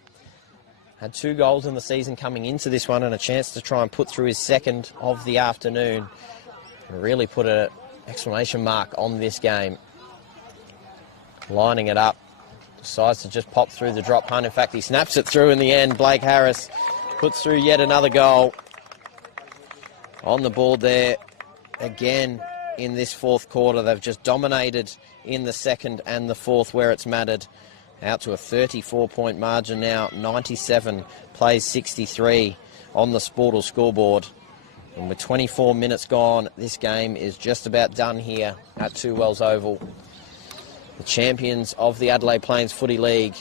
Had 2 goals in the season coming into this one and a chance to try and put through his second of the afternoon. And really put an exclamation mark on this game. lining it up. Decides to just pop through the drop punt. In fact, he snaps it through in the end. Blake Harris puts through yet another goal on the board there. Again, in this fourth quarter, they've just dominated in the second and the fourth where it's mattered. Out to a 34-point margin now. 97 plays 63 on the Sportal scoreboard. And with 24 minutes gone, this game is just about done here at Two Wells Oval. The champions of the Adelaide Plains Footy League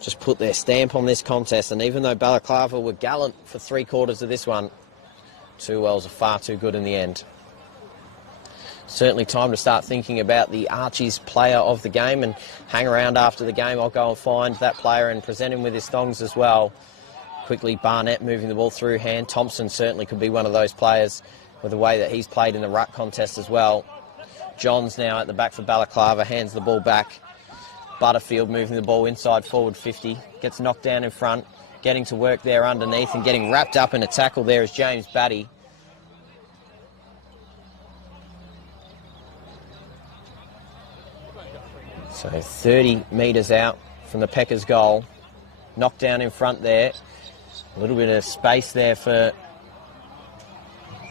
just put their stamp on this contest, and even though Balaklava were gallant for three quarters of this one, Two Wells are far too good in the end. Certainly time to start thinking about the Archie's player of the game, and hang around after the game. I'll go and find that player and present him with his thongs as well. Quickly, Barnett moving the ball through hand. Thompson certainly could be one of those players with the way that he's played in the ruck contest as well. Johns now at the back for Balaklava, hands the ball back. Butterfield moving the ball inside forward 50, gets knocked down in front, getting to work there underneath and getting wrapped up in a tackle there is James Batty. So 30 metres out from the Peckers' goal. Knocked down in front there. A little bit of space there for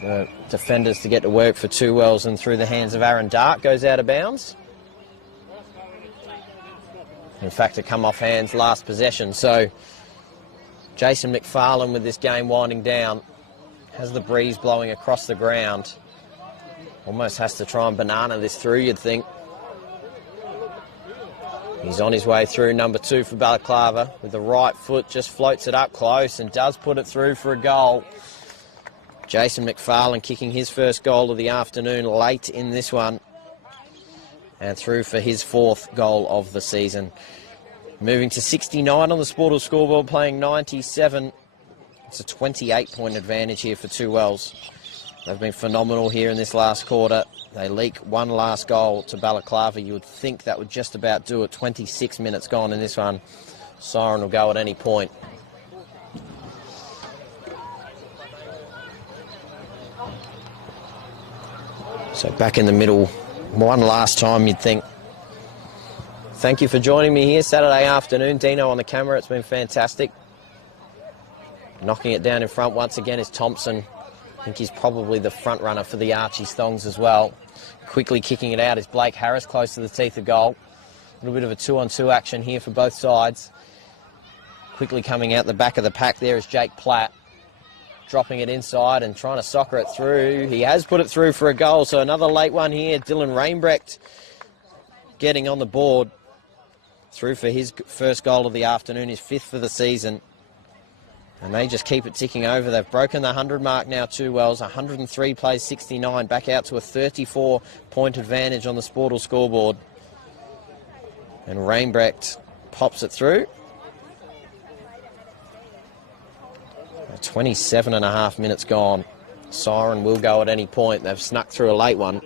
the defenders to get to work for Two Wells, and through the hands of Aaron Dart goes out of bounds. In fact, it come off hands last possession. So Jason McFarlane, with this game winding down, has the breeze blowing across the ground. Almost has to try and banana this through, you'd think. He's on his way through, number 2 for Balaklava. With the right foot, just floats it up close and does put it through for a goal. Jason McFarlane kicking his first goal of the afternoon late in this one. And through for his 4th goal of the season. Moving to 69 on the Sportal scoreboard, playing 97. It's a 28-point advantage here for Two Wells. They've been phenomenal here in this last quarter. They leak one last goal to Balaklava. You would think that would just about do it. 26 minutes gone in this one. Siren will go at any point. So back in the middle, one last time you'd think. Thank you for joining me here Saturday afternoon. Dino on the camera, it's been fantastic. Knocking it down in front once again is Thompson. I think he's probably the front runner for the Archie's thongs as well. Quickly kicking it out is Blake Harris, close to the teeth of goal. A little bit of a 2-on-2 action here for both sides. Quickly coming out the back of the pack there is Jake Platt. Dropping it inside and trying to soccer it through. He has put it through for a goal, so another late one here. Dylan Rainbrecht getting on the board. Through for his first goal of the afternoon, his 5th for the season. And they just keep it ticking over. They've broken the 100 mark now, Two Wells. 103 plays 69, back out to a 34-point advantage on the Sportal scoreboard. And Rainbrecht pops it through. 27.5 minutes gone. Siren will go at any point. They've snuck through a late one.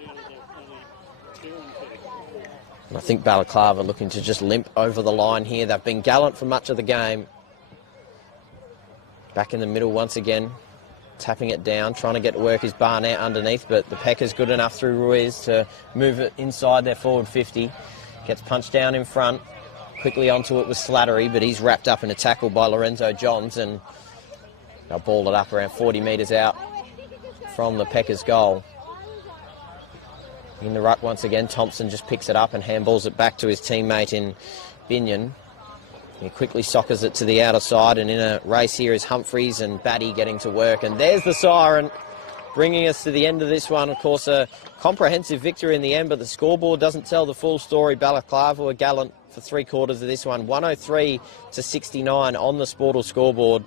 And I think Balaklava looking to just limp over the line here. They've been gallant for much of the game. Back in the middle once again. Tapping it down, trying to get to work his Barnett underneath, but the Pecker's good enough through Ruiz to move it inside their forward 50. Gets punched down in front. Quickly onto it with Slattery, but he's wrapped up in a tackle by Lorenzo Johns, and they'll ball it up around 40 metres out from the Pecker's goal. In the ruck once again, Thompson just picks it up and handballs it back to his teammate in Binion. He quickly soccers it to the outer side, and in a race here is Humphreys and Batty getting to work. And there's the siren, bringing us to the end of this one. Of course, a comprehensive victory in the end, but the scoreboard doesn't tell the full story. Balaklava were gallant for three quarters of this one. 103-69 on the Sportal scoreboard.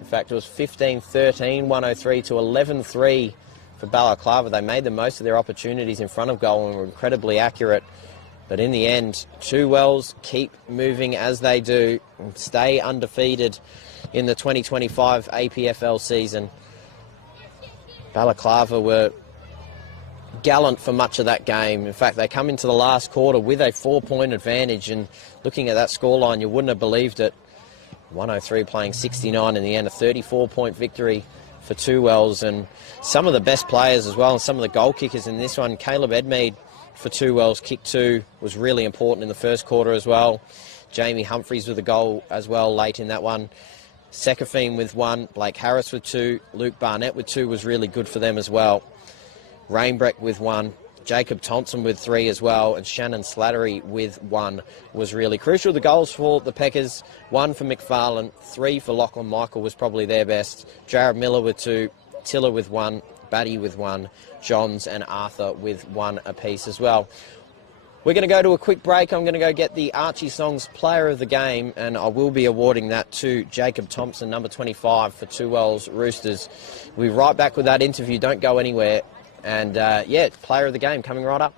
In fact, it was 15-13, 103 to 11-3 for Balaklava. They made the most of their opportunities in front of goal and were incredibly accurate. But in the end, Two Wells keep moving as they do and stay undefeated in the 2025 APFL season. Balaklava were gallant for much of that game. In fact, they come into the last quarter with a 4-point advantage, and looking at that scoreline, you wouldn't have believed it. 103 playing 69 in the end, a 34-point victory for Two Wells, and some of the best players as well, and some of the goal kickers in this one. Caleb Edmead for Two Wells. Kick 2 was really important in the first quarter as well. Jamie Humphries with a goal as well late in that one. Sekafine with 1, Blake Harris with 2, Luke Barnett with 2 was really good for them as well. Rainbreck with 1, Jacob Thompson with 3 as well, and Shannon Slattery with 1 was really crucial. The goals for the Peckers, 1 for McFarlane, 3 for Lachlan Michael was probably their best. Jared Miller with 2, Tiller with 1, Batty with 1, Johns and Arthur with 1 apiece as well. We're going to go to a quick break. I'm going to go get the Archie Songs Player of the Game, and I will be awarding that to Jacob Thompson, number 25 for Two Wells Roosters. We'll be right back with that interview. Don't go anywhere. And, yeah, Player of the Game coming right up.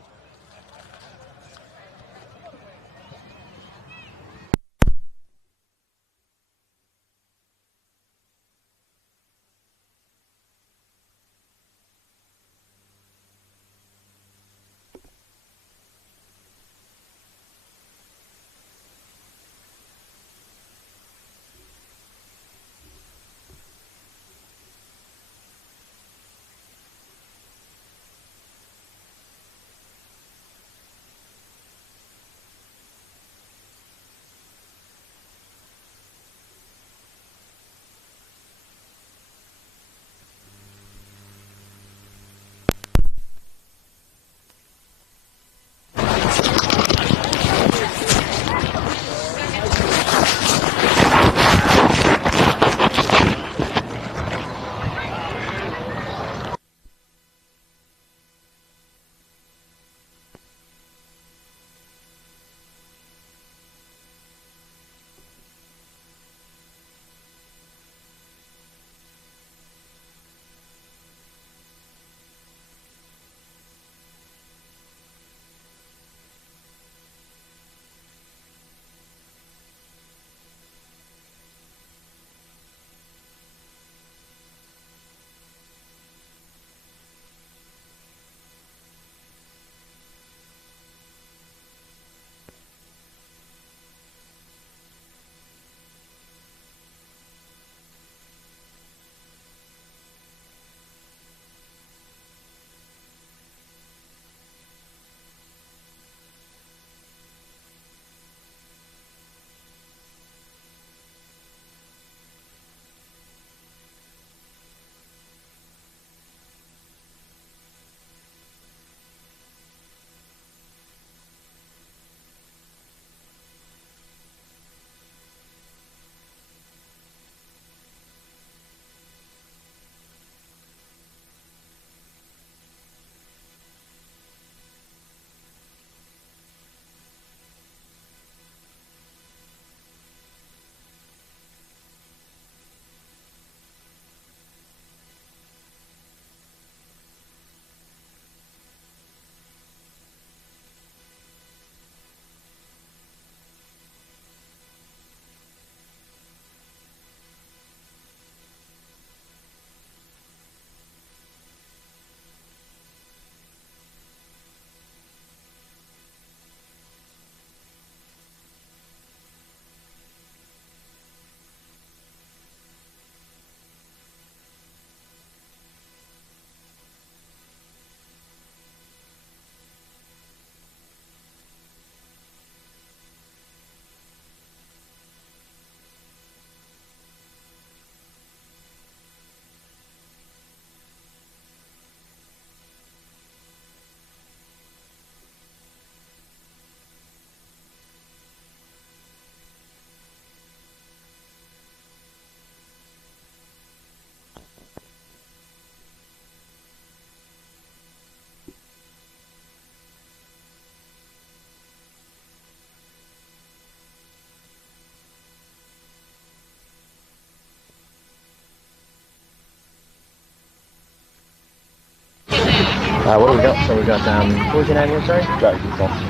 What do we got? So we got, what was your name again, sorry? Jacob Thompson.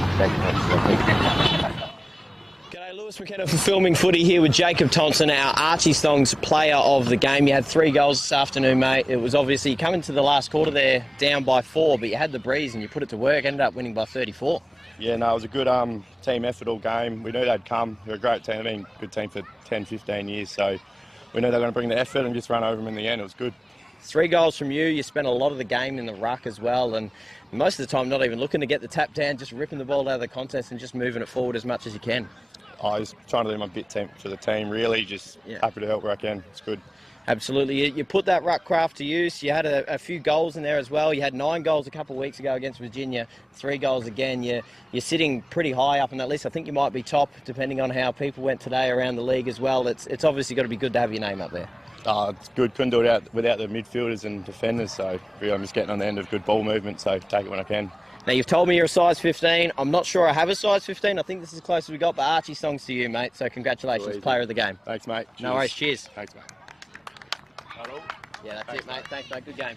G'day, Lewis McKenna for Filming Footy here with Jacob Thompson, our Archie Songs Player of the Game. You had 3 goals this afternoon, mate. It was obviously, you come into the last quarter there down by 4, but you had the breeze and you put it to work, ended up winning by 34. Yeah, no, it was a good team effort all game. We knew they'd come. They're a great team. They've been a good team for 10, 15 years, so we knew they were going to bring the effort and just run over them in the end. It was good. 3 goals from you. You spent a lot of the game in the ruck as well, and most of the time not even looking to get the tap down, just ripping the ball out of the contest and just moving it forward as much as you can. I was trying to do my bit for the team, really, just happy to help where I can. It's good. Absolutely. You put that ruck craft to use. You had a few goals in there as well. You had 9 goals a couple of weeks ago against Virginia, 3 goals again. You're sitting pretty high up in that list. I think you might be top, depending on how people went today around the league as well. It's obviously got to be good to have your name up there. It's good. Couldn't do it without the midfielders and defenders, so really, I'm just getting on the end of good ball movement, so take it when I can. Now, you've told me you're a size 15. I'm not sure I have a size 15. I think this is as close as we got, but Archie, songs to you, mate. So congratulations, player of the game. Thanks, mate. Cheers. No worries. Cheers. Thanks, mate. Yeah, that's it, mate. Thanks, mate. Good game.